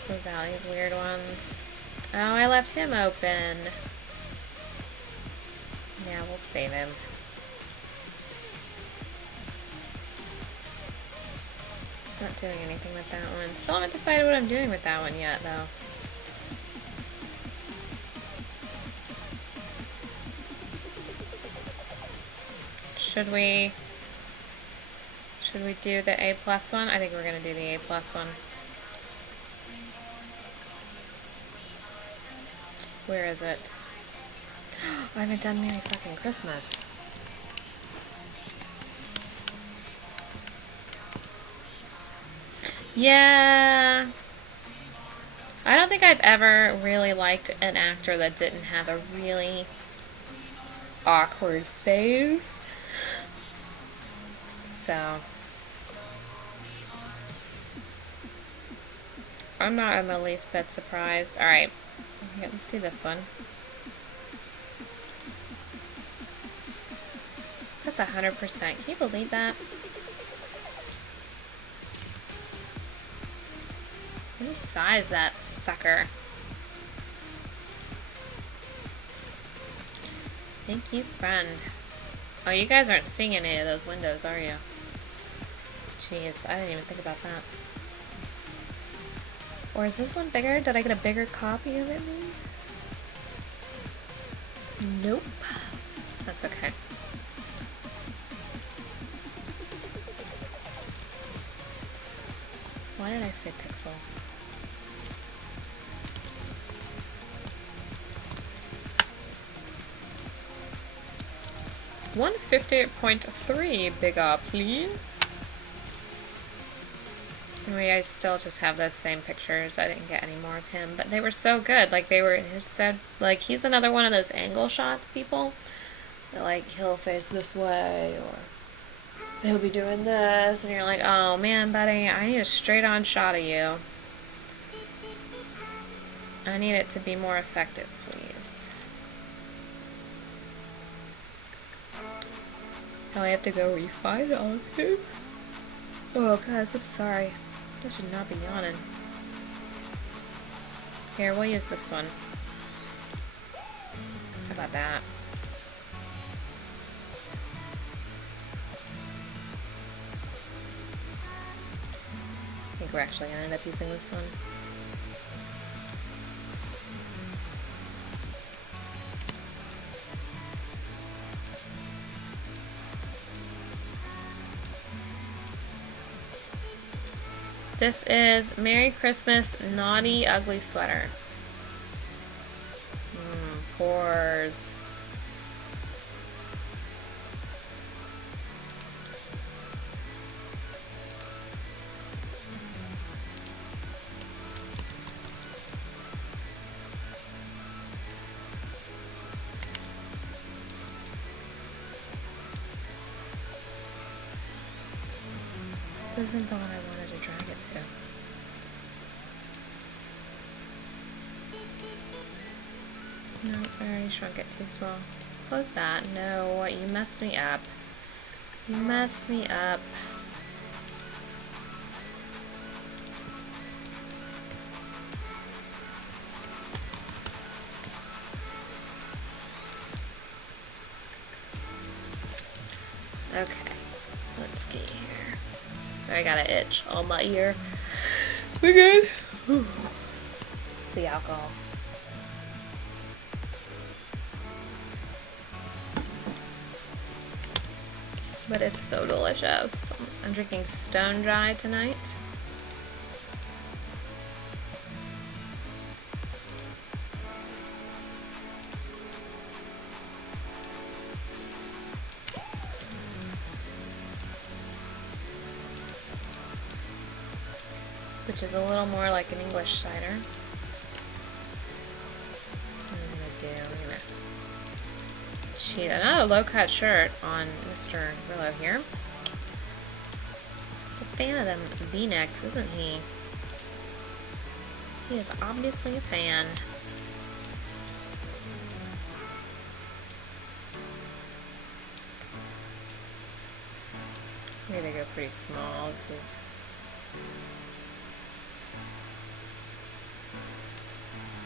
Close out these weird ones. Oh, I left him open. Yeah, we'll save him. Not doing anything with that one. Still haven't decided what I'm doing with that one yet, though. Should we do the A+ one? I think we're gonna do the A+ one. Where is it? I haven't done Merry fucking Christmas. Yeah. I don't think I've ever really liked an actor that didn't have a really awkward face. So I'm not in the least bit surprised. Alright, let's do this one. That's 100%. Can you believe that? Resize that sucker. Thank you, friend. Oh, you guys aren't seeing any of those windows, are you? Jeez, I didn't even think about that. Or is this one bigger? Did I get a bigger copy of it, maybe? Nope. That's okay. Why did I say pixels? $150.3 bigger, please. And I still just have those same pictures. I didn't get any more of him, but they were so good. Like they were so like he's another one of those angle shots people. That, like he'll face this way or he'll be doing this, and you're like, oh man, buddy, I need a straight-on shot of you. I need it to be more effective, please. Now I have to go refine all of this. Oh, guys, I'm sorry. I should not be yawning. Here, we'll use this one. How about that? I think we're actually going to end up using this one. This is Merry Christmas Naughty Ugly Sweater. Pores. This isn't the one I wanted to drag it to. No, I already shrunk it too small. Close that. No, you messed me up. You messed me up. Okay, let's see here. I got an itch on my ear. We're good. It's the alcohol. But it's so delicious. I'm drinking Stone Dry tonight. Which is a little more like an English cider. What am I gonna do? I'm gonna cheat. Another low-cut shirt on Mr. Grillo here. He's a fan of them V-necks, isn't he? He is obviously a fan. Maybe they go pretty small. This is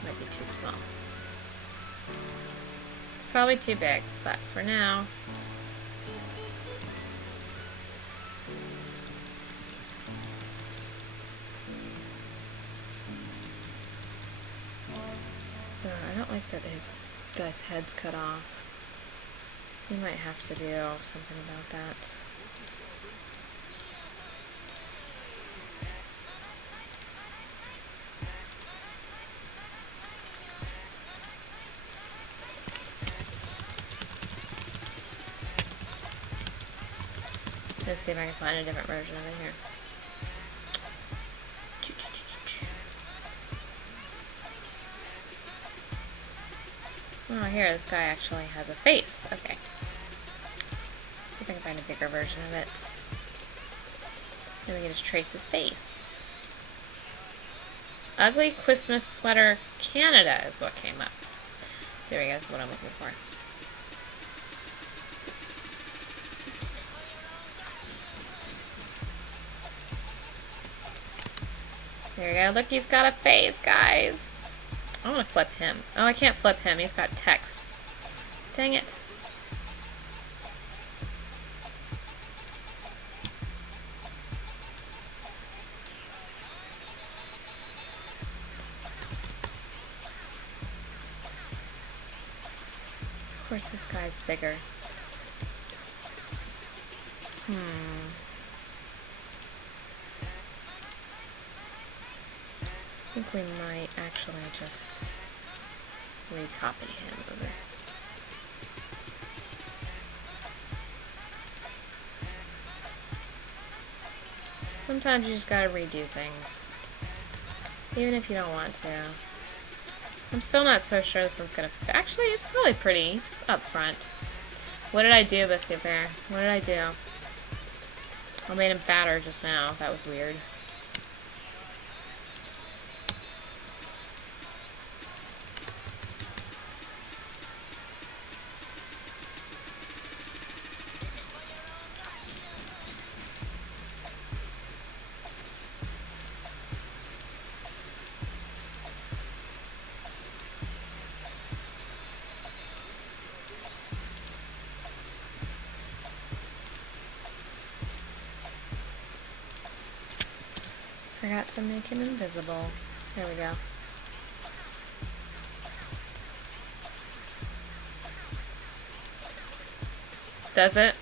might be too small. It's probably too big, but for now. I don't like that his guy's head's cut off. We might have to do something about that. Let's see if I can find a different version of it here. Oh, here, this guy actually has a face. Okay. See if I can find a bigger version of it. Then we can just trace his face. Ugly Christmas Sweater Canada is what came up. There we go, that's what I'm looking for. There we go. Look, he's got a face, guys. I want to flip him. Oh, I can't flip him. He's got text. Dang it. Of course, this guy's bigger. I think we might actually just recopy him over. Sometimes you just gotta redo things, even if you don't want to. I'm still not so sure this one's gonna fit. Actually, it's probably pretty. He's up front. What did I do, Biscuit Bear? What did I do? I made him fatter just now. That was weird. forgot to make him invisible. There we go. Does it?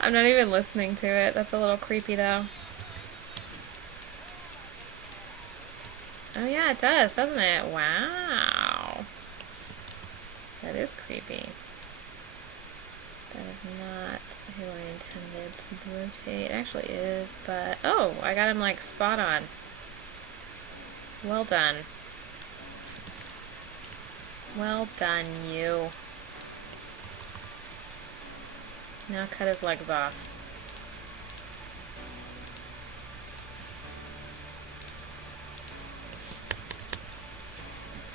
I'm not even listening to it. That's a little creepy though. Oh yeah, it does, doesn't it? Wow. That is creepy. That is not who I intended to rotate. It actually is, but... Oh, I got him, like, spot on. Well done. Well done, you. Now cut his legs off.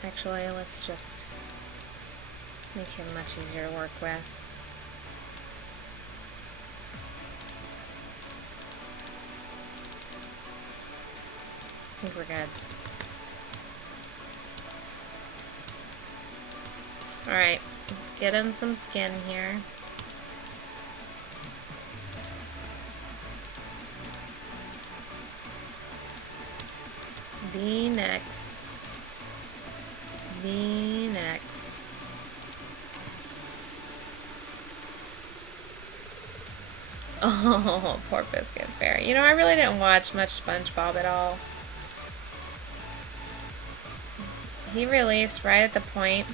Actually, let's just make him much easier to work with. I think we're good. Alright, let's get him some skin here. V-necks. V-necks. Oh, poor Biscuit Fairy. You know, I really didn't watch much SpongeBob at all. He released right at the point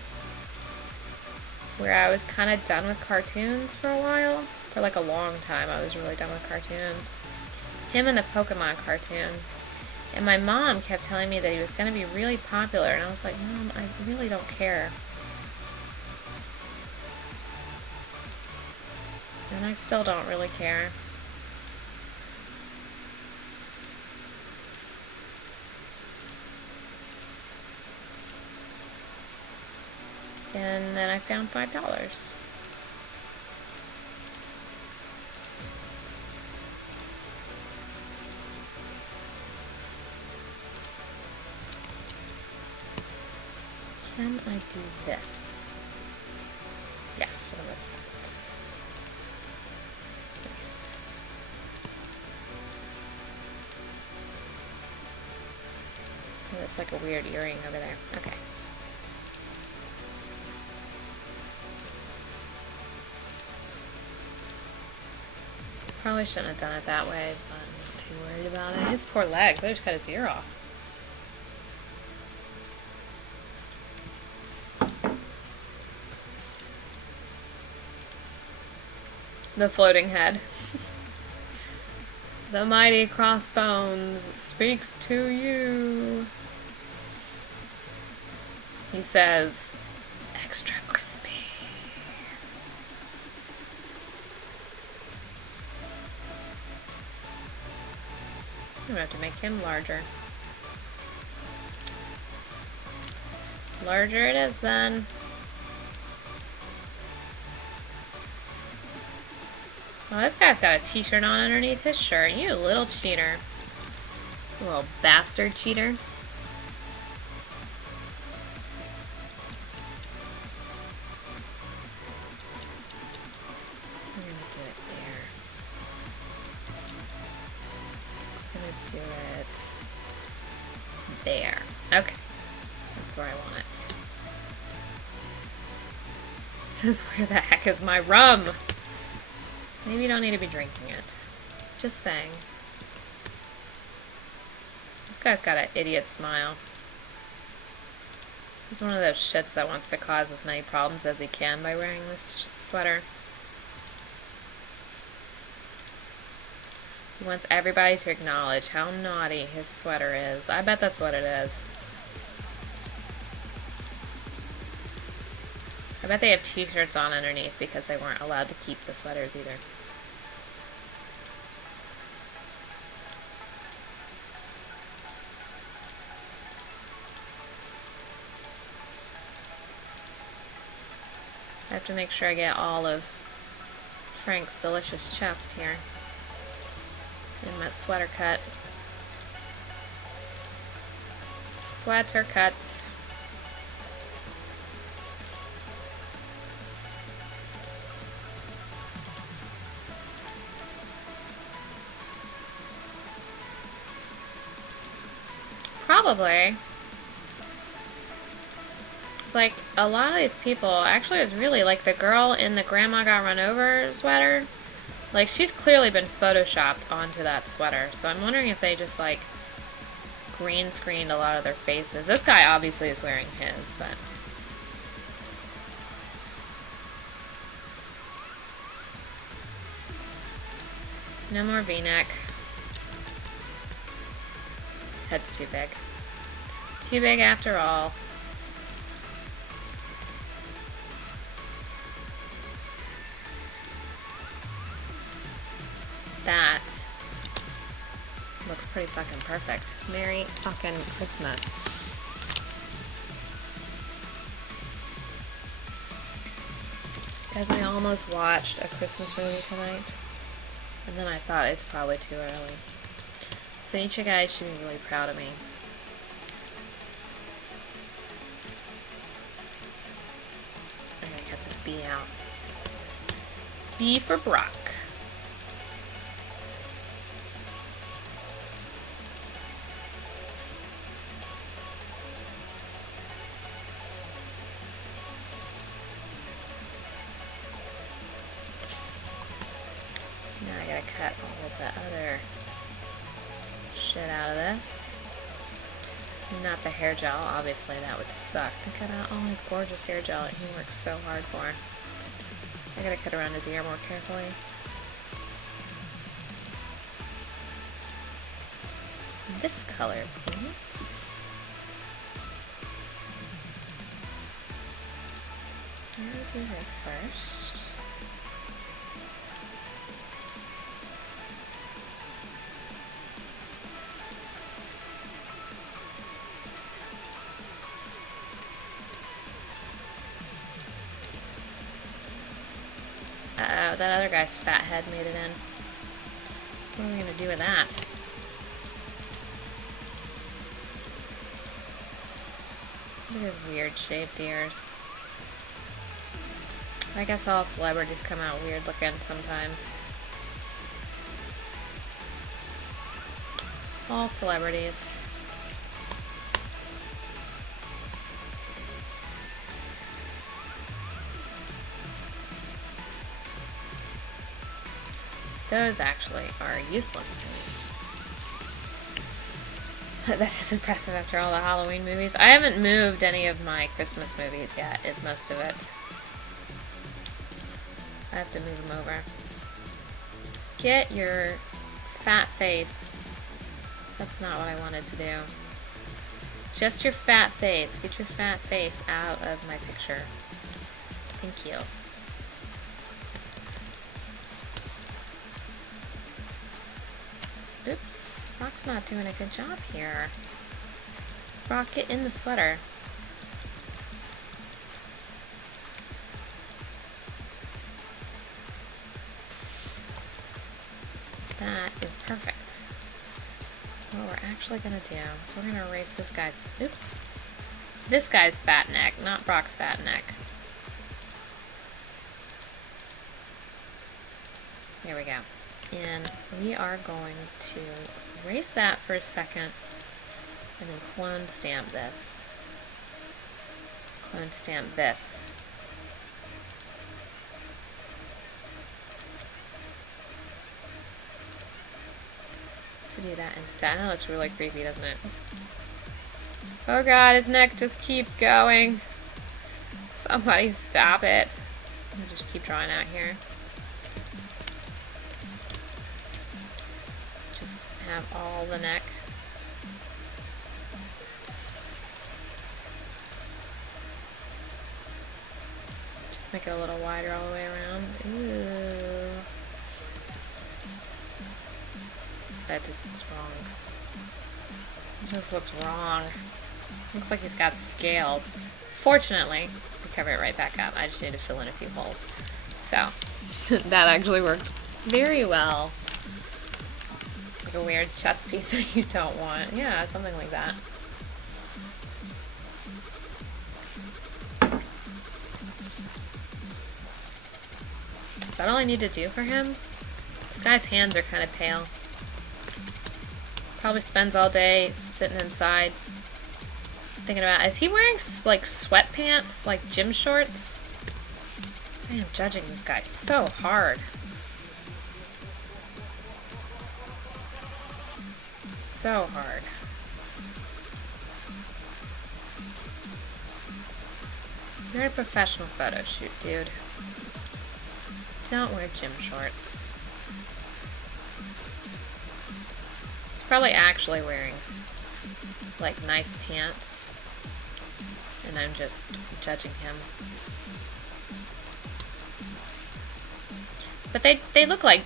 where I was kind of done with cartoons for a while. For like a long time, I was really done with cartoons. Him and the Pokemon cartoon. And my mom kept telling me that he was going to be really popular. And I was like, Mom, I really don't care. And I still don't really care. And then I found $5. Can I do this? Yes, for the most part. Nice. Oh, that's like a weird earring over there. Okay. Probably shouldn't have done it that way, but I'm not too worried about it. His poor legs. I just cut his ear off. The floating head. The mighty Crossbones speaks to you. He says, extra crispy. I'm gonna have to make him larger. Larger it is then. Oh, this guy's got a t-shirt on underneath his shirt. You little cheater. You little bastard cheater. I'm gonna do it there. I'm gonna do it there. Okay. That's where I want it. This is where the heck is my rum? Maybe you don't need to be drinking it. Just saying. This guy's got an idiot smile. He's one of those shits that wants to cause as many problems as he can by wearing this sweater. He wants everybody to acknowledge how naughty his sweater is. I bet that's what it is. I bet they have t-shirts on underneath because they weren't allowed to keep the sweaters either. I have to make sure I get all of Frank's delicious chest here in my sweater cut. Sweater cut. Probably. It's like, a lot of these people, actually it was really like the girl in the grandma got run over sweater. Like, she's clearly been photoshopped onto that sweater. So I'm wondering if they just, like, green screened a lot of their faces. This guy obviously is wearing his, but... No more V-neck. Head's too big. Too big after all. That looks pretty fucking perfect. Merry fucking Christmas. Guys, I almost watched a Christmas movie tonight. And then I thought it's probably too early. So each of you guys should be really proud of me. I'm gonna cut this B out. B for Brock. Now I gotta cut all of the other shit out of this. Not the hair gel, obviously that would suck to cut out all his gorgeous hair gel that he works so hard for. I gotta cut around his ear more carefully. This color, please. I'm gonna do this first. Uh-oh, that other guy's fat head made it in. What are we gonna do with that? Look at his weird shaped ears. I guess all celebrities come out weird looking sometimes. All celebrities. Those actually are useless to me. That is impressive after all the Halloween movies. I haven't moved any of my Christmas movies yet, is most of it. I have to move them over. Get your fat face. That's not what I wanted to do. Just your fat face. Get your fat face out of my picture. Thank you. Oops, Brock's not doing a good job here. Brock, get in the sweater. That is perfect. What we're actually gonna do is we're gonna erase this guy's, oops, this guy's fat neck, not Brock's fat neck. There we go. And we are going to erase that for a second and then clone stamp this. Clone stamp this. To do that instead. That looks really creepy, doesn't it? Oh god, his neck just keeps going. Somebody stop it. I'll just keep drawing out here. Just have all the neck. Just make it a little wider all the way around. Ooh. That just looks wrong. It just looks wrong. Looks like he's got scales. Fortunately, we cover it right back up. I just need to fill in a few holes. So, that actually worked very well. Like a weird chest piece that you don't want. Yeah, something like that. Is that all I need to do for him? This guy's hands are kind of pale. Probably spends all day sitting inside thinking about, is he wearing like sweatpants, like gym shorts? I am judging this guy so hard. So hard. You're at a professional photo shoot, dude. Don't wear gym shorts. He's probably actually wearing, like, nice pants. And I'm just judging him. But they look like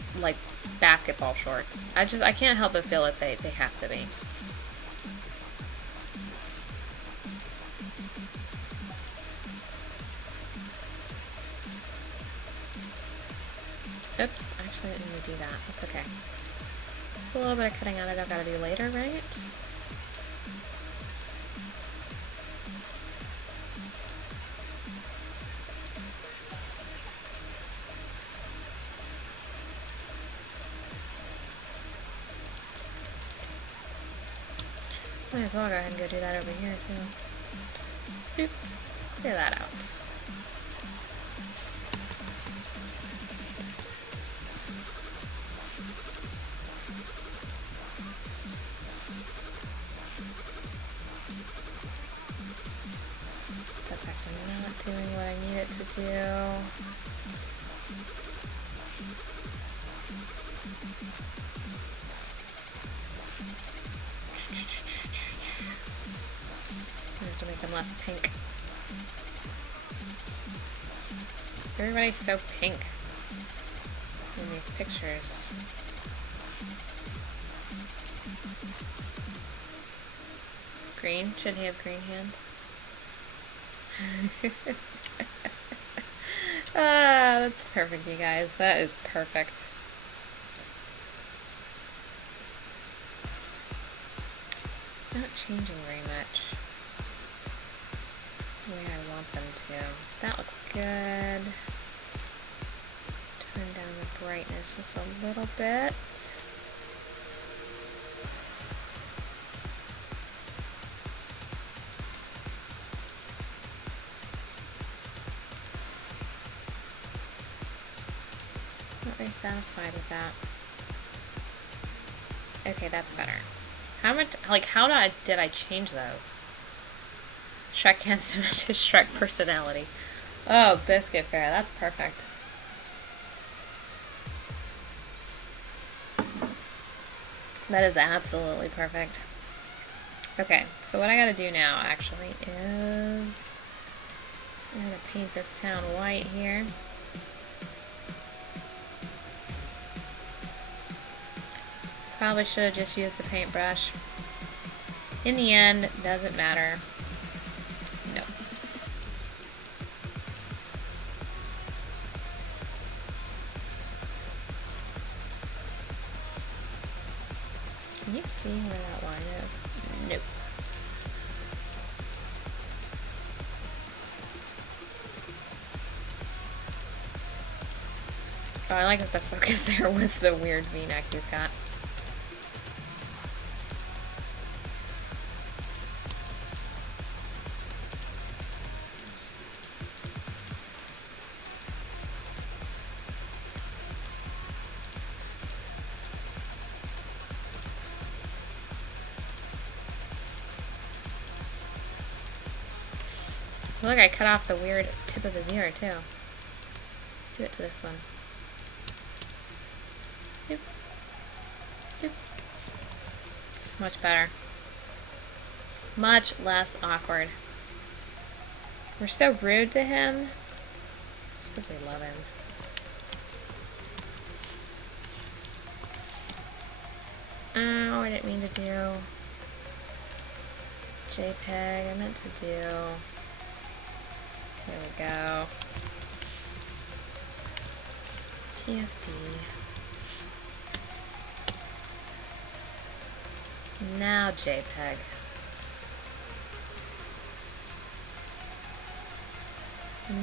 basketball shorts. I can't help but feel that they have to be. Oops, actually I didn't mean to do that. That's okay. It's a little bit of cutting out that I've got to do later, right? Might as well go ahead and go do that over here too. Boop. Clear that out. That's actually not doing what I need it to do. I have to make them less pink. Everybody's so pink in these pictures. Green? Should he have green hands? Ah, that's perfect, you guys. That is perfect. Not changing very much the way I want them to. That looks good. Turn down the brightness just a little bit. Not very satisfied with that. Okay, that's better. How much, like, did I change those? Shrek hands to match his Shrek personality. Oh, Biscuit Fair, that's perfect. That is absolutely perfect. Okay, so what I gotta do now, actually, is I'm gonna paint this town white here. Probably should have just used the paintbrush. In the end, doesn't matter. No. Can you see where that line is? Nope. Oh, I like that the focus there was the weird V-neck he's got. Look, I cut off the weird tip of his ear, too. Let's do it to this one. Doop. Doop. Much better. Much less awkward. We're so rude to him. Just because we love him. Oh, I didn't mean to do JPEG. I meant to do... There we go. PSD. Now JPEG.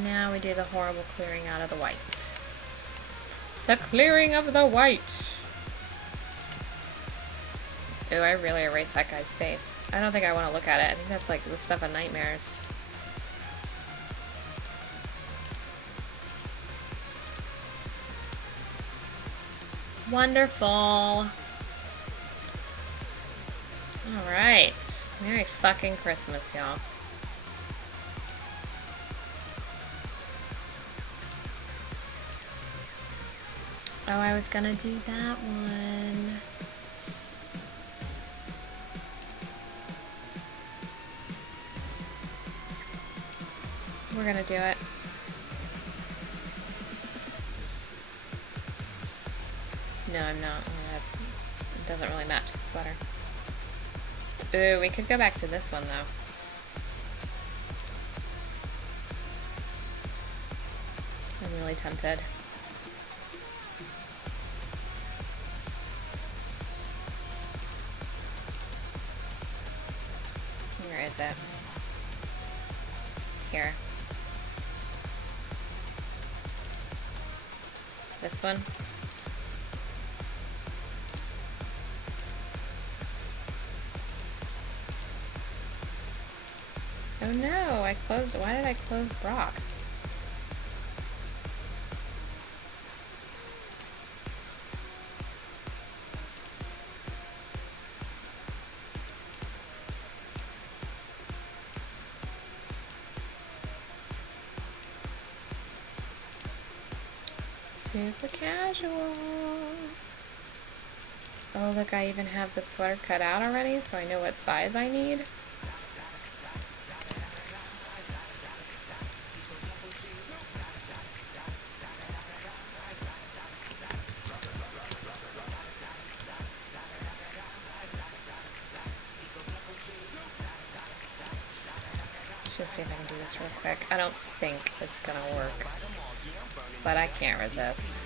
Now we do the horrible clearing out of the white. The clearing of the white. Ooh, I really erased that guy's face. I don't think I want to look at it. I think that's like the stuff of nightmares. Wonderful. Alright. Merry fucking Christmas, y'all. Oh, I was gonna do that one. We're gonna do it. No, I'm not. It doesn't really match the sweater. Ooh, we could go back to this one, though. I'm really tempted. Where is it? Here. This one? Oh no, I closed. Why did I close Brock? Super casual. Oh, look, I even have the sweater cut out already, so I know what size I need. Just see if I can do this real quick. I don't think it's gonna work, but I can't resist.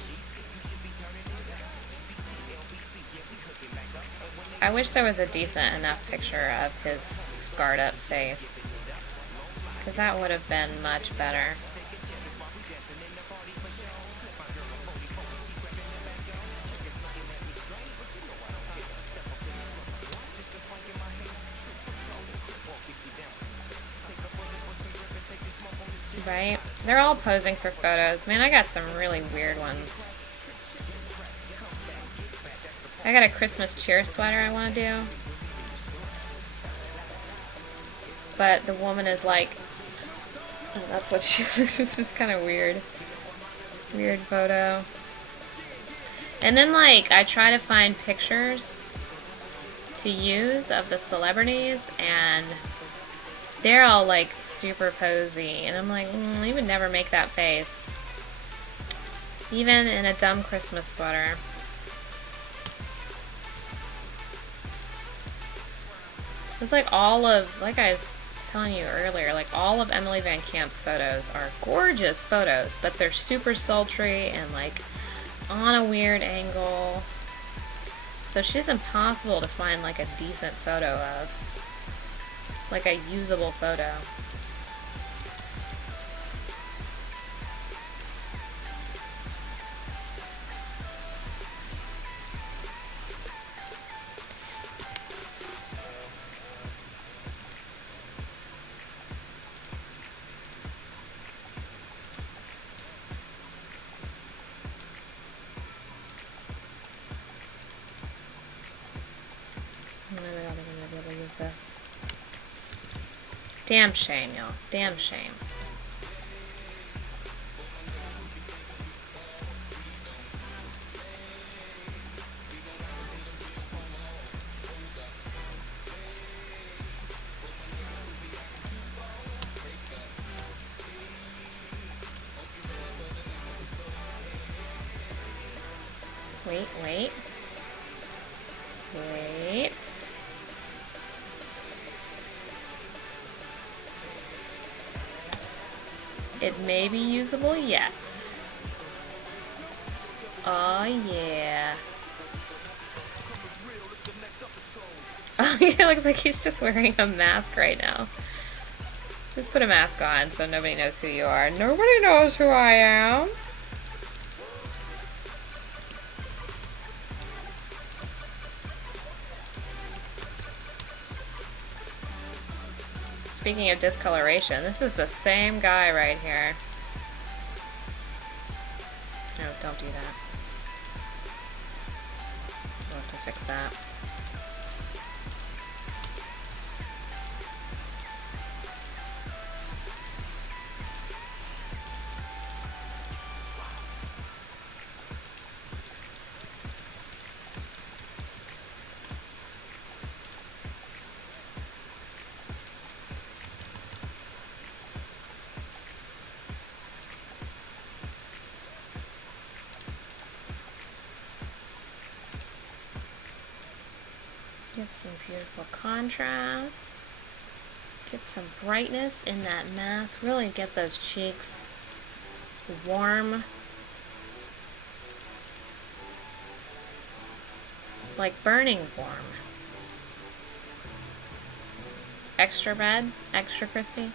I wish there was a decent enough picture of his scarred up face, because that would have been much better. Right? They're all posing for photos. Man, I got some really weird ones. I got a Christmas cheer sweater I want to do. But the woman is like... Oh, that's what she looks. It's just kind of weird. Weird photo. And then, like, I try to find pictures to use of the celebrities, and they're all, like, super posy. And I'm like, you would never make that face. Even in a dumb Christmas sweater. It's like all of, like I was telling you earlier, like all of Emily Van Camp's photos are gorgeous photos, but they're super sultry and like on a weird angle. So she's impossible to find like a decent photo of. Like a usable photo. This. Damn shame, y'all. Damn shame. Wait. Wait. It may be usable yet. Oh, yeah. Oh, it looks like he's just wearing a mask right now. Just put a mask on so nobody knows who you are. Nobody knows who I am. speaking of discoloration, this is the same guy right here. No, don't do that. We'll have to fix that. Get some beautiful contrast. Get some brightness in that mask. Really get those cheeks warm. Like burning warm. Extra red, extra crispy. I'm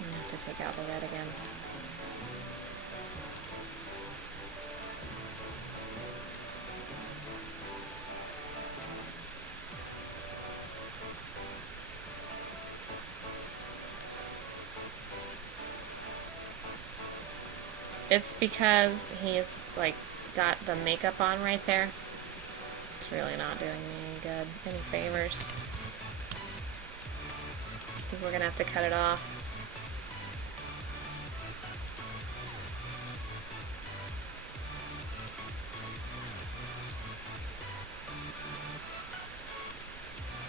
gonna have to take out the red again. It's because he's like got the makeup on right there. It's really not doing me any good, any favors. I think we're gonna have to cut it off.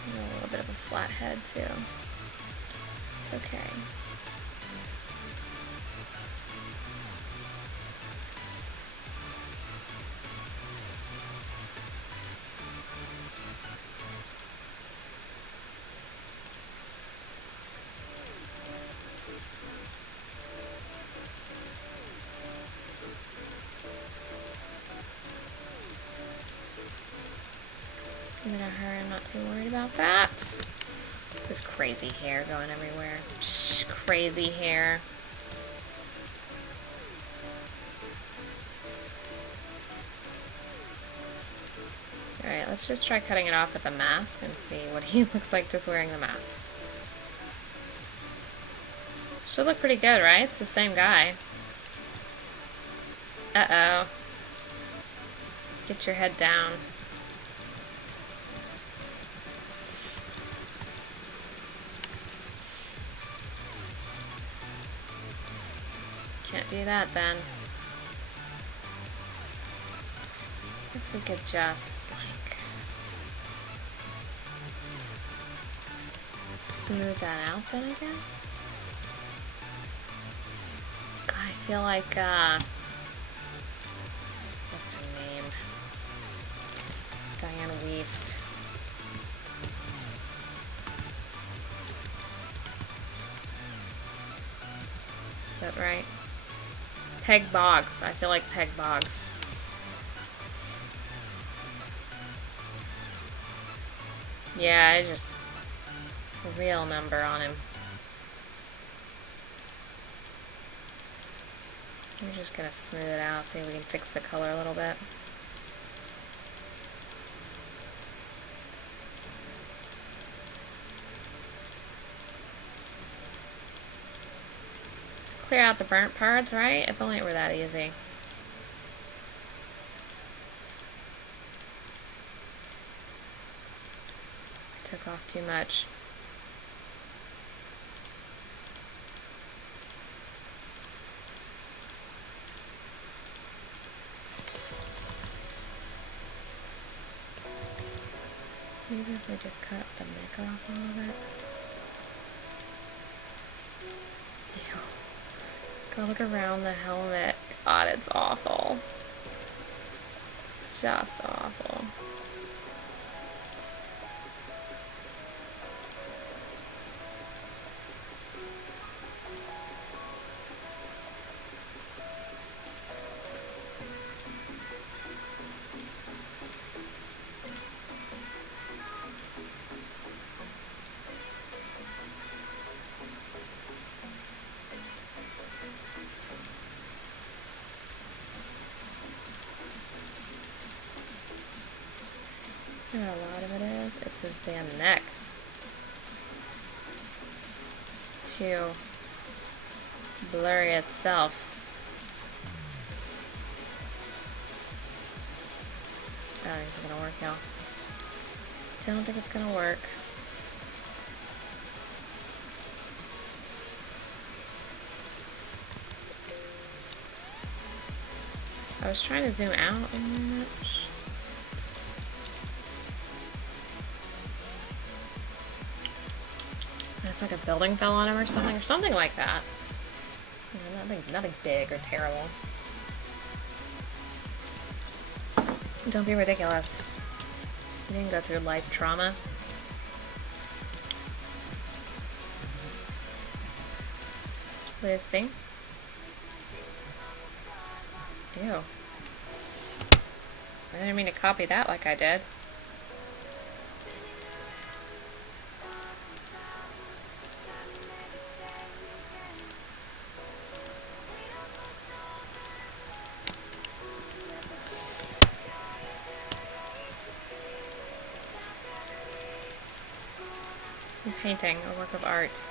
A little bit of a flat head too. It's okay. I'm gonna hurry, I'm not too worried about that. This crazy hair going everywhere. Psh, crazy hair. Alright, let's just try cutting it off with the mask and see what he looks like just wearing the mask. Should look pretty good, right? It's the same guy. Uh-oh. Get your head down. Can't do that then. Guess we could just like smooth that out then, I guess. God, I feel like what's her name? Diana Wiest. Is that right? Peg Boggs. I feel like Peg Boggs. Yeah, I just a real number on him. I'm just gonna smooth it out, see if we can fix the color a little bit. Clear out the burnt parts, right? If only it were that easy. I took off too much. Maybe if we just cut the neck off a little bit. Ew. Go look around the helmet. God, it's awful. It's just awful. is his damn neck. It's too blurry itself. I don't think it's gonna work, y'all. Don't think it's gonna work. I was trying to zoom out in it. It's like a building fell on him or something like that. Nothing big or terrible. Don't be ridiculous. You didn't go through life trauma. Lucy. Ew. I didn't mean to copy that like I did. I'm painting a work of art.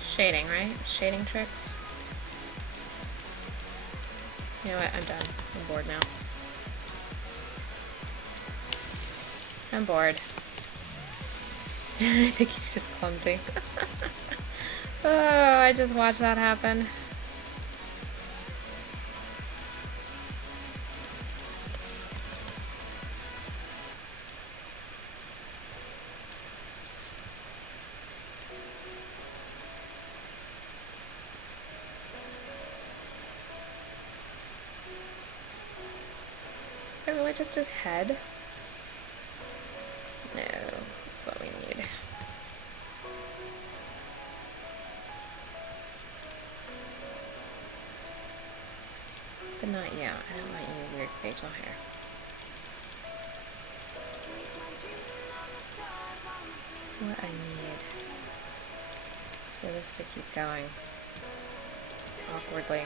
Shading, right? Shading tricks. You know what? I'm done. I'm bored now. I'm bored. I think he's just clumsy. Oh, I just watched that happen. Is it really just his head? No, that's what we need. But not you. I don't want you weird facial hair. What I need is for this to keep going awkwardly.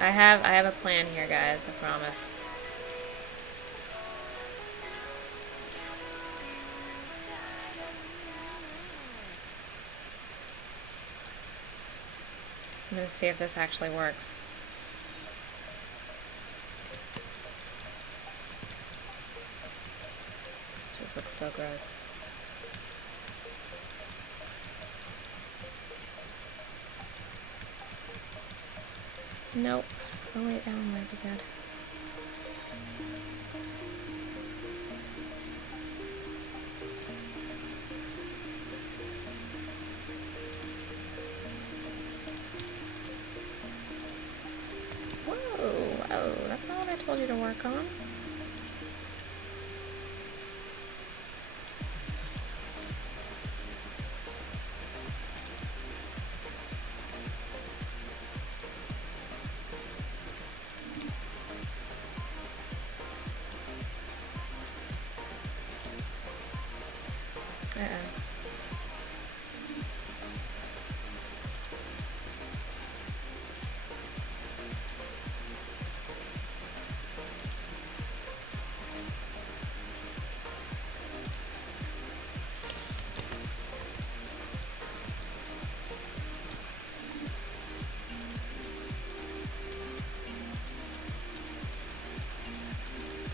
I have a plan here, guys, I promise. I'm gonna see if this actually works. This just looks so gross. Nope. Oh wait, that one might be good. Whoa, that's not what I told you to work on.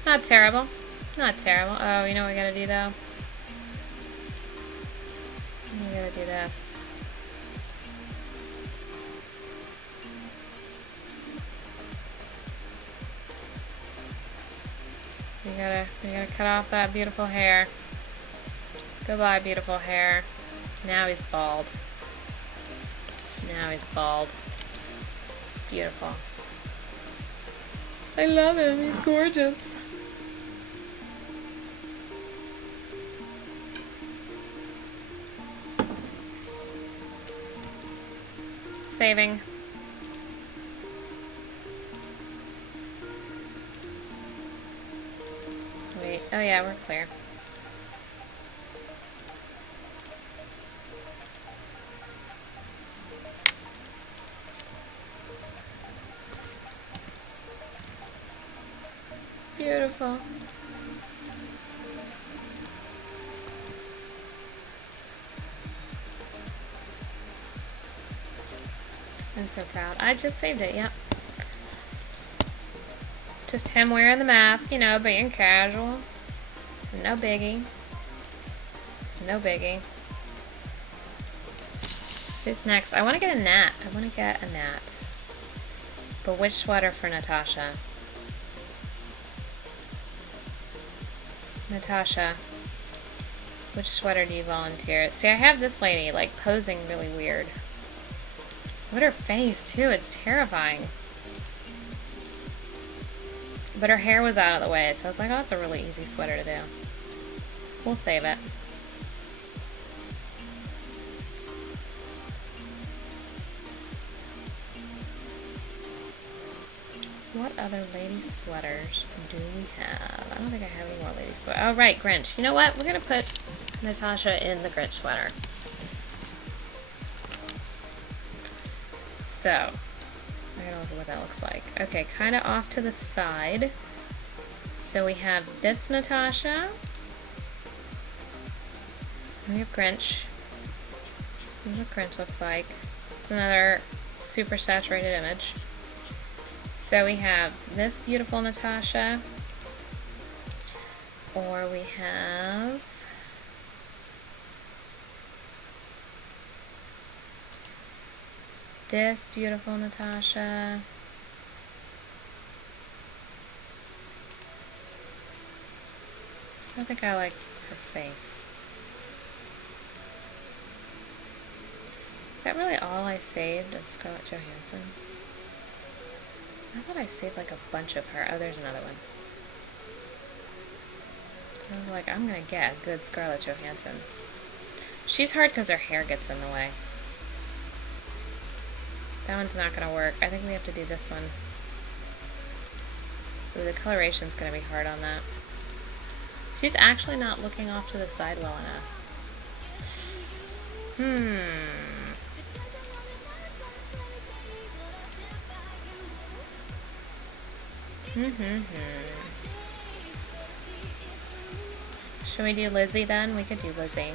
Not terrible. Not terrible. Oh, you know what we gotta do though? We gotta do this. We gotta cut off that beautiful hair. Goodbye, beautiful hair. Now he's bald. Now he's bald. Beautiful. I love him. He's gorgeous. Saving. Wait. Oh yeah, we're clear. Beautiful. I'm so proud. I just saved it, yep. Just him wearing the mask, you know, being casual. No biggie. No biggie. Who's next? I want to get a Nat. I want to get a Nat. But which sweater for Natasha? Natasha, which sweater do you volunteer? See, I have this lady, like, posing really weird. Look at her face, too. It's terrifying. But her hair was out of the way, so I was like, oh, that's a really easy sweater to do. We'll save it. What other lady sweaters do we have? I don't think I have any more lady sweaters. Oh, right, Grinch. You know what? We're going to put Natasha in the Grinch sweater. So, I gotta look at what that looks like. Okay, kind of off to the side. So we have this Natasha. And we have Grinch. Here's what Grinch looks like. It's another super saturated image. So we have this beautiful Natasha, or we have this beautiful Natasha. I don't think I like her face. Is that really all I saved of Scarlett Johansson? I thought I saved like a bunch of her. Oh, there's another one. I was like, I'm gonna get a good Scarlett Johansson. She's hard because her hair gets in the way. That one's not gonna work. I think we have to do this one. Ooh, the coloration's gonna be hard on that. She's actually not looking off to the side well enough. Should we do Lizzie then? We could do Lizzie.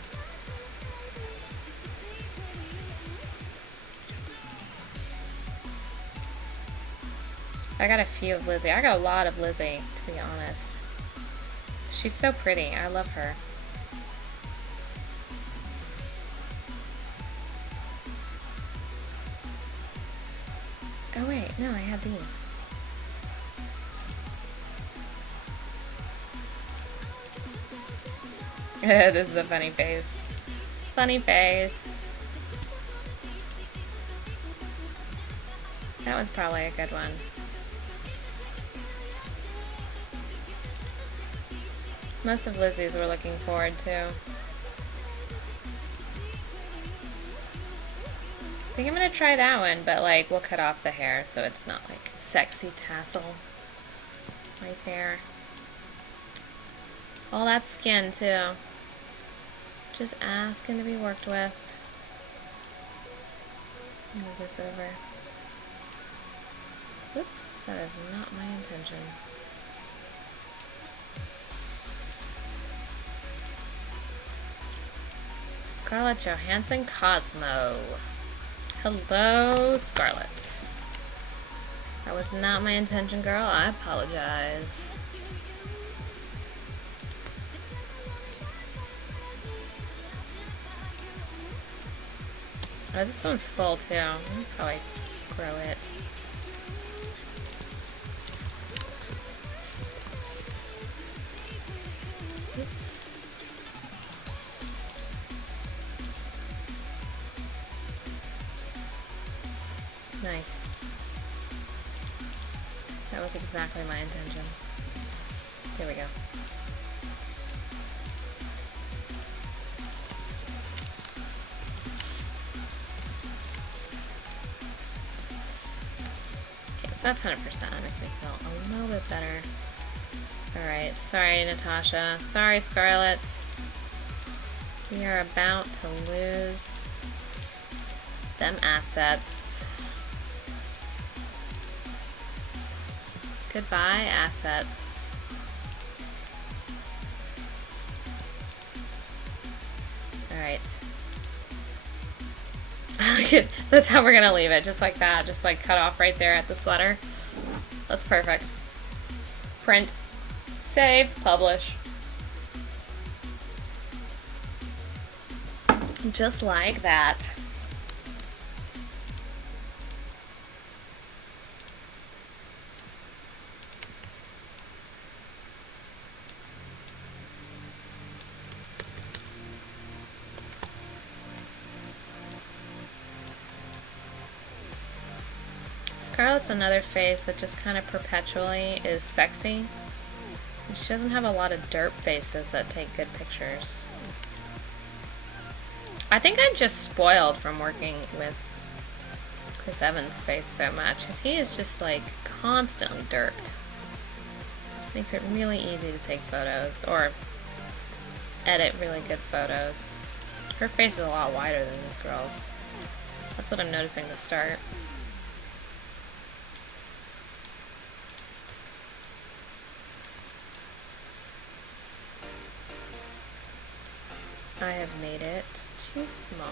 I got a few of Lizzie. I got a lot of Lizzie, to be honest. She's so pretty. I love her. Oh wait, no, I had these. This is a funny face. Funny face. That was probably a good one. Most of Lizzie's we're looking forward to. I think I'm gonna try that one, but like we'll cut off the hair so it's not like sexy tassel right there. All that skin too. Just asking to be worked with. Move this over. Whoops, that is not my intention. Scarlett Johansson Cosmo. Hello, Scarlett. That was not my intention, girl. I apologize. Oh, this one's full too. I'll probably grow it. Oops. Nice. That was exactly my intention. There we go. Okay, so that's 100%. That makes me feel a little bit better. Alright, sorry Natasha. Sorry Scarlett. We are about to lose them assets. Goodbye, assets. Alright. That's how we're gonna leave it, just like that. Just like cut off right there at the sweater. That's perfect. Print. Save. Publish. Just like that. Scarlett's another face that just kind of perpetually is sexy. She doesn't have a lot of derp faces that take good pictures. I think I'm just spoiled from working with Chris Evans' face so much, because he is just like constantly derped. Makes it really easy to take photos, or edit really good photos. Her face is a lot wider than this girl's. That's what I'm noticing to start. I have made it too small.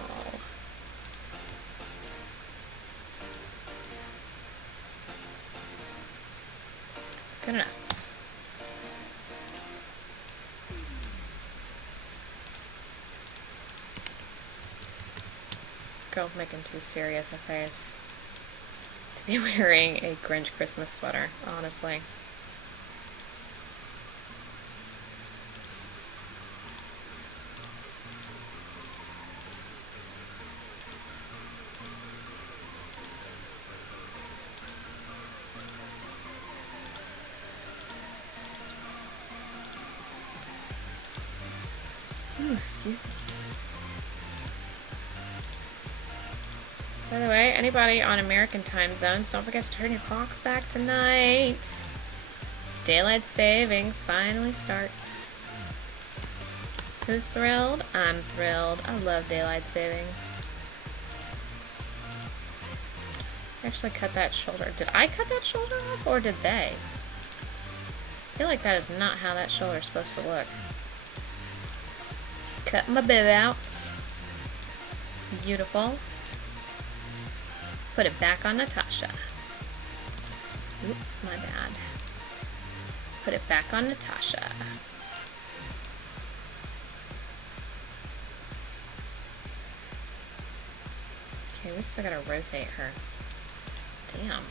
It's good enough. This girl's making too serious a face to be wearing a Grinch Christmas sweater, honestly. Ooh, excuse me. By the way, anybody on American time zones, don't forget to turn your clocks back tonight. Daylight savings finally starts. Who's thrilled? I'm thrilled. I love daylight savings. I actually cut that shoulder. Did I cut that shoulder off, or did they? I feel like that is not how that shoulder is supposed to look. Cut my bib out. Beautiful. Put it back on Natasha. Oops, my bad. Put it back on Natasha. Okay, we still gotta rotate her. Damn.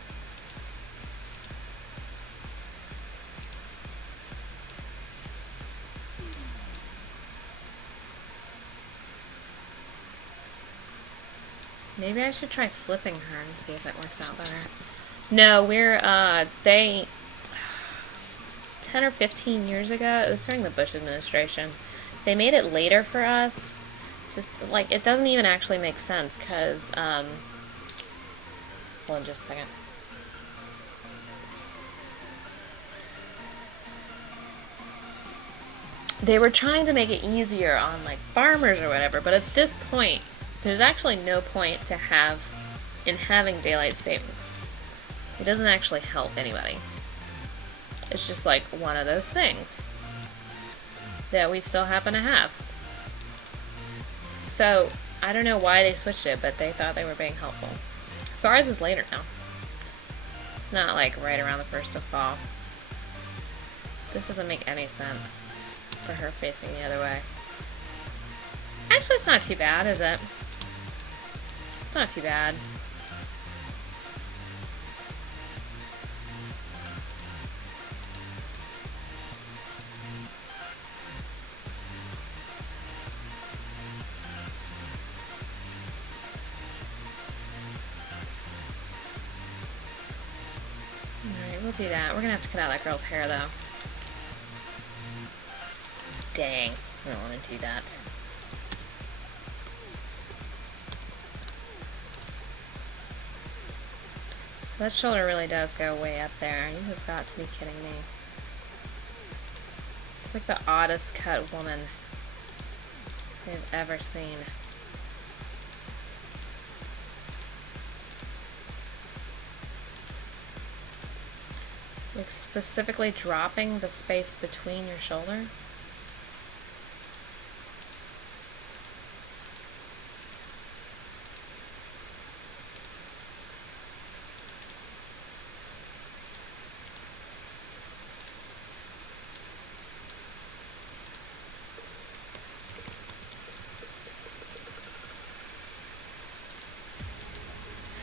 Maybe I should try flipping her and see if it works out better. No, we're, 10 or 15 years ago, it was during the Bush administration, they made it later for us. Just, like, it doesn't even actually make sense, because, hold on just a second. They were trying to make it easier on, like, farmers or whatever, but at this point, there's actually no point to having daylight savings. It doesn't actually help anybody. It's just like one of those things that we still happen to have. So, I don't know why they switched it, but they thought they were being helpful. So ours is later now. It's not like right around the first of fall. This doesn't make any sense for her facing the other way. Actually, it's not too bad, is it? not too bad. Alright, we'll do that. We're gonna have to cut out that girl's hair, though. Dang. I don't want to do that. That shoulder really does go way up there. You have got to be kidding me. It's like the oddest cut woman they've ever seen. Like specifically dropping the space between your shoulder.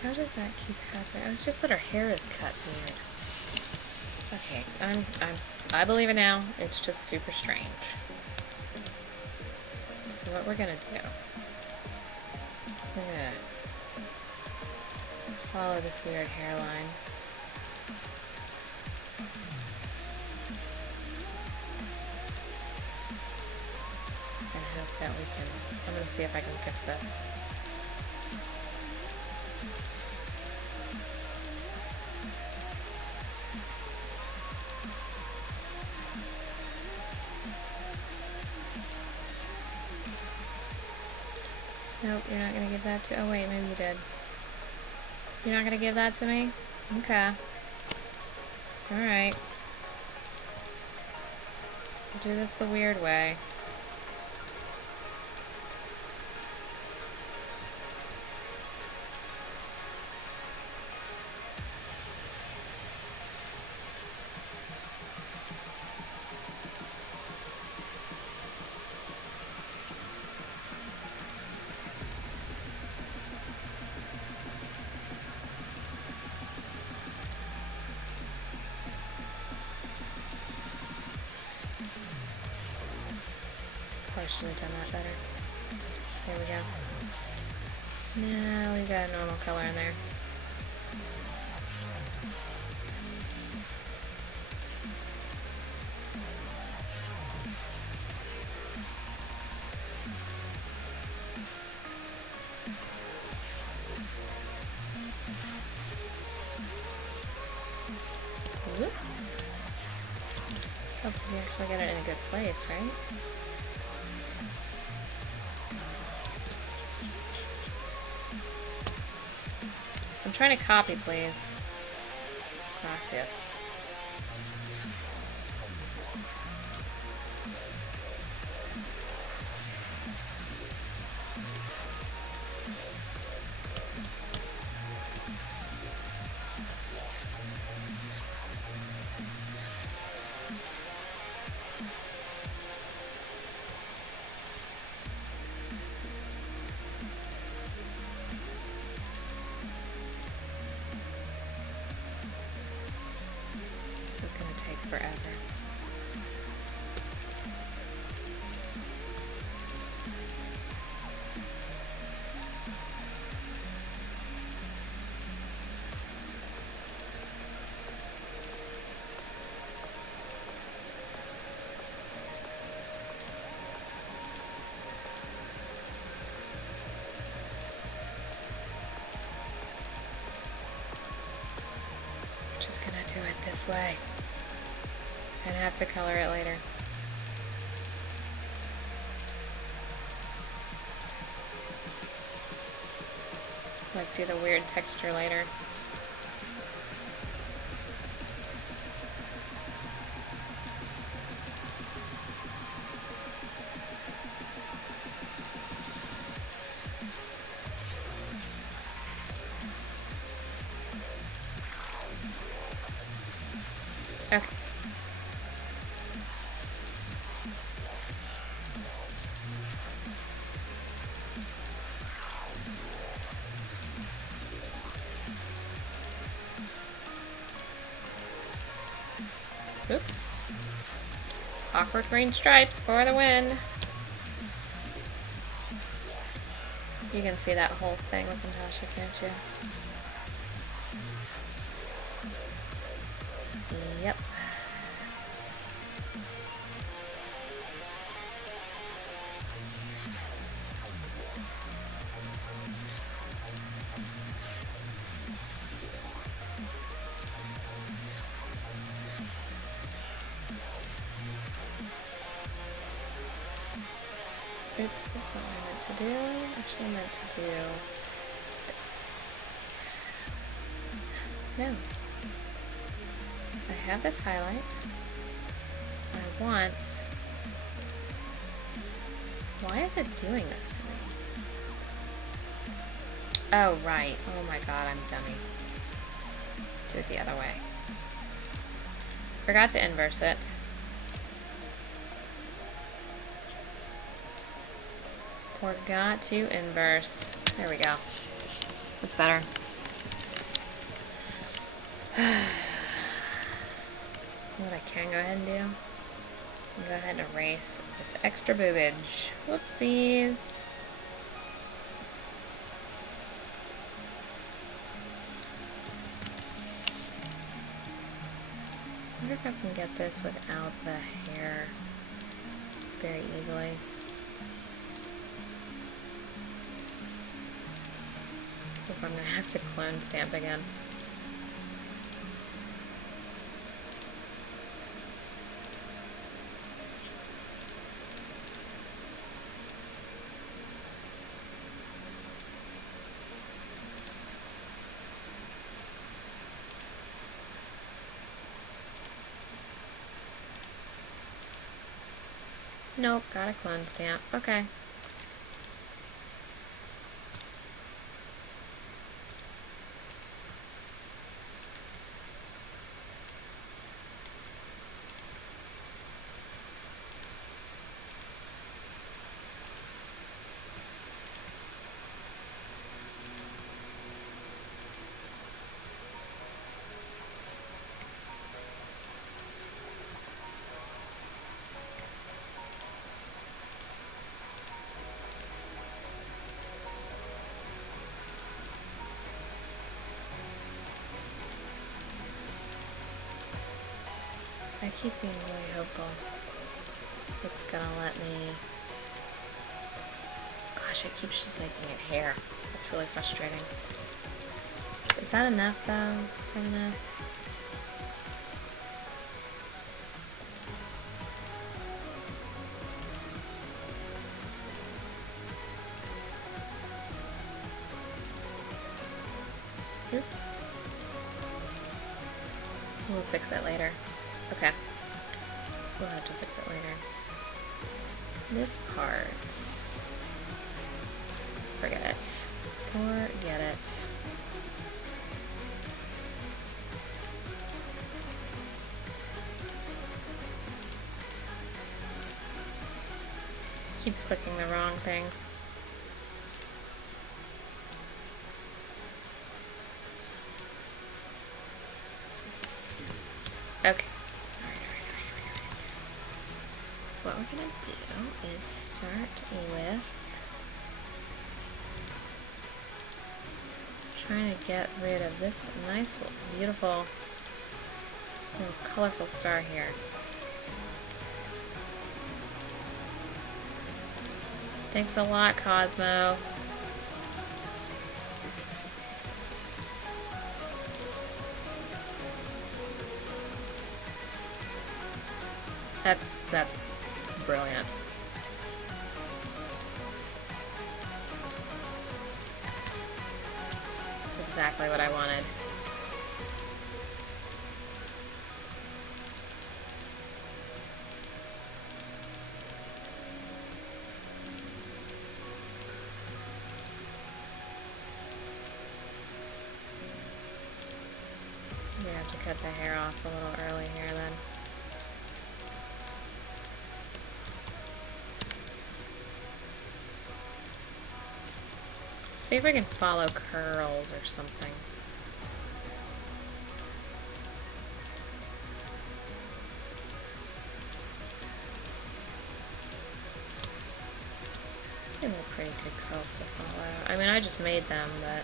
How does that keep happening? It's just that her hair is cut weird. Okay, I believe it now. It's just super strange. So what we're gonna do, we're gonna follow this weird hairline. And hope that we can, I'm gonna see if I can fix this. Nope, you're not gonna give that to... Oh, wait, maybe you did. You're not gonna give that to me? Okay. Alright. We'll do this the weird way. Probably should have done that better. There we go. Now we got a normal color in there. Whoops. Helps if you actually get it in a good place, right? I'm trying to copy, please. Gracias. This is going to take forever. Just gonna do it this way and have to color it later. Like do the weird texture later. Okay. Oops. Awkward green stripes for the win. You can see that whole thing with Natasha, can't you? Yep. Oops, that's not what I meant to do. Actually, I meant to do this. No. I have this highlight. I want... Why is it doing this to me? Oh, right. Oh my god, I'm dummy. Do it the other way. Forgot to inverse it. Forgot to inverse. There we go. That's better. What I can go ahead and do, go ahead and erase this extra boobage. Whoopsies. I wonder if I can get this without the hair very easily. If I'm going to have to clone stamp again. Nope, got a clone stamp. Okay. I keep being really hopeful it's gonna let me... Gosh, it keeps just making it hair. That's really frustrating. Is that enough, though? Is that enough? Oops. We'll fix that later. Okay. We'll have to fix it later. This part... Forget it. Forget it. Keep clicking the wrong things. Okay. So what we're going to do is start with trying to get rid of this nice, beautiful, colorful star here. Thanks a lot, Cosmo. That's brilliant. That's exactly what I wanted. We have to cut the hair off a little early here then. See if I can follow curls or something. They look pretty good curls to follow. I mean, I just made them, but...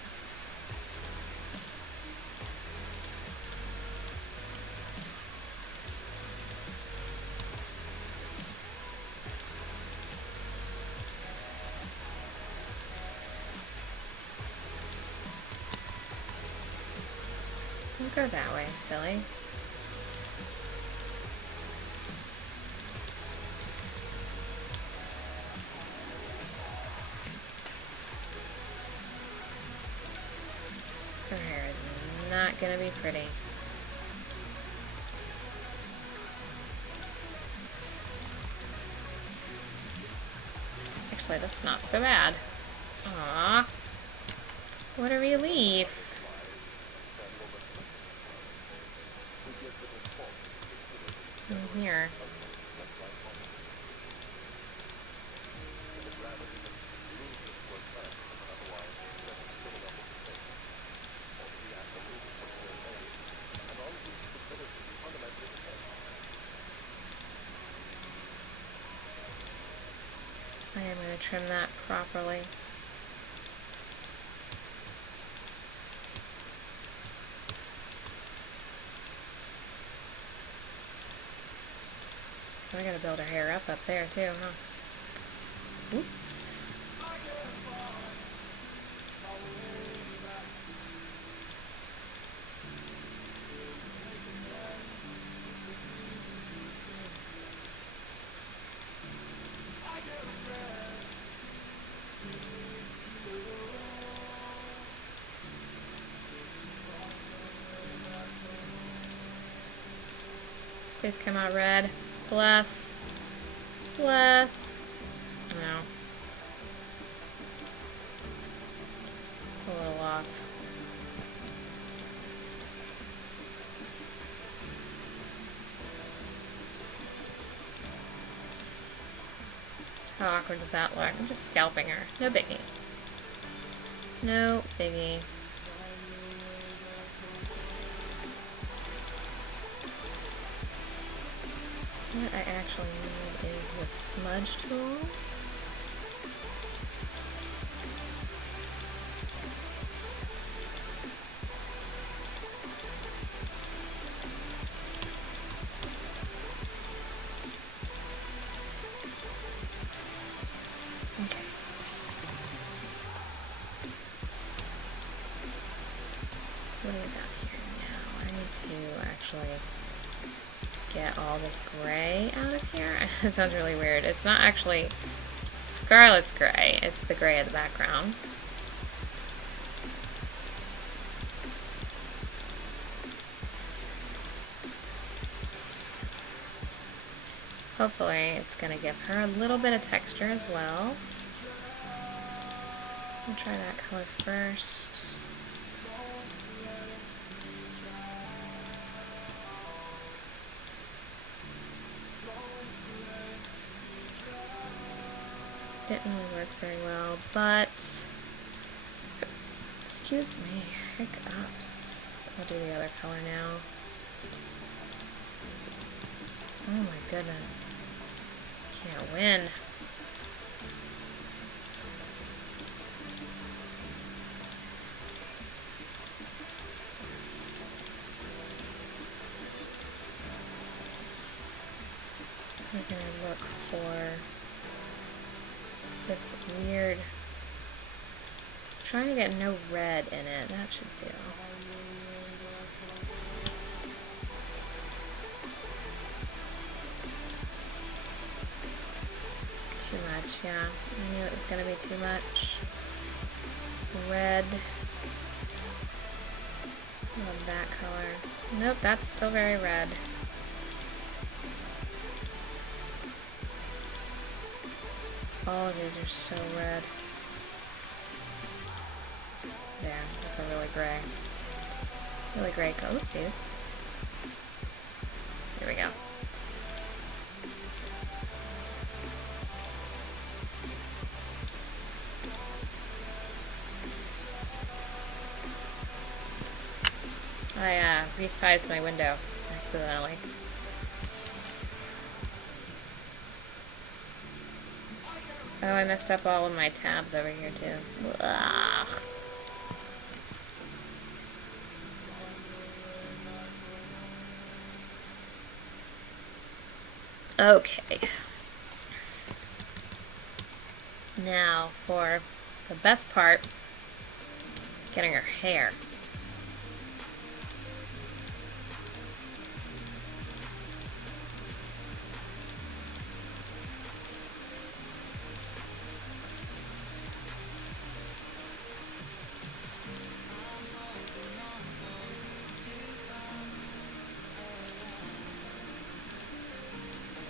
Don't go that way, silly. Her hair is not gonna be pretty. Actually, that's not so bad. Aww. What a relief. In here. I am going to trim that properly. I gotta build her hair up there too, huh? Oops. Please come out red. Bless. Bless. No. A little off. How awkward does that look? I'm just scalping her. No biggie. No biggie. What I actually need is the smudge tool. Okay. What do we got here now? I need to actually get all this gray out of here. It sounds really weird. It's not actually Scarlet's gray, it's the gray of the background. Hopefully it's going to give her a little bit of texture as well. I'll try that color first. Didn't really work very well, but excuse me, hiccups. I'll do the other color now. Oh my goodness. Can't win. We're gonna look for this weird, trying to get no red in it. That should do. Too much, yeah. I knew it was going to be too much. Red. Love that color. Nope, that's still very red. All of these are so red. There, that's a really gray. Really gray color. Oopsies. There we go. I resized my window accidentally. Oh, I messed up all of my tabs over here, too. Ugh. Okay. Now, for the best part, getting her hair.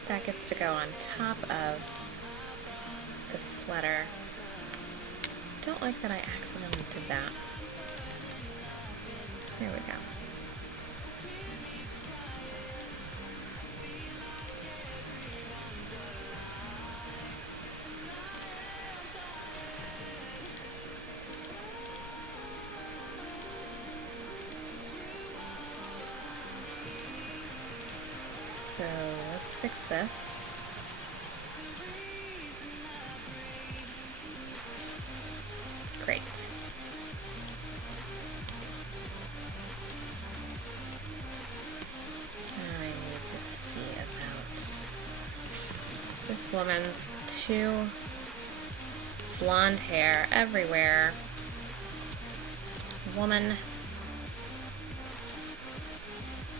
That gets to go on top of the sweater. Don't like that I accidentally did that. There we go. So let's fix this. Great. I need to see about this woman's too blonde hair everywhere. Woman,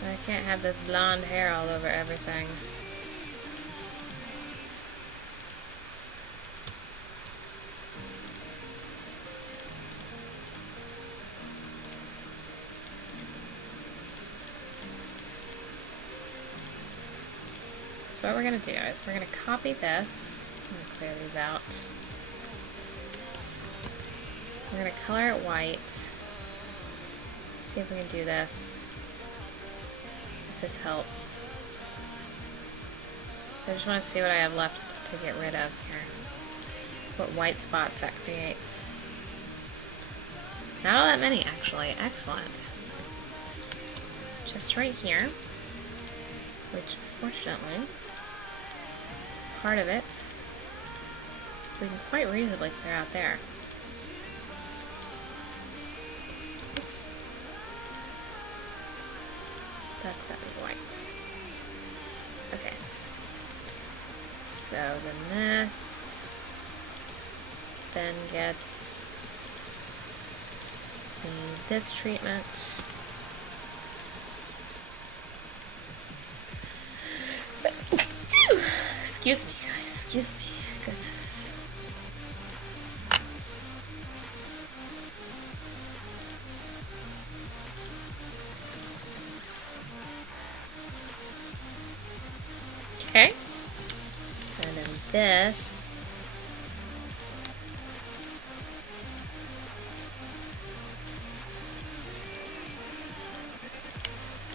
I can't have this blonde hair all over everything. So what we're going to do is we're going to copy this. I'm going to clear these out. We're going to color it white. See if we can do this. If this helps. I just want to see what I have left to get rid of here. What white spots that creates. Not all that many, actually. Excellent. Just right here. Which, fortunately, part of it we can quite reasonably clear out there. Oops. That's gotta be white. Okay. So then gets this treatment. Excuse me, guys. Excuse me. Goodness. Okay. And then this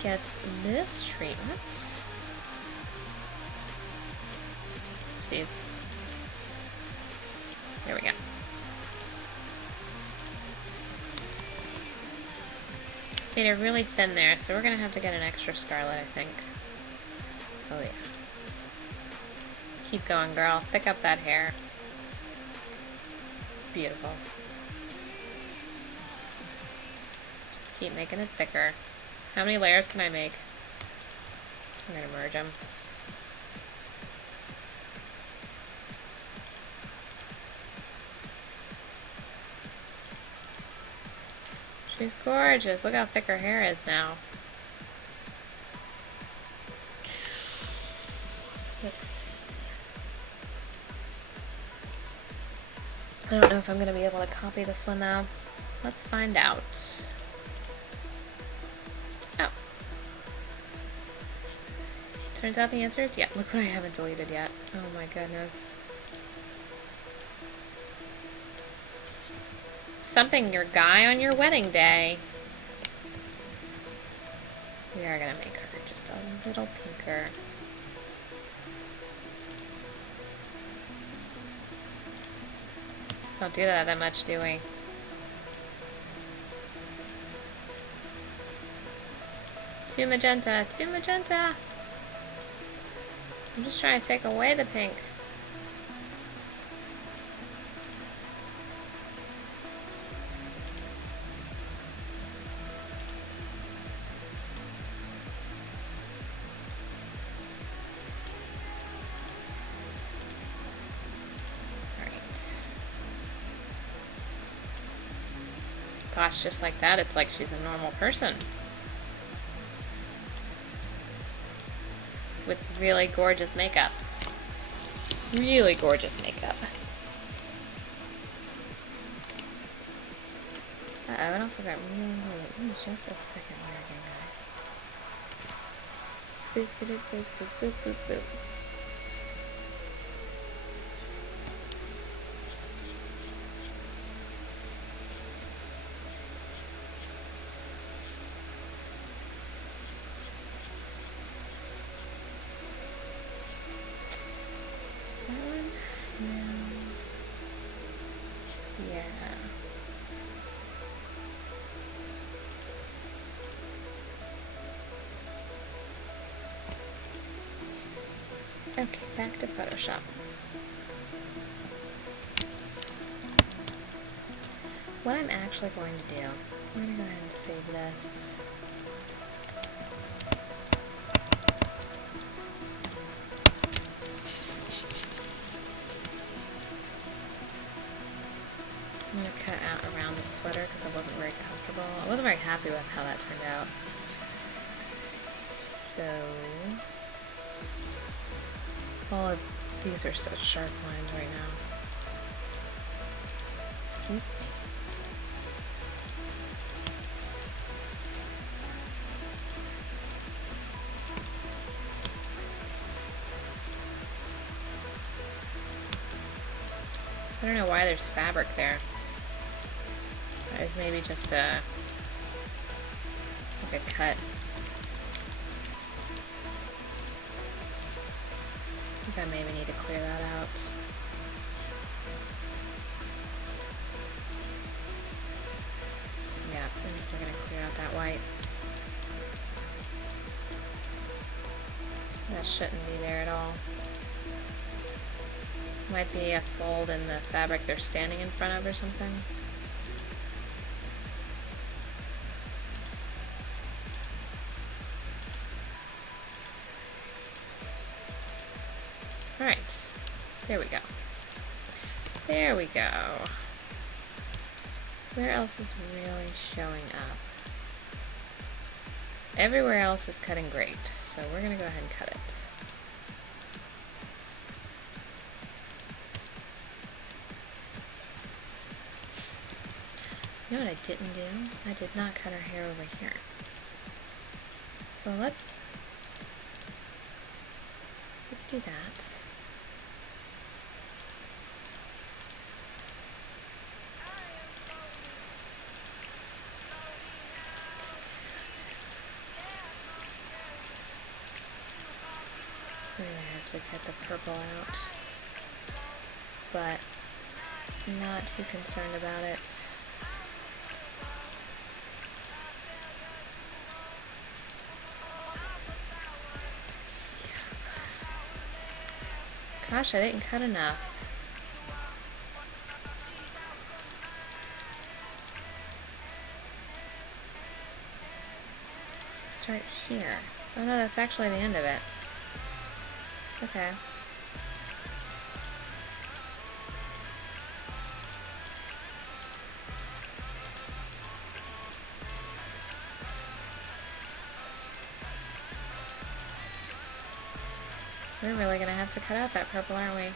gets this treatment. Oopsies. There we go. Made it really thin there, so we're gonna have to get an extra scarlet, I think. Oh yeah. Keep going, girl. Pick up that hair. Beautiful. Just keep making it thicker. How many layers can I make? I'm gonna merge them. She's gorgeous. Look how thick her hair is now. Let's see. I don't know if I'm going to be able to copy this one though. Let's find out. Oh. Turns out the answer is yeah. Look what I haven't deleted yet. Oh my goodness. Something your guy on your wedding day. We are going to make her just a little pinker. Don't do that much, do we? Too magenta, too magenta. I'm just trying to take away the pink. Gosh, just like that, it's like she's a normal person. With really gorgeous makeup. Really gorgeous makeup. Uh-oh, it also got really late. Give me just a second here again, guys. Boop, boop, boop, boop, boop, boop, boop. That one? No. Yeah. Okay, back to Photoshop. What I'm actually going to do, I'm going to go ahead and save this. I'm going to cut out around the sweater because I wasn't very comfortable. I wasn't very happy with how that turned out. So, all of these are such sharp lines right now. Excuse me. I don't know why there's fabric there. There's maybe just a like a cut. I think I maybe need to clear that out. Yeah, I'm just gonna clear out that white. That shouldn't be there at all. Might be a fold in the fabric they're standing in front of or something. Alright, there we go. There we go. Where else is really showing up? Everywhere else is cutting great, so we're going to go ahead and cut it. You know what I didn't do? I did not cut her hair over here. So let's do that. We're gonna have to cut the purple out, but not too concerned about it. Gosh, I didn't cut enough. Start here. Oh no, that's actually the end of it. Okay. We're really gonna have to cut out that purple, aren't we?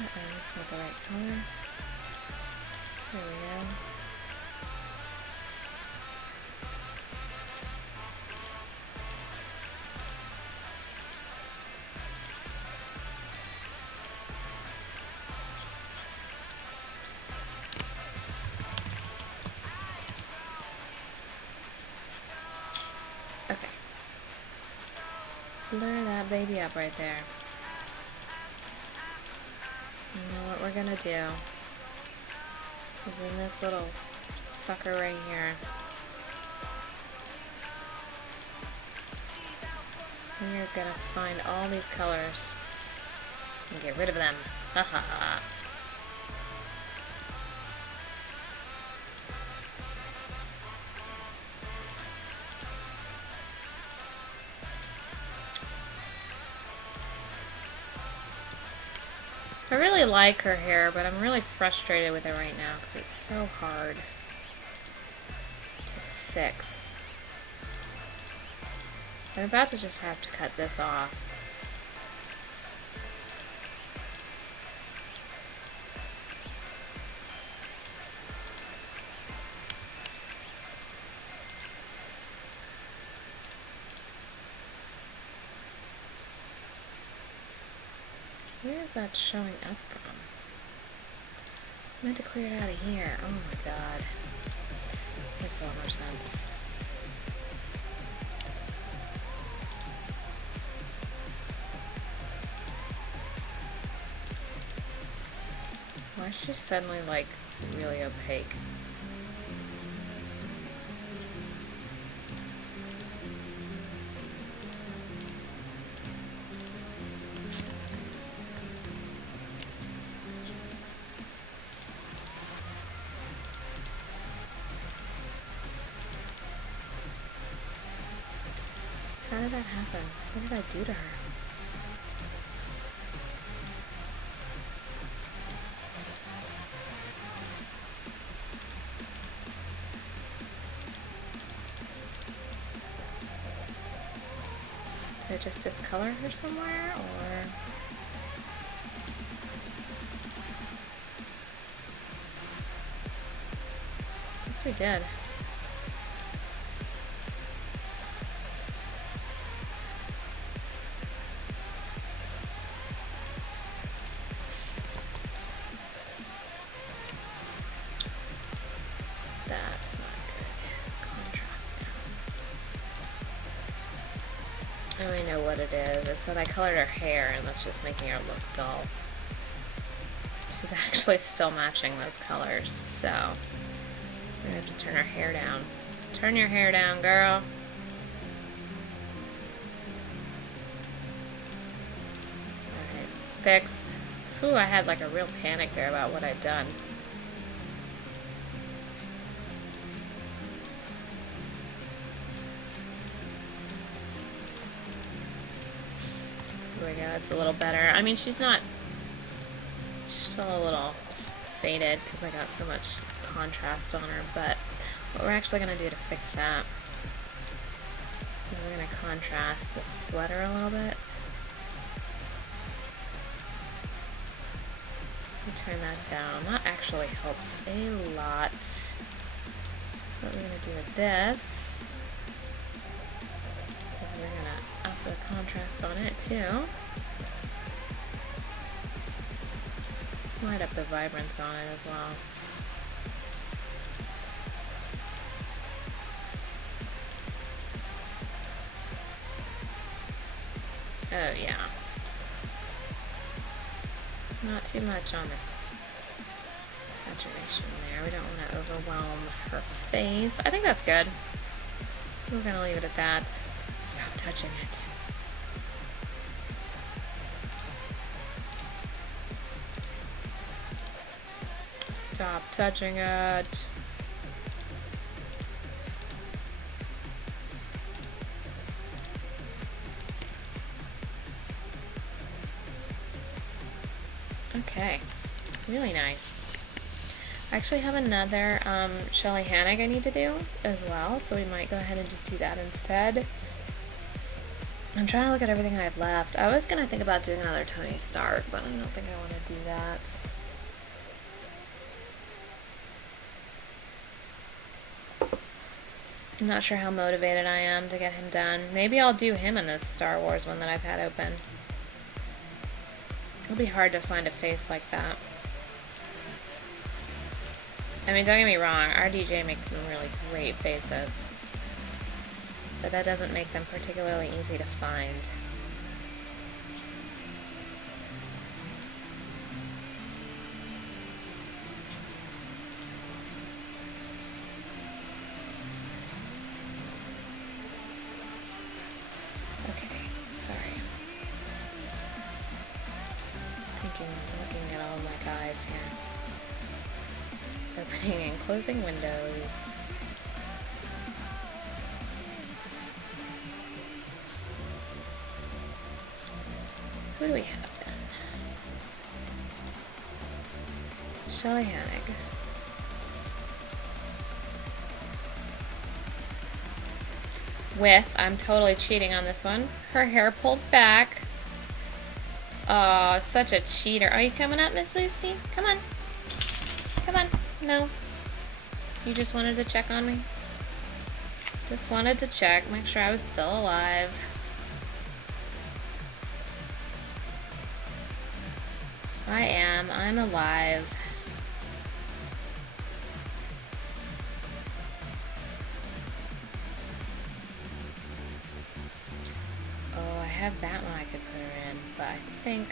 Uh-oh, that's not the right color. There we go. Okay. Blur that baby up right there. You know what we're gonna do is in this little sucker right here. We're gonna find all these colors and get rid of them. Ha ha ha. I really like her hair, but I'm really frustrated with it right now because it's so hard to fix. I'm about to just have to cut this off. Where is that showing up from? I meant to clear it out of here. Oh my god. Makes a lot more sense. Why is she suddenly, like, really opaque? How did that happen? What did I do to her? Did I just discolor her somewhere, or... Yes, we did. That's not good. Contrast down. Now I know what it is. It's that I colored her hair, and that's just making her look dull. She's actually still matching those colors, so we're gonna have to turn her hair down. Turn your hair down, girl. Alright, fixed. Whew, I had like a real panic there about what I'd done. There we go, it's a little better. I mean, she's still a little faded because I got so much contrast on her, but what we're actually going to do to fix that is we're going to contrast the sweater a little bit. Turn that down. That actually helps a lot. So what we're going to do with this is we're going to up the contrast on it too. Might up the vibrance on it as well. Oh yeah. Not too much on the saturation there. We don't want to overwhelm her face. I think that's good. We're going to leave it at that. Stop touching it. Stop touching it. Okay, really nice. I actually have another Shelly Hannig I need to do as well, so we might go ahead and just do that instead. I'm trying to look at everything I have left. I was going to think about doing another Tony Stark, but I don't think I want to do that. I'm not sure how motivated I am to get him done. Maybe I'll do him in this Star Wars one that I've had open. It'll be hard to find a face like that. I mean, don't get me wrong, RDJ makes some really great faces, but that doesn't make them particularly easy to find. opening and closing windows. Who do we have then? Shelly Hennig. With, I'm totally cheating on this one, her hair pulled back. Oh, such a cheater. Are you coming up, Miss Lucy? Come on. Come on. No. You just wanted to check on me? Just wanted to check, make sure I was still alive. I am. I'm alive. Oh, I have that one I could put her in, but I think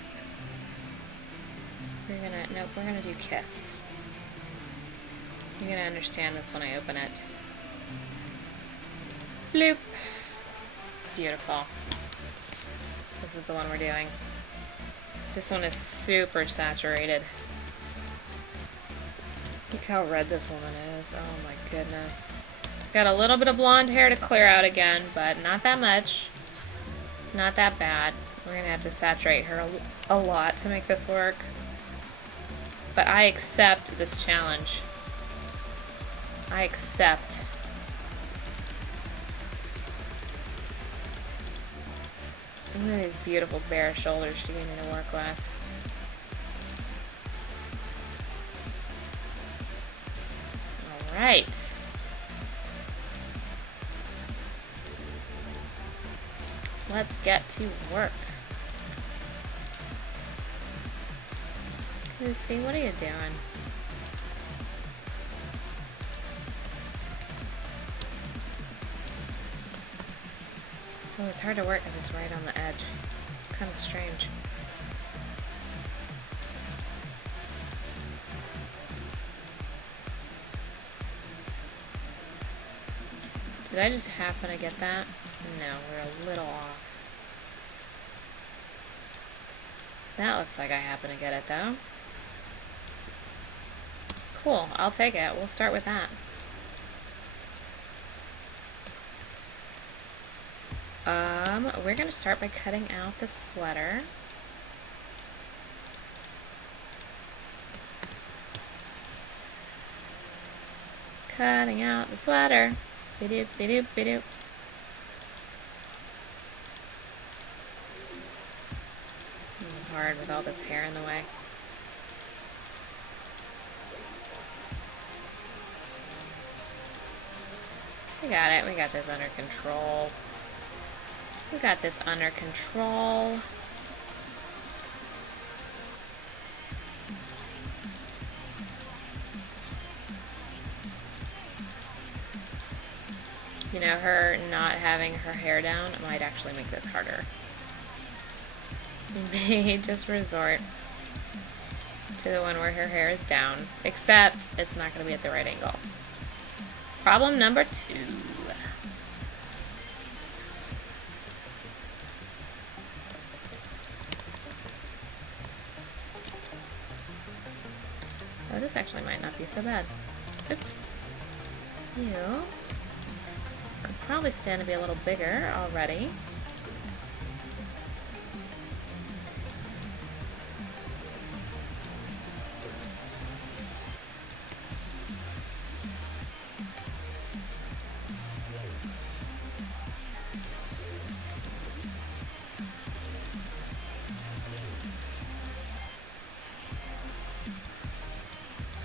nope, we're gonna do Kiss. You're gonna understand this when I open it. Bloop. Beautiful. This is the one we're doing. This one is super saturated. Look how red this woman is. Oh my goodness. Got a little bit of blonde hair to clear out again, but not that much. It's not that bad. We're gonna have to saturate her a lot to make this work. But I accept this challenge. I accept. Look at these beautiful bare shoulders she gave me to work with. Alright. Let's get to work. Lucy, what are you doing? Oh, it's hard to work because it's right on the edge. It's kind of strange. Did I just happen to get that? No, we're a little off. That looks like I happen to get it, though. Cool, I'll take it. We'll start with that. We're going to start by cutting out the sweater. Cutting out the sweater. Bidoop, bidoop, bidoop. Hard with all this hair in the way. We got it. We got this under control. We got this under control. You know, her not having her hair down might actually make this harder. We may just resort to the one where her hair is down, except it's not going to be at the right angle. Problem number 2. Oh, this actually might not be so bad. Oops. You could probably stand to be a little bigger already.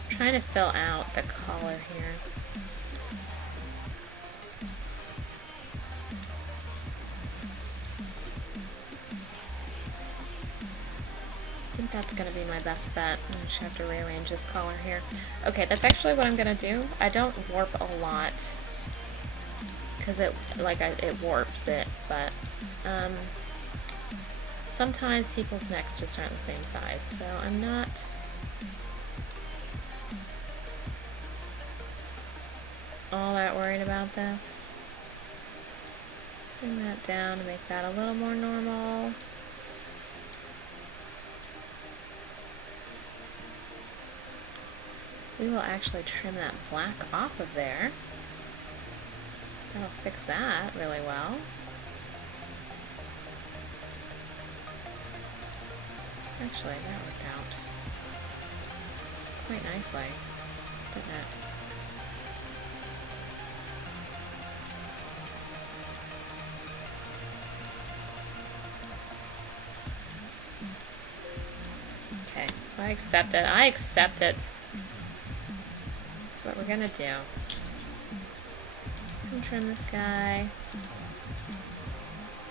Trying to fill out the collar here. I think that's going to be my best bet. I just have to rearrange this collar here. Okay, that's actually what I'm going to do. I don't warp a lot because it warps it, but sometimes people's necks just aren't the same size, so I'm not all that worried about this. Bring that down to make that a little more normal. we will actually trim that black off of there. That'll fix that really well. Actually, that worked out quite nicely, didn't it? Okay, I accept it. I accept it. That's what we're gonna do. And trim this guy.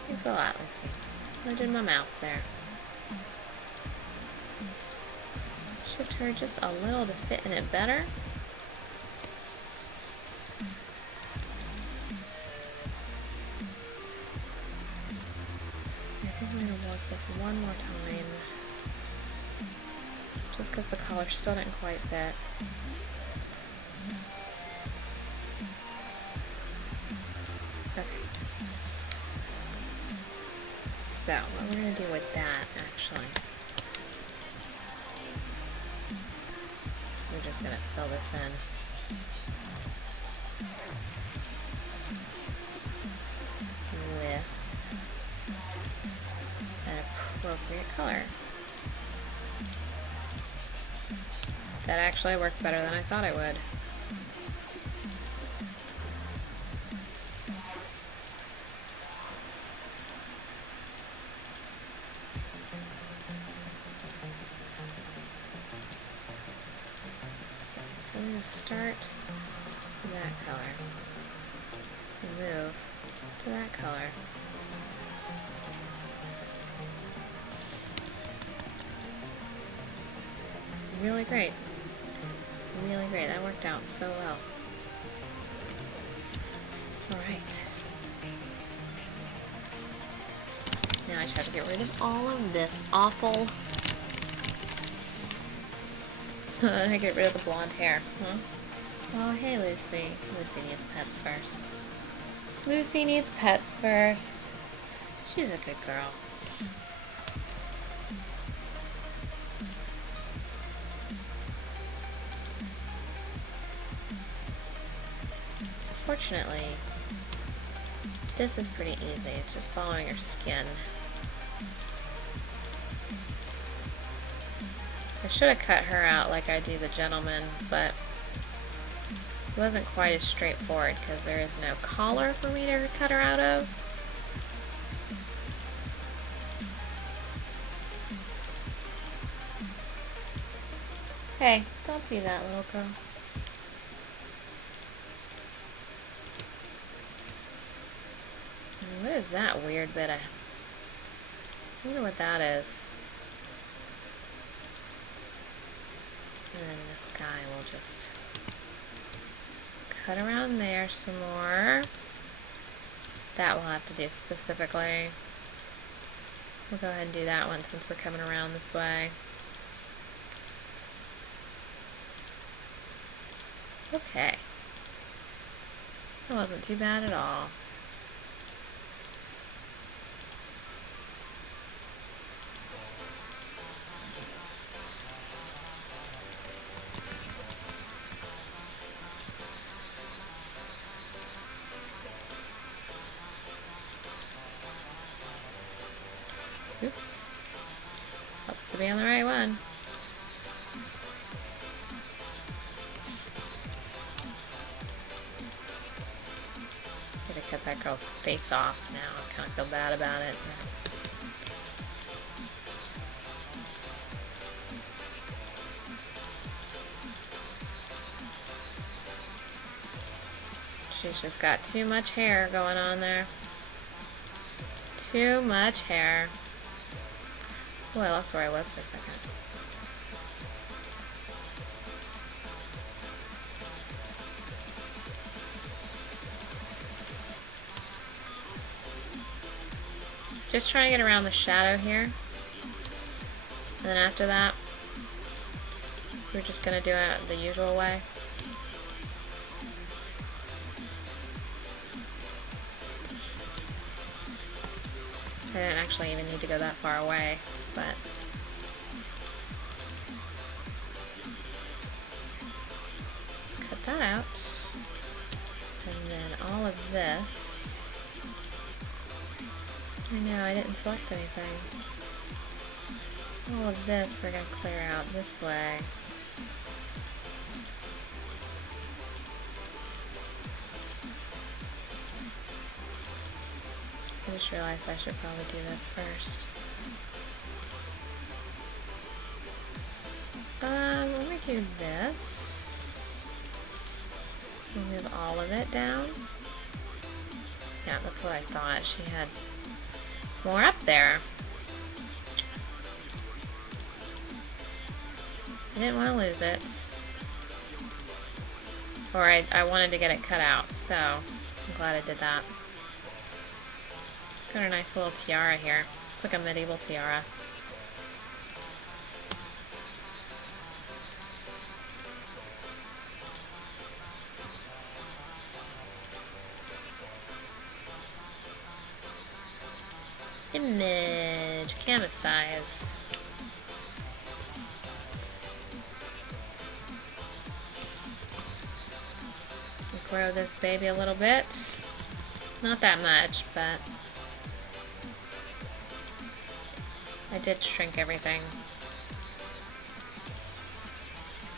Thanks a lot, Lucy. Nudging my mouse there. Shift her just a little to fit in it better. I think I'm going to work this one more time. Just because the collar still didn't quite fit. Okay. So, what we're going to do with that, actually. So we're just going to fill this in. With an appropriate color. That actually worked better than I thought it would. So I'm going to start with that color and move to that color. Really great. Really great. That worked out so well. Alright. Now I just have to get rid of all of this awful... I get rid of the blonde hair, huh? Oh, hey, Lucy. Lucy needs pets first. Lucy needs pets first. She's a good girl. Fortunately, this is pretty easy. It's just following your skin. I should have cut her out like I do the gentleman, but it wasn't quite as straightforward because there is no collar for me to cut her out of. Hey, don't do that, little girl. What is that weird bit of... I wonder what that is. And then this guy will just cut around there some more. That we'll have to do specifically. We'll go ahead and do that one since we're coming around this way. Okay. That wasn't too bad at all. Oops. Helps to be on the right one. Gotta cut that girl's face off now. I kind of feel bad about it. She's just got too much hair going on there. Too much hair. Oh, I lost where I was for a second. Just trying to get around the shadow here. And then after that, we're just going to do it the usual way. I didn't actually even need to go that far away, but that out. And then all of this. I know, I didn't select anything. All of this we're going to clear out this way. I just realized I should probably do this first. Let me do this. We'll move all of it down. Yeah, that's what I thought. She had more up there. I didn't want to lose it. Or I wanted to get it cut out, so I'm glad I did that. Got a nice little tiara here. It's like a medieval tiara. Image, canvas size. Grow this baby a little bit. Not that much, but I did shrink everything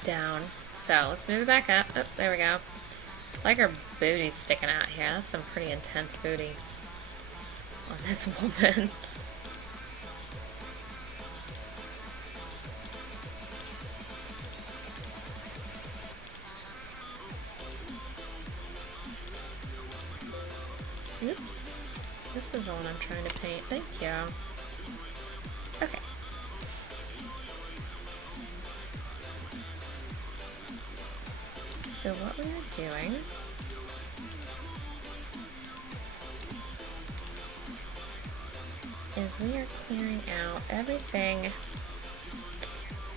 down. So let's move it back up. Oh, there we go. I like her booty sticking out here. That's some pretty intense booty on this woman. Oops. This is the one I'm trying to paint. Thank you. Okay. So what we are doing is we are clearing out everything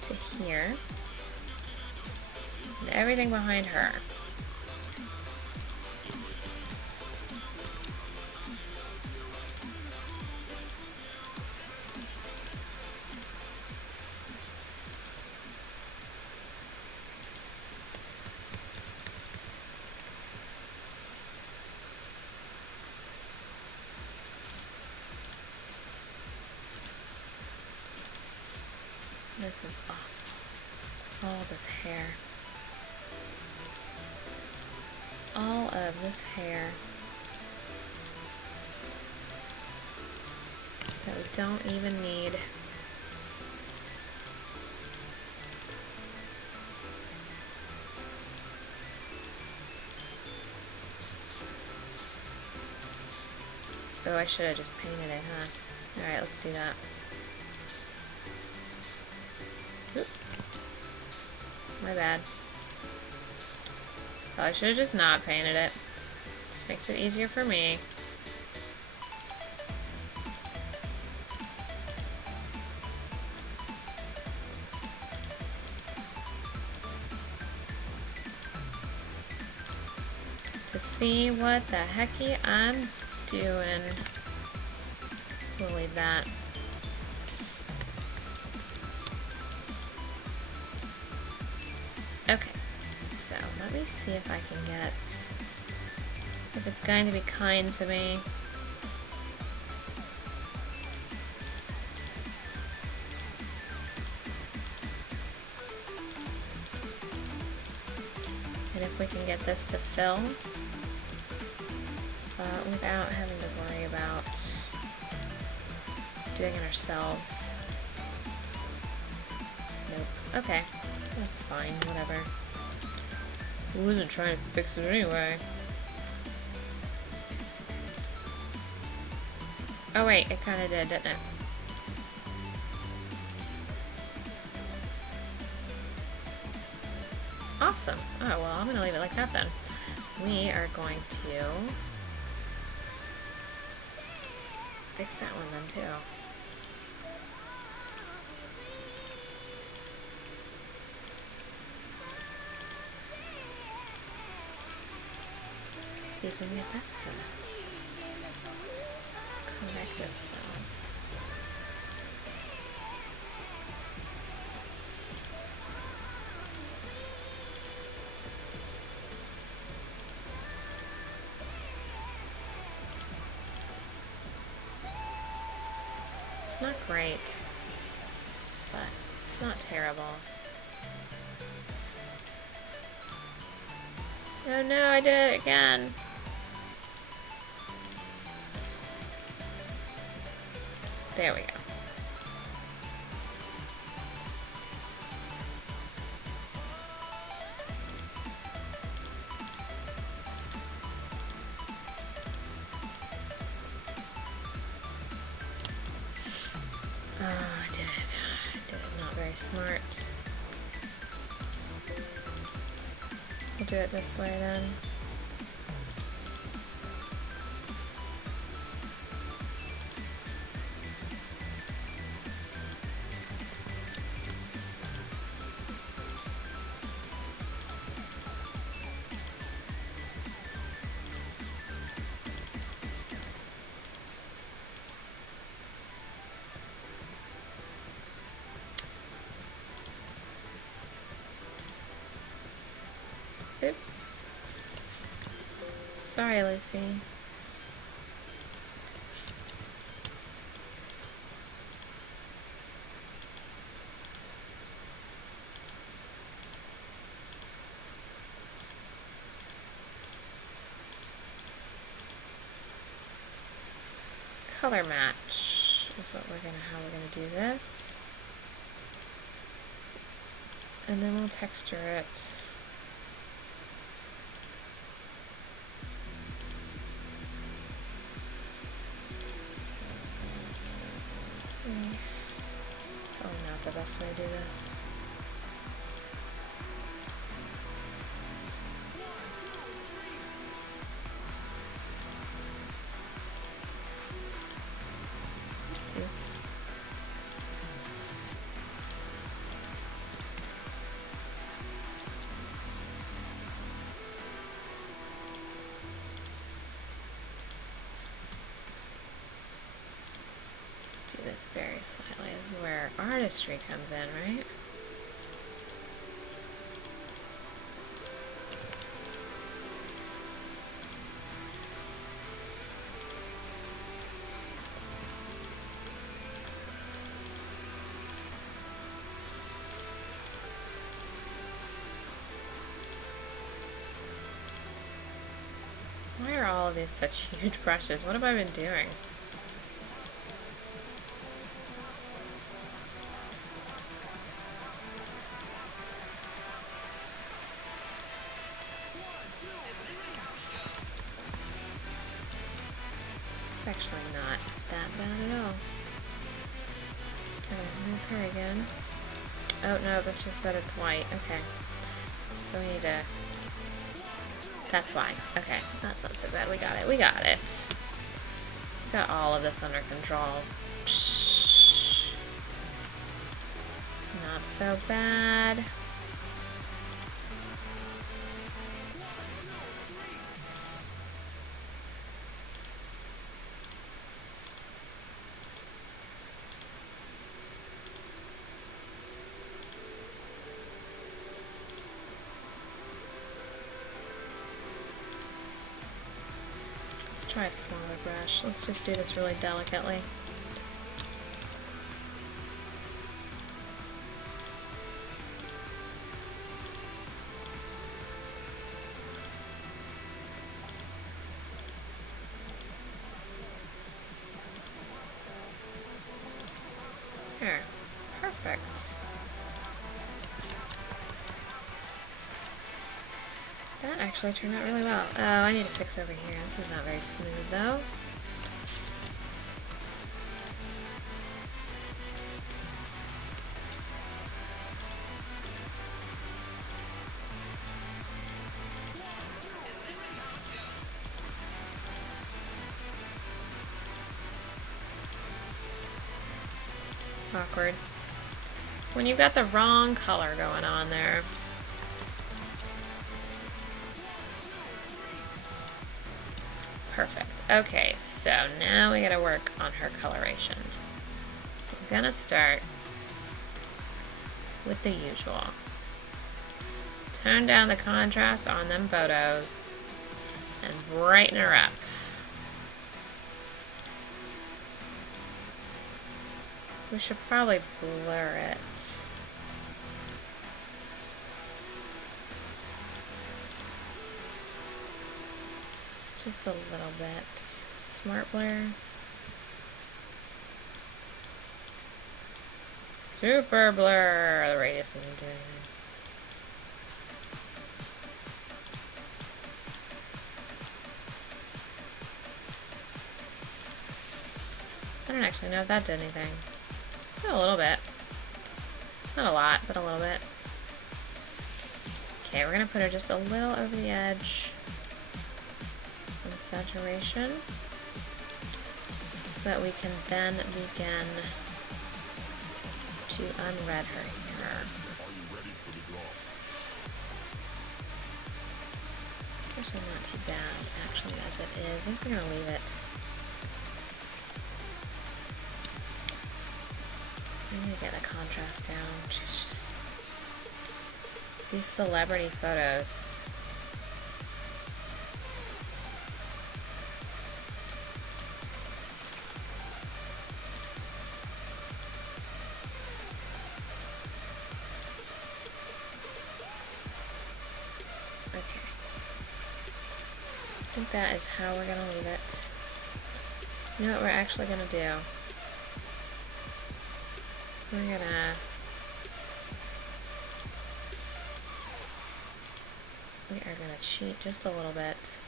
to here and everything behind her. This is awful. All this hair. All of this hair that we don't even need. Oh, I should have just painted it, huh? Alright, let's do that. Oop. My bad. Oh, I should have just not painted it. Just makes it easier for me. To see what the hecky I'm doing. We'll leave that. Okay, so let me see if I can get, if it's going to be kind to me. And if we can get this to fill without having to worry about doing it ourselves. Nope. Okay. That's fine. Whatever. I wasn't trying to fix it anyway. Oh wait, it kinda did, didn't it? Awesome. Oh, well, I'm gonna leave it like that then. We are going to fix that one then too. See if we can get this to correct itself. It's not great, but it's not terrible. Oh no, I did it again. There we go. Oh, I did it. I did it not very smart. We'll do it this way then. Oops. Sorry, Lucy. Color match is how we're gonna do this. And then we'll texture it. It's probably not the best way to do this. Oopsies. Do this very slightly. This is where artistry comes in, right? Why are all of these such huge brushes? What have I been doing? It's actually not that bad at all. Okay, move her again. Oh no, that's just that it's white. Okay. So we need to... That's why. Okay, that's not so bad. We got it. We got it. We got all of this under control. Psh. Not so bad. Let's try a smaller brush. Let's just do this really delicately. There. Perfect. That actually turned out really well. Oh, I need to fix over here. This is not very smooth, though. Awkward. When you've got the wrong color going on there. Perfect. Okay, so now we gotta work on her coloration. I'm gonna start with the usual. Turn down the contrast on them photos and brighten her up. We should probably blur it. Just a little bit. Smart blur. Super blur. The radius isn't doing anything. I don't actually know if that did anything. Did a little bit. Not a lot, but a little bit. Okay, we're gonna put her just a little over the edge of saturation so that we can then begin to unred her here. Actually, not too bad, actually, as it is. I think we're gonna leave it. I'm gonna get the contrast down. Just these celebrity photos. Okay. I think that is how we're gonna leave it. You know what we're actually gonna do? We're gonna cheat just a little bit.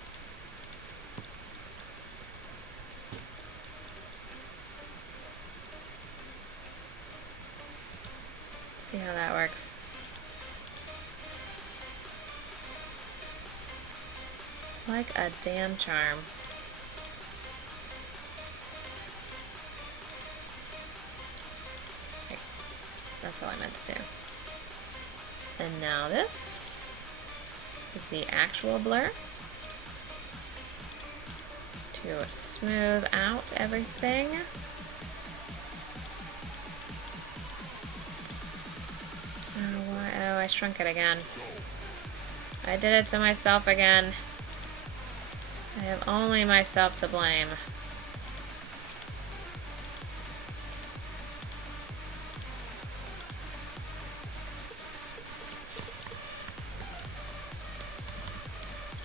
See how that works. Like a damn charm. Okay. That's all I meant to do. And now this is the actual blur to smooth out everything. Oh, I shrunk it again. I did it to myself again. I have only myself to blame.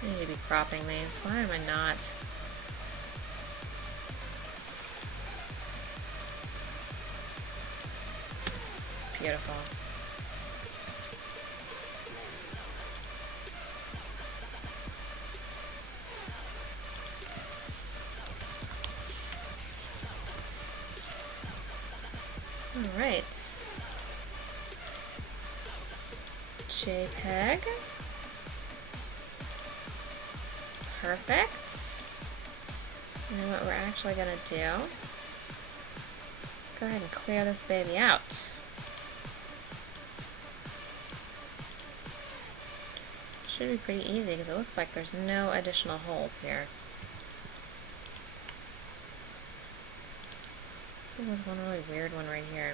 I need to be cropping these. Why am I not? Beautiful. Alright. JPEG. Perfect. And then what we're actually going to do, go ahead and clear this baby out. Should be pretty easy because it looks like there's no additional holes here. So there's one really weird one right here.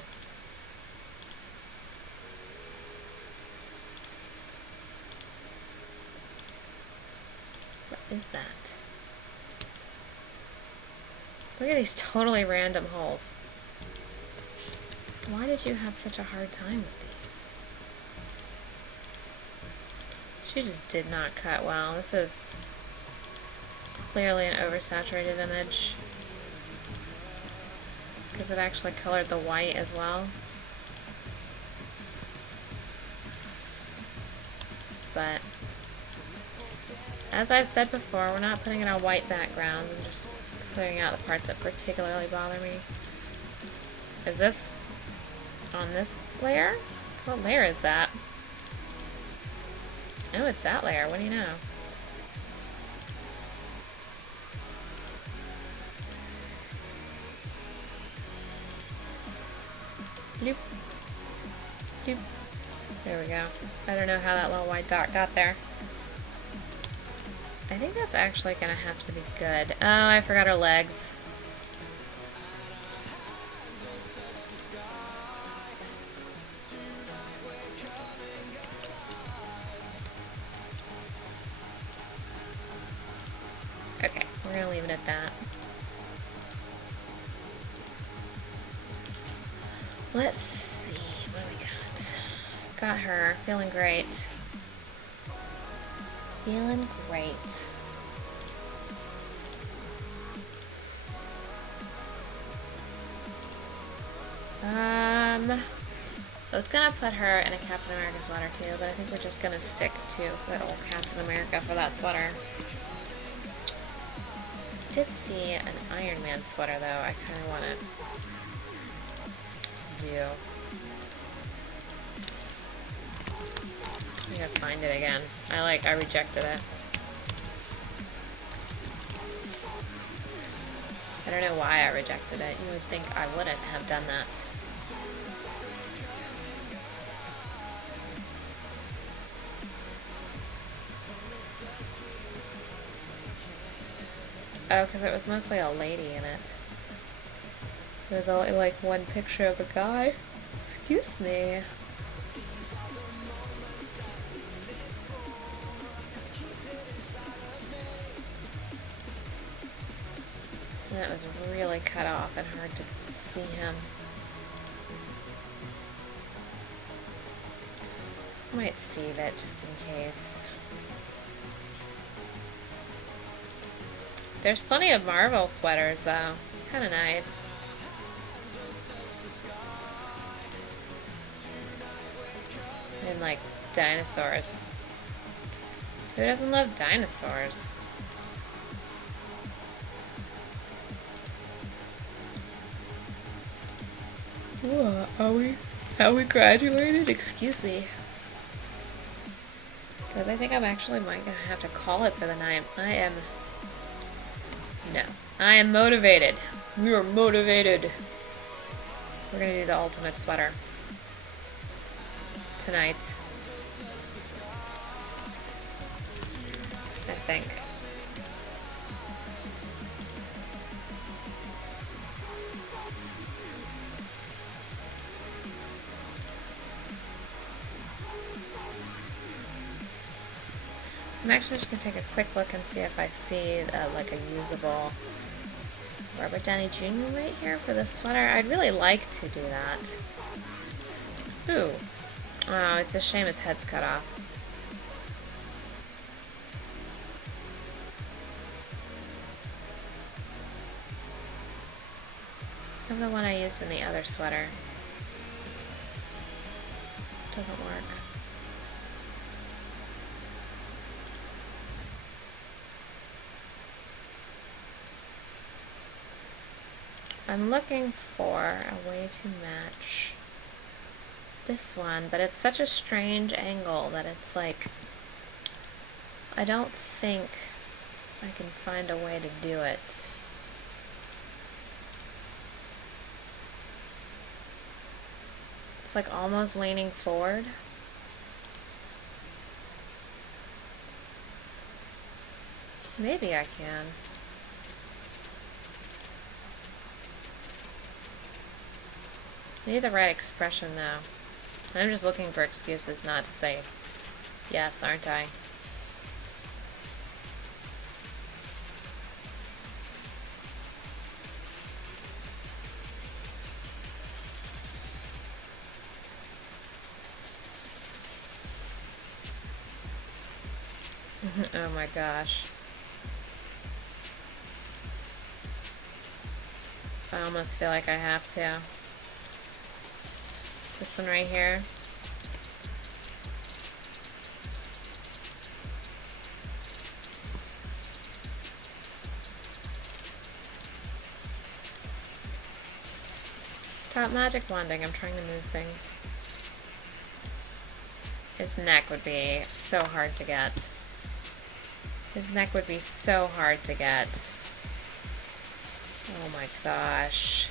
What is that? Look at these totally random holes. Why did you have such a hard time with these? She just did not cut well. This is clearly an oversaturated image because it actually colored the white as well. But as I've said before, we're not putting in a white background. I'm just clearing out the parts that particularly bother me. Is this on this layer? What layer is that? Oh, it's that layer. What do you know? Bloop. Bloop. There we go. I don't know how that little white dot got there. I think that's actually going to have to be good. Oh, I forgot her legs. Okay, we're going to leave it at that. Let's see, what do we got? Got her. Feeling great. Feeling great. I was gonna put her in a Captain America sweater too, but I think we're just gonna stick to good old Captain America for that sweater. I did see an Iron Man sweater though, I kinda wanna do. I gotta find it again. I rejected it. I don't know why I rejected it. You would think I wouldn't have done that. Oh, because it was mostly a lady in it. There was only like one picture of a guy. Excuse me. That was really cut off and hard to see him. I might save it just in case. There's plenty of Marvel sweaters though. It's kind of nice. And like dinosaurs. Who doesn't love dinosaurs? Ooh, are we graduated? Excuse me. Because I think I'm actually might gonna have to call it for the night. I am motivated. We are motivated. We're gonna do the ultimate sweater tonight. I think. I'm actually just going to take a quick look and see if I see like a usable Robert Downey Jr. right here for this sweater. I'd really like to do that. Ooh. Oh, it's a shame his head's cut off. I have the one I used in the other sweater. Doesn't work. I'm looking for a way to match this one, but it's such a strange angle that it's like, I don't think I can find a way to do it. It's like almost leaning forward. Maybe I can. I need the right expression though. I'm just looking for excuses not to say yes, aren't I? Oh my gosh. I almost feel like I have to. This one right here. Stop magic wanding. I'm trying to move things. His neck would be so hard to get. His neck would be so hard to get. Oh my gosh.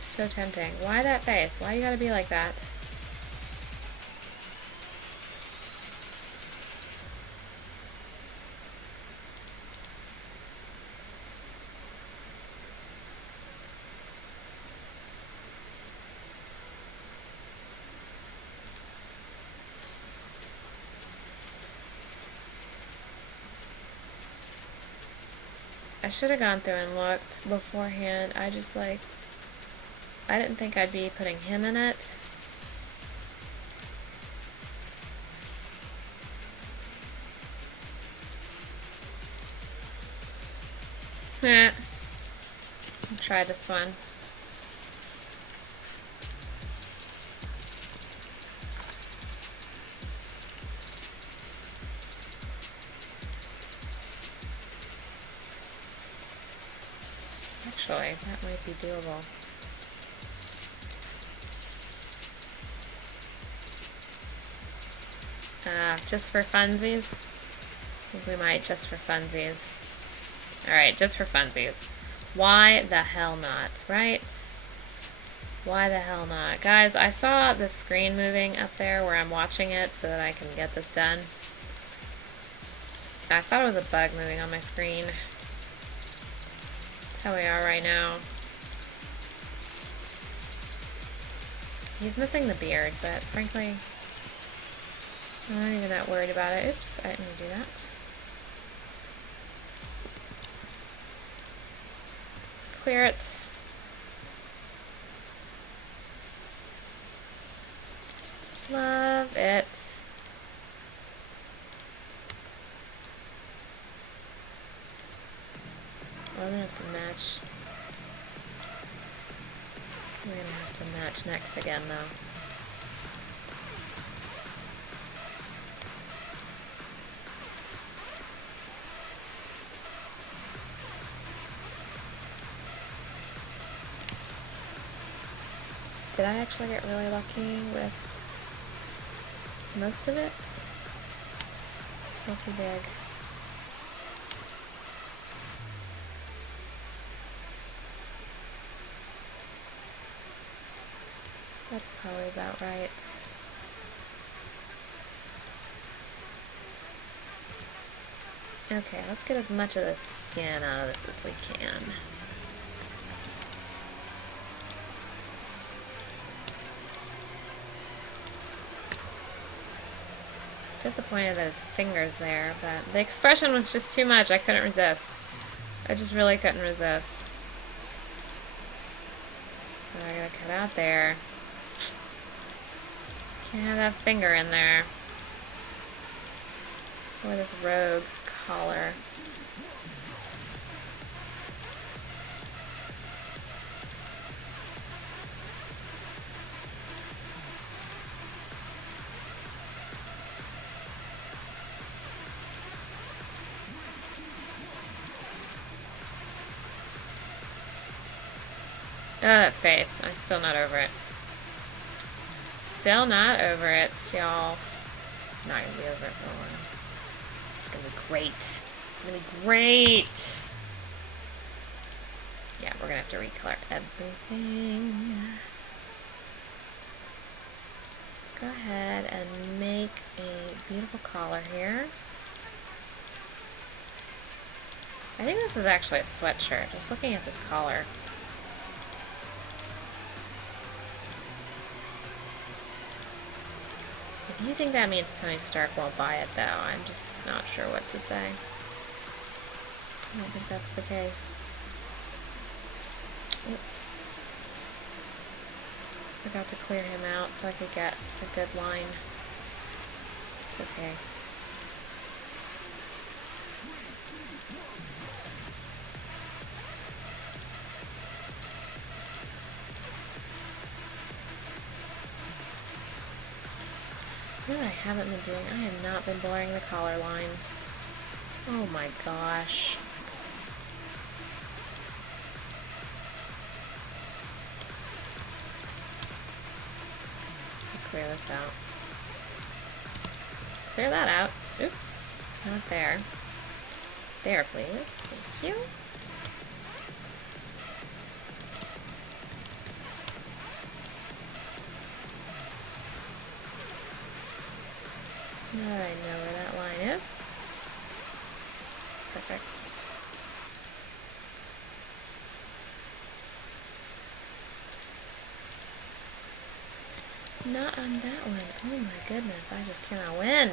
So tempting. Why that face? Why you gotta be like that? I should have gone through and looked beforehand. I just, like, I didn't think I'd be putting him in it. I'll try this one. Actually, that might be doable. Just for funsies? I think we might just for funsies. Alright, just for funsies. Why the hell not, right? Why the hell not? Guys, I saw the screen moving up there where I'm watching it so that I can get this done. I thought it was a bug moving on my screen. That's how we are right now. He's missing the beard, but frankly, I'm not even that worried about it. Oops, I didn't mean to do that. Clear it. Love it. I'm gonna have to match. We're gonna have to match next again, though. Did I actually get really lucky with most of it? Still too big. That's probably about right. Okay, let's get as much of the skin out of this as we can. Disappointed that his finger's there, but the expression was just too much. I couldn't resist. I just really couldn't resist. But I gotta cut out there. Can't have that finger in there. Or this rogue collar. Oh, that face. I'm still not over it. Still not over it, y'all. Not gonna be over it for a while. It's gonna be great. It's gonna be great. Yeah, we're gonna have to recolor everything. Let's go ahead and make a beautiful collar here. I think this is actually a sweatshirt, just looking at this collar. If you think that means Tony Stark won't buy it, though, I'm just not sure what to say. I don't think that's the case. Oops. Forgot to clear him out so I could get a good line. It's okay. You know what I haven't been doing? I have not been blurring the collar lines. Oh my gosh. I'll clear this out. Clear that out. Oops. Not there. There, please. Thank you. Now that I know where that line is. Perfect. Not on that one. Oh my goodness, I just cannot win.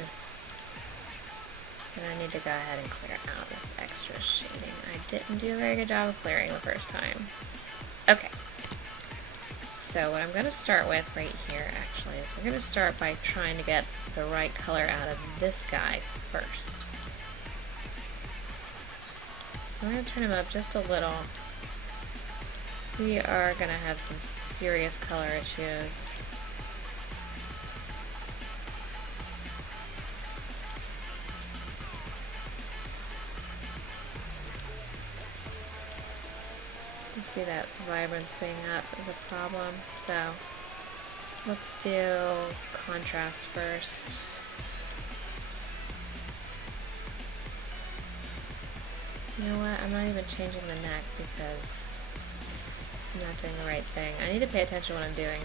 And I need to go ahead and clear out this extra shading. I didn't do a very good job of clearing the first time. Okay. So what I'm going to start with right here actually is we're going to start by trying to get the right color out of this guy first. So we're going to turn him up just a little. We are going to have some serious color issues. You see that vibrance being up is a problem, so let's do contrast first. You know what, I'm not even changing the neck because I'm not doing the right thing. I need to pay attention to what I'm doing.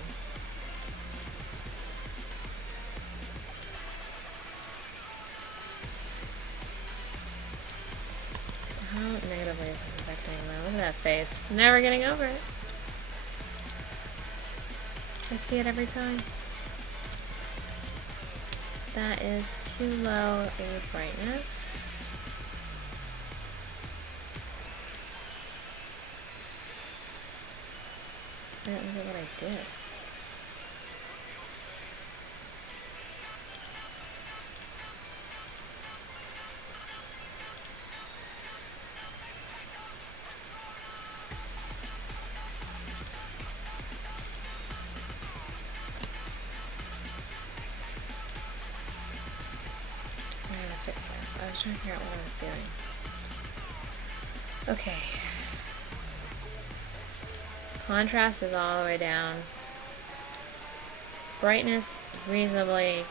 How negatively is this affecting me? Look at that face. Never getting over it. I see it every time. That is too low a brightness. I didn't look at what I did. I'm gonna fix this. I was trying to figure out what I was doing. Okay. Contrast is all the way down. Brightness, reasonably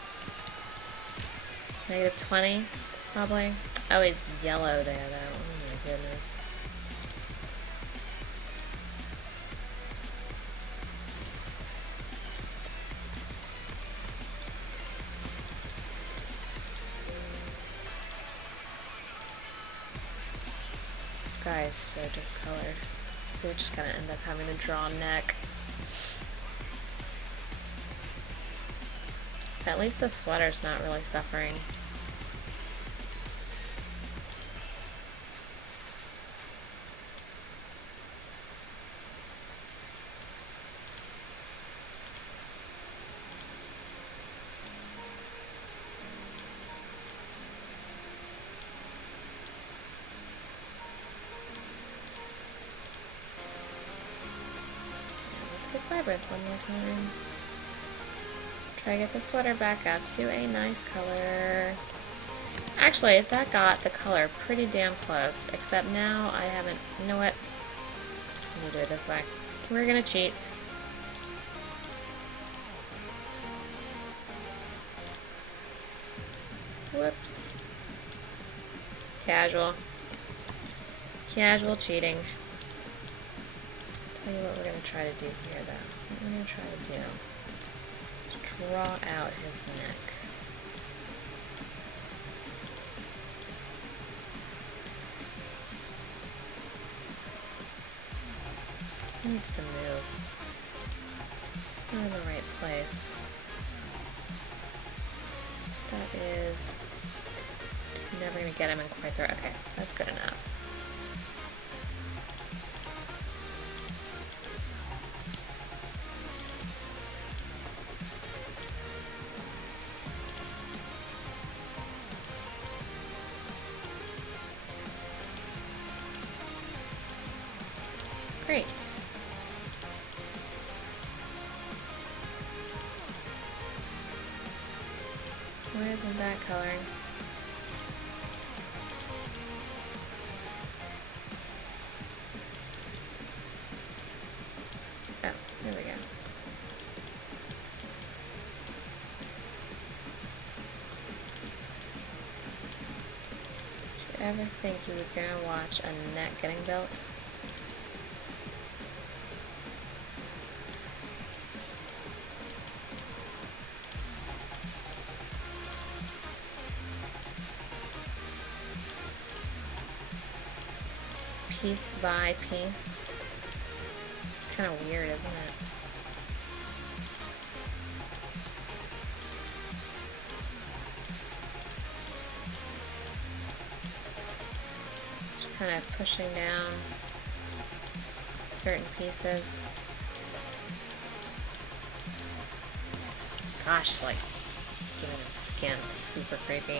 -20, probably. Oh, it's yellow there, though. Oh my goodness. This guy is so discolored. We're just gonna end up having to draw a neck. But at least the sweater's not really suffering. Get vibrance one more time. Try to get the sweater back up to a nice color. Actually, that got the color pretty damn close, except now I haven't, you know what? I'm gonna do it this way. We're gonna cheat. Whoops. Casual. Casual cheating. Tell you what we're going to try to do here, though. What we're going to try to do is draw out his neck. He needs to move. It's not in the right place. That is never going to get him in quite the... Okay, that's good enough. Great. Why isn't that coloring? Oh, there we go. Did you ever think you were gonna watch a neck getting built? Piece by piece. It's kind of weird, isn't it? kind of pushing down certain pieces. Gosh, like giving him skin, it's super creepy.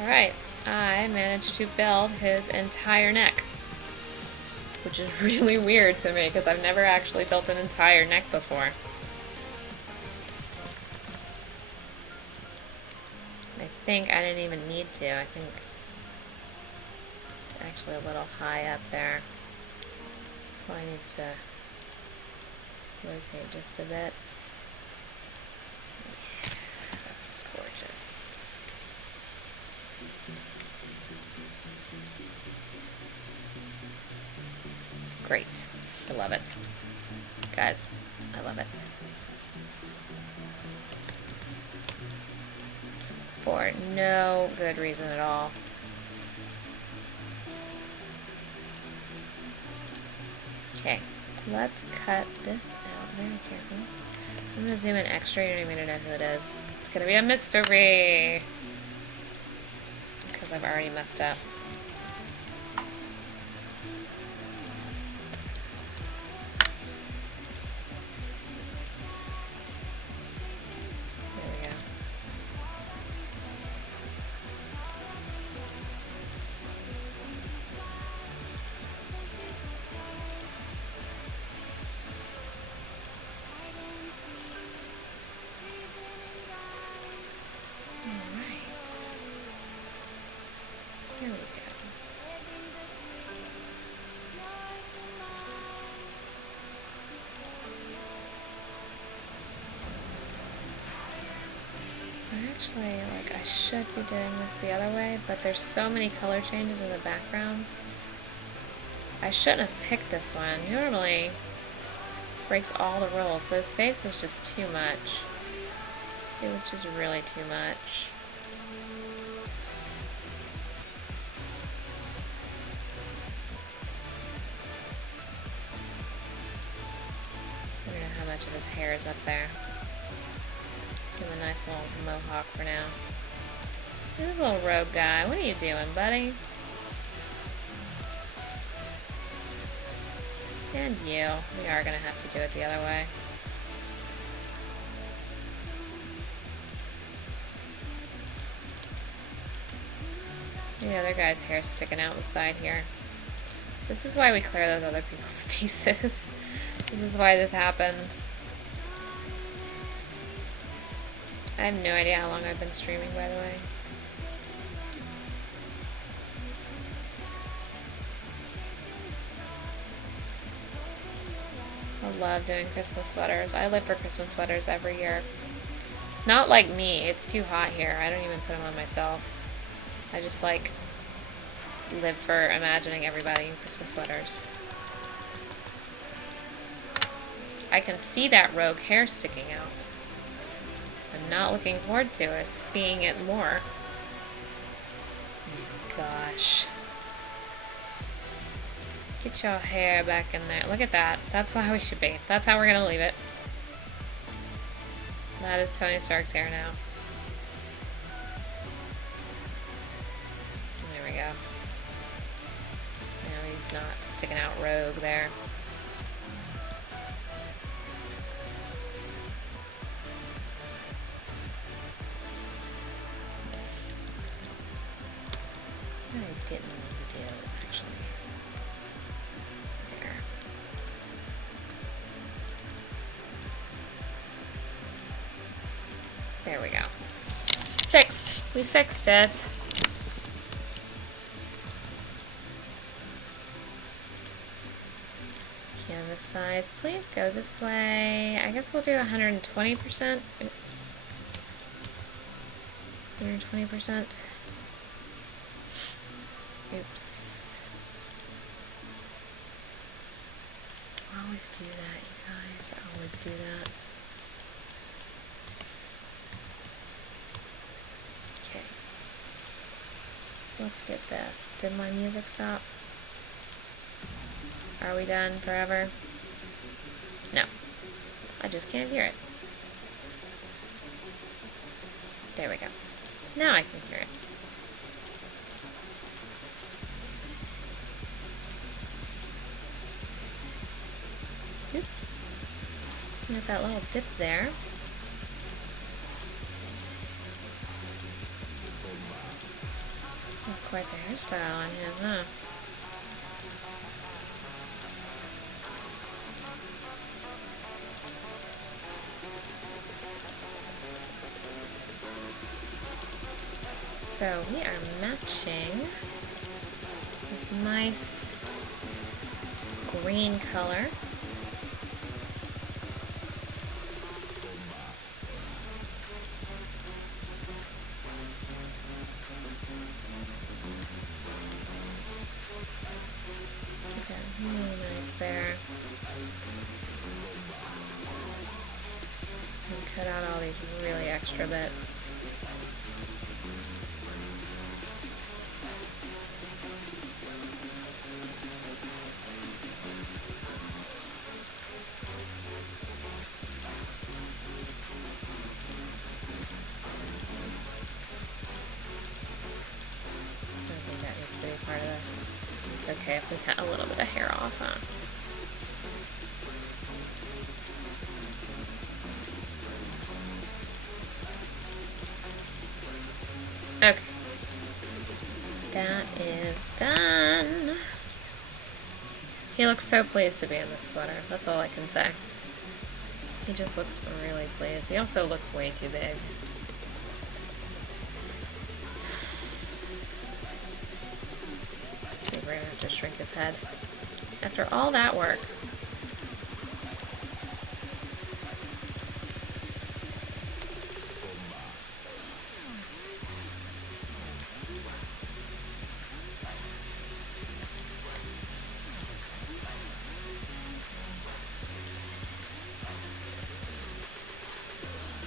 Alright, I managed to build his entire neck, which is really weird to me because I've never actually built an entire neck before. I think I didn't even need to. I think it's actually a little high up there. Probably needs to rotate just a bit. Yeah, that's gorgeous. Great. I love it. Guys, I love it. For no good reason at all. Okay, let's cut this out very carefully. I'm going to zoom in extra. You don't even know who it is. It's going to be a mystery. Because I've already messed up. There we go. Alright. Here we go. Actually, like, I should be doing this the other way, but there's so many color changes in the background. I shouldn't have picked this one. Normally breaks all the rules, but his face was just too much. It was just really too much. I don't know how much of his hair is up there. Give him a nice little mohawk for now. This little rogue guy, what are you doing, buddy? And you. We are going to have to do it the other way. The other guy's hair sticking out the side here. This is why we clear those other people's faces. This is why this happens. I have no idea how long I've been streaming, by the way. I love doing Christmas sweaters. I live for Christmas sweaters every year. Not like me. It's too hot here. I don't even put them on myself. I just, like, live for imagining everybody in Christmas sweaters. I can see that rogue hair sticking out. I'm not looking forward to is seeing it more. Gosh. Get your hair back in there. Look at that. That's how we should be. That's how we're going to leave it. That is Tony Stark's hair now. There we go. Now he's not sticking out rogue there. I didn't need to do, actually. There. There we go. Fixed. We fixed it. Canvas size, please go this way. I guess we'll do 120%. Oops. 120%. Oops. I always do that, you guys. I always do that. let's get this. Did my music stop? Are we done forever? No. I just can't hear it. There we go. Now I can hear it. Oops. Got that little dip there. Not quite the hairstyle on him, huh? So we are matching this nice green color. Okay, really nice there. And cut out all these really extra bits. To be part of this. It's okay if we cut a little bit of hair off, huh? Okay. That is done. He looks so pleased to be in this sweater. That's all I can say. He just looks really pleased. He also looks way too big. We're gonna have to shrink his head. After all that work.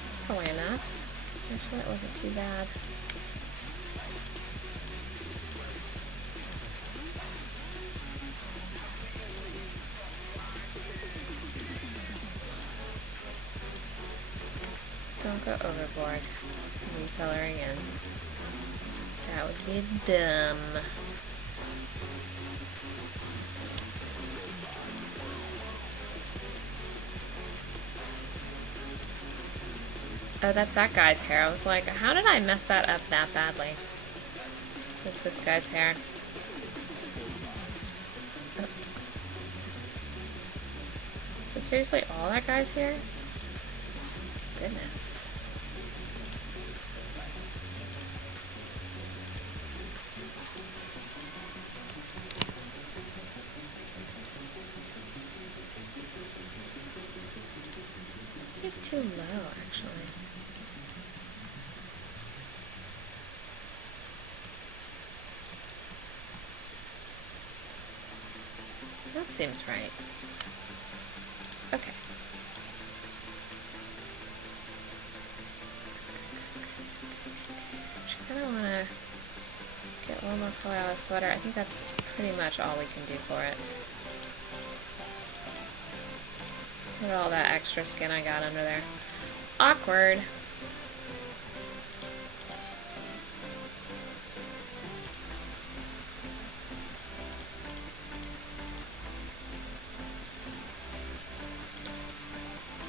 That's probably enough. Actually, that wasn't too bad. Don't go overboard. Recoloring in. That would be dumb. Oh, that's that guy's hair. I was like, how did I mess that up that badly? That's this guy's hair. Oh. Is seriously all that guy's hair? Goodness. He's too low, actually. That seems right. Okay. Just kind of want to get a little more color out of the sweater. I think that's pretty much all we can do for it. Look at all that extra skin I got under there. Awkward.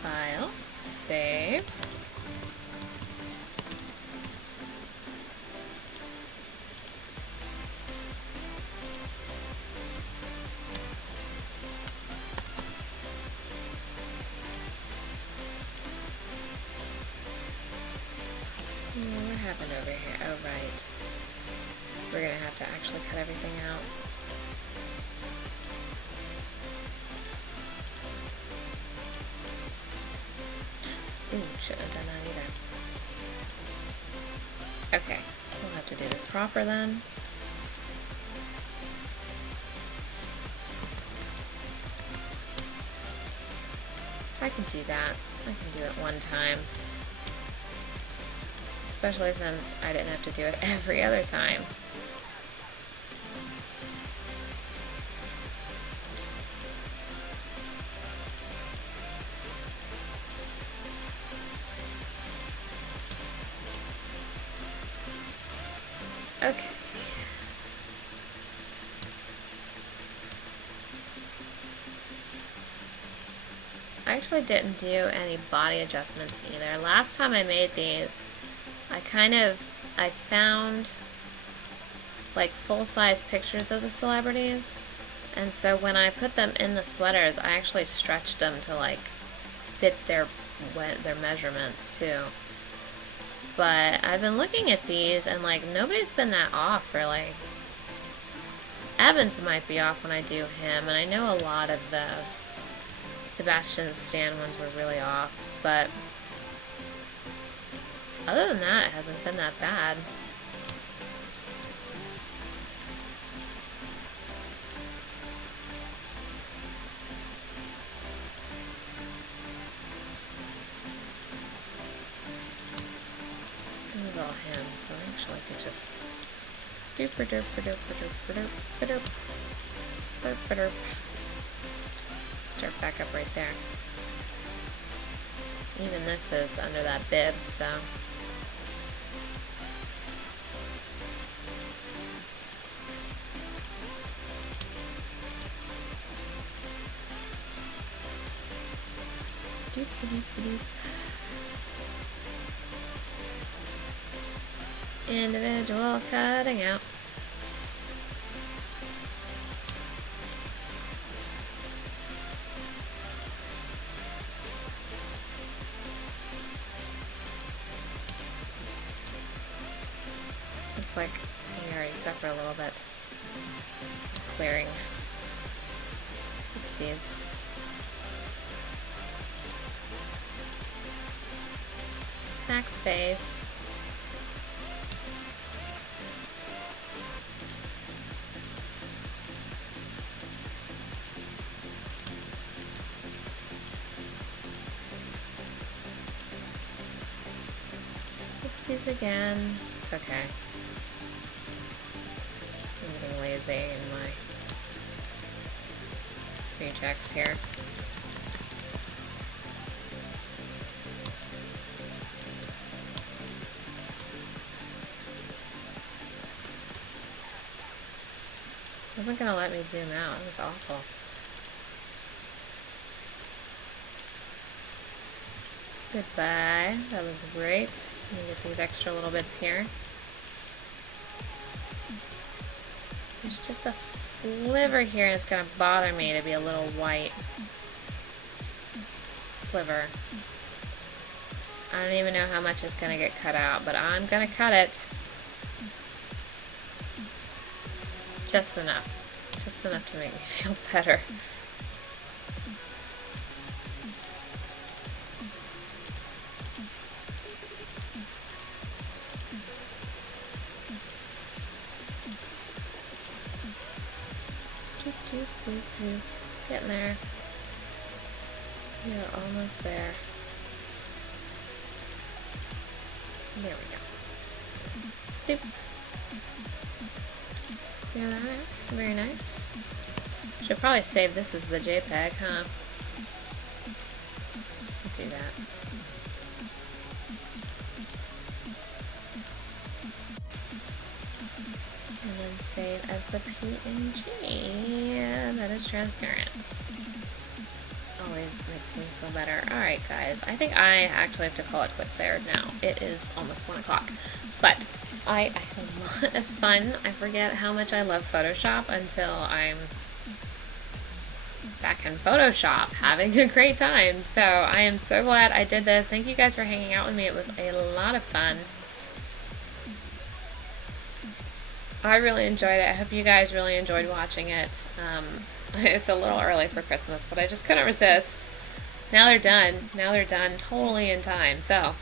File. Save. What happened over here? Oh, right. We're going to have to actually cut everything out. Ooh, shouldn't have done that either. Okay, we'll have to do this proper then. I can do that. I can do it one time. Especially since I didn't have to do it every other time. Okay. I actually didn't do any body adjustments either. Last time I made these, I found like full-size pictures of the celebrities, and so when I put them in the sweaters, I actually stretched them to like fit their measurements too. But I've been looking at these and like nobody's been that off really. Evans might be off when I do him, and I know a lot of the Sebastian Stan ones were really off, but other than that, it hasn't been that bad. This is all him, so I actually could just start back up right there. Even this is under that bib, so individual cutting out. Looks like we already suffer a little bit. Clearing. Oopsies. Backspace. Oopsies again. It's okay. I'm getting lazy in my rejects here. It wasn't gonna let me zoom out. It was awful. Goodbye. That looks great. Let me get these extra little bits here. There's just a sliver here, and it's gonna bother me to be a little white sliver. I don't even know how much is gonna get cut out, but I'm gonna cut it. Just enough. Just enough to make me feel better. Getting there. We are almost there. There we go. Doop. Hear that? Very nice. Should probably save this as the JPEG, huh? Do that. And then save as the PNG. That is transparent. Always makes me feel better. Alright guys, I think I actually have to call it quits there now. It is almost 1 o'clock. But I had a lot of fun. I forget how much I love Photoshop until I'm back in Photoshop having a great time. So I am so glad I did this. Thank you guys for hanging out with me. It was a lot of fun. I really enjoyed it. I hope you guys really enjoyed watching it. It's a little early for Christmas, but I just couldn't resist. Now they're done. Now they're done totally in time. So,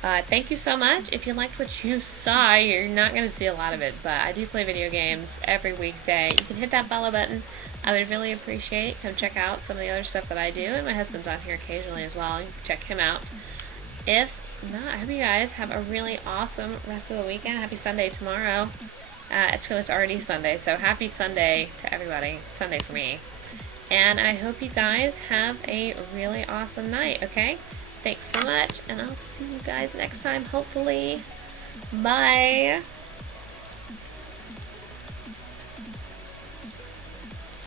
thank you so much. If you liked what you saw, you're not going to see a lot of it, but I do play video games every weekday. You can hit that follow button. I would really appreciate it. Come check out some of the other stuff that I do, and my husband's on here occasionally as well. You can check him out. If not, I hope you guys have a really awesome rest of the weekend. Happy Sunday tomorrow. It's already Sunday, so happy Sunday to everybody. Sunday for me. And I hope you guys have a really awesome night, okay? Thanks so much, and I'll see you guys next time, hopefully. Bye!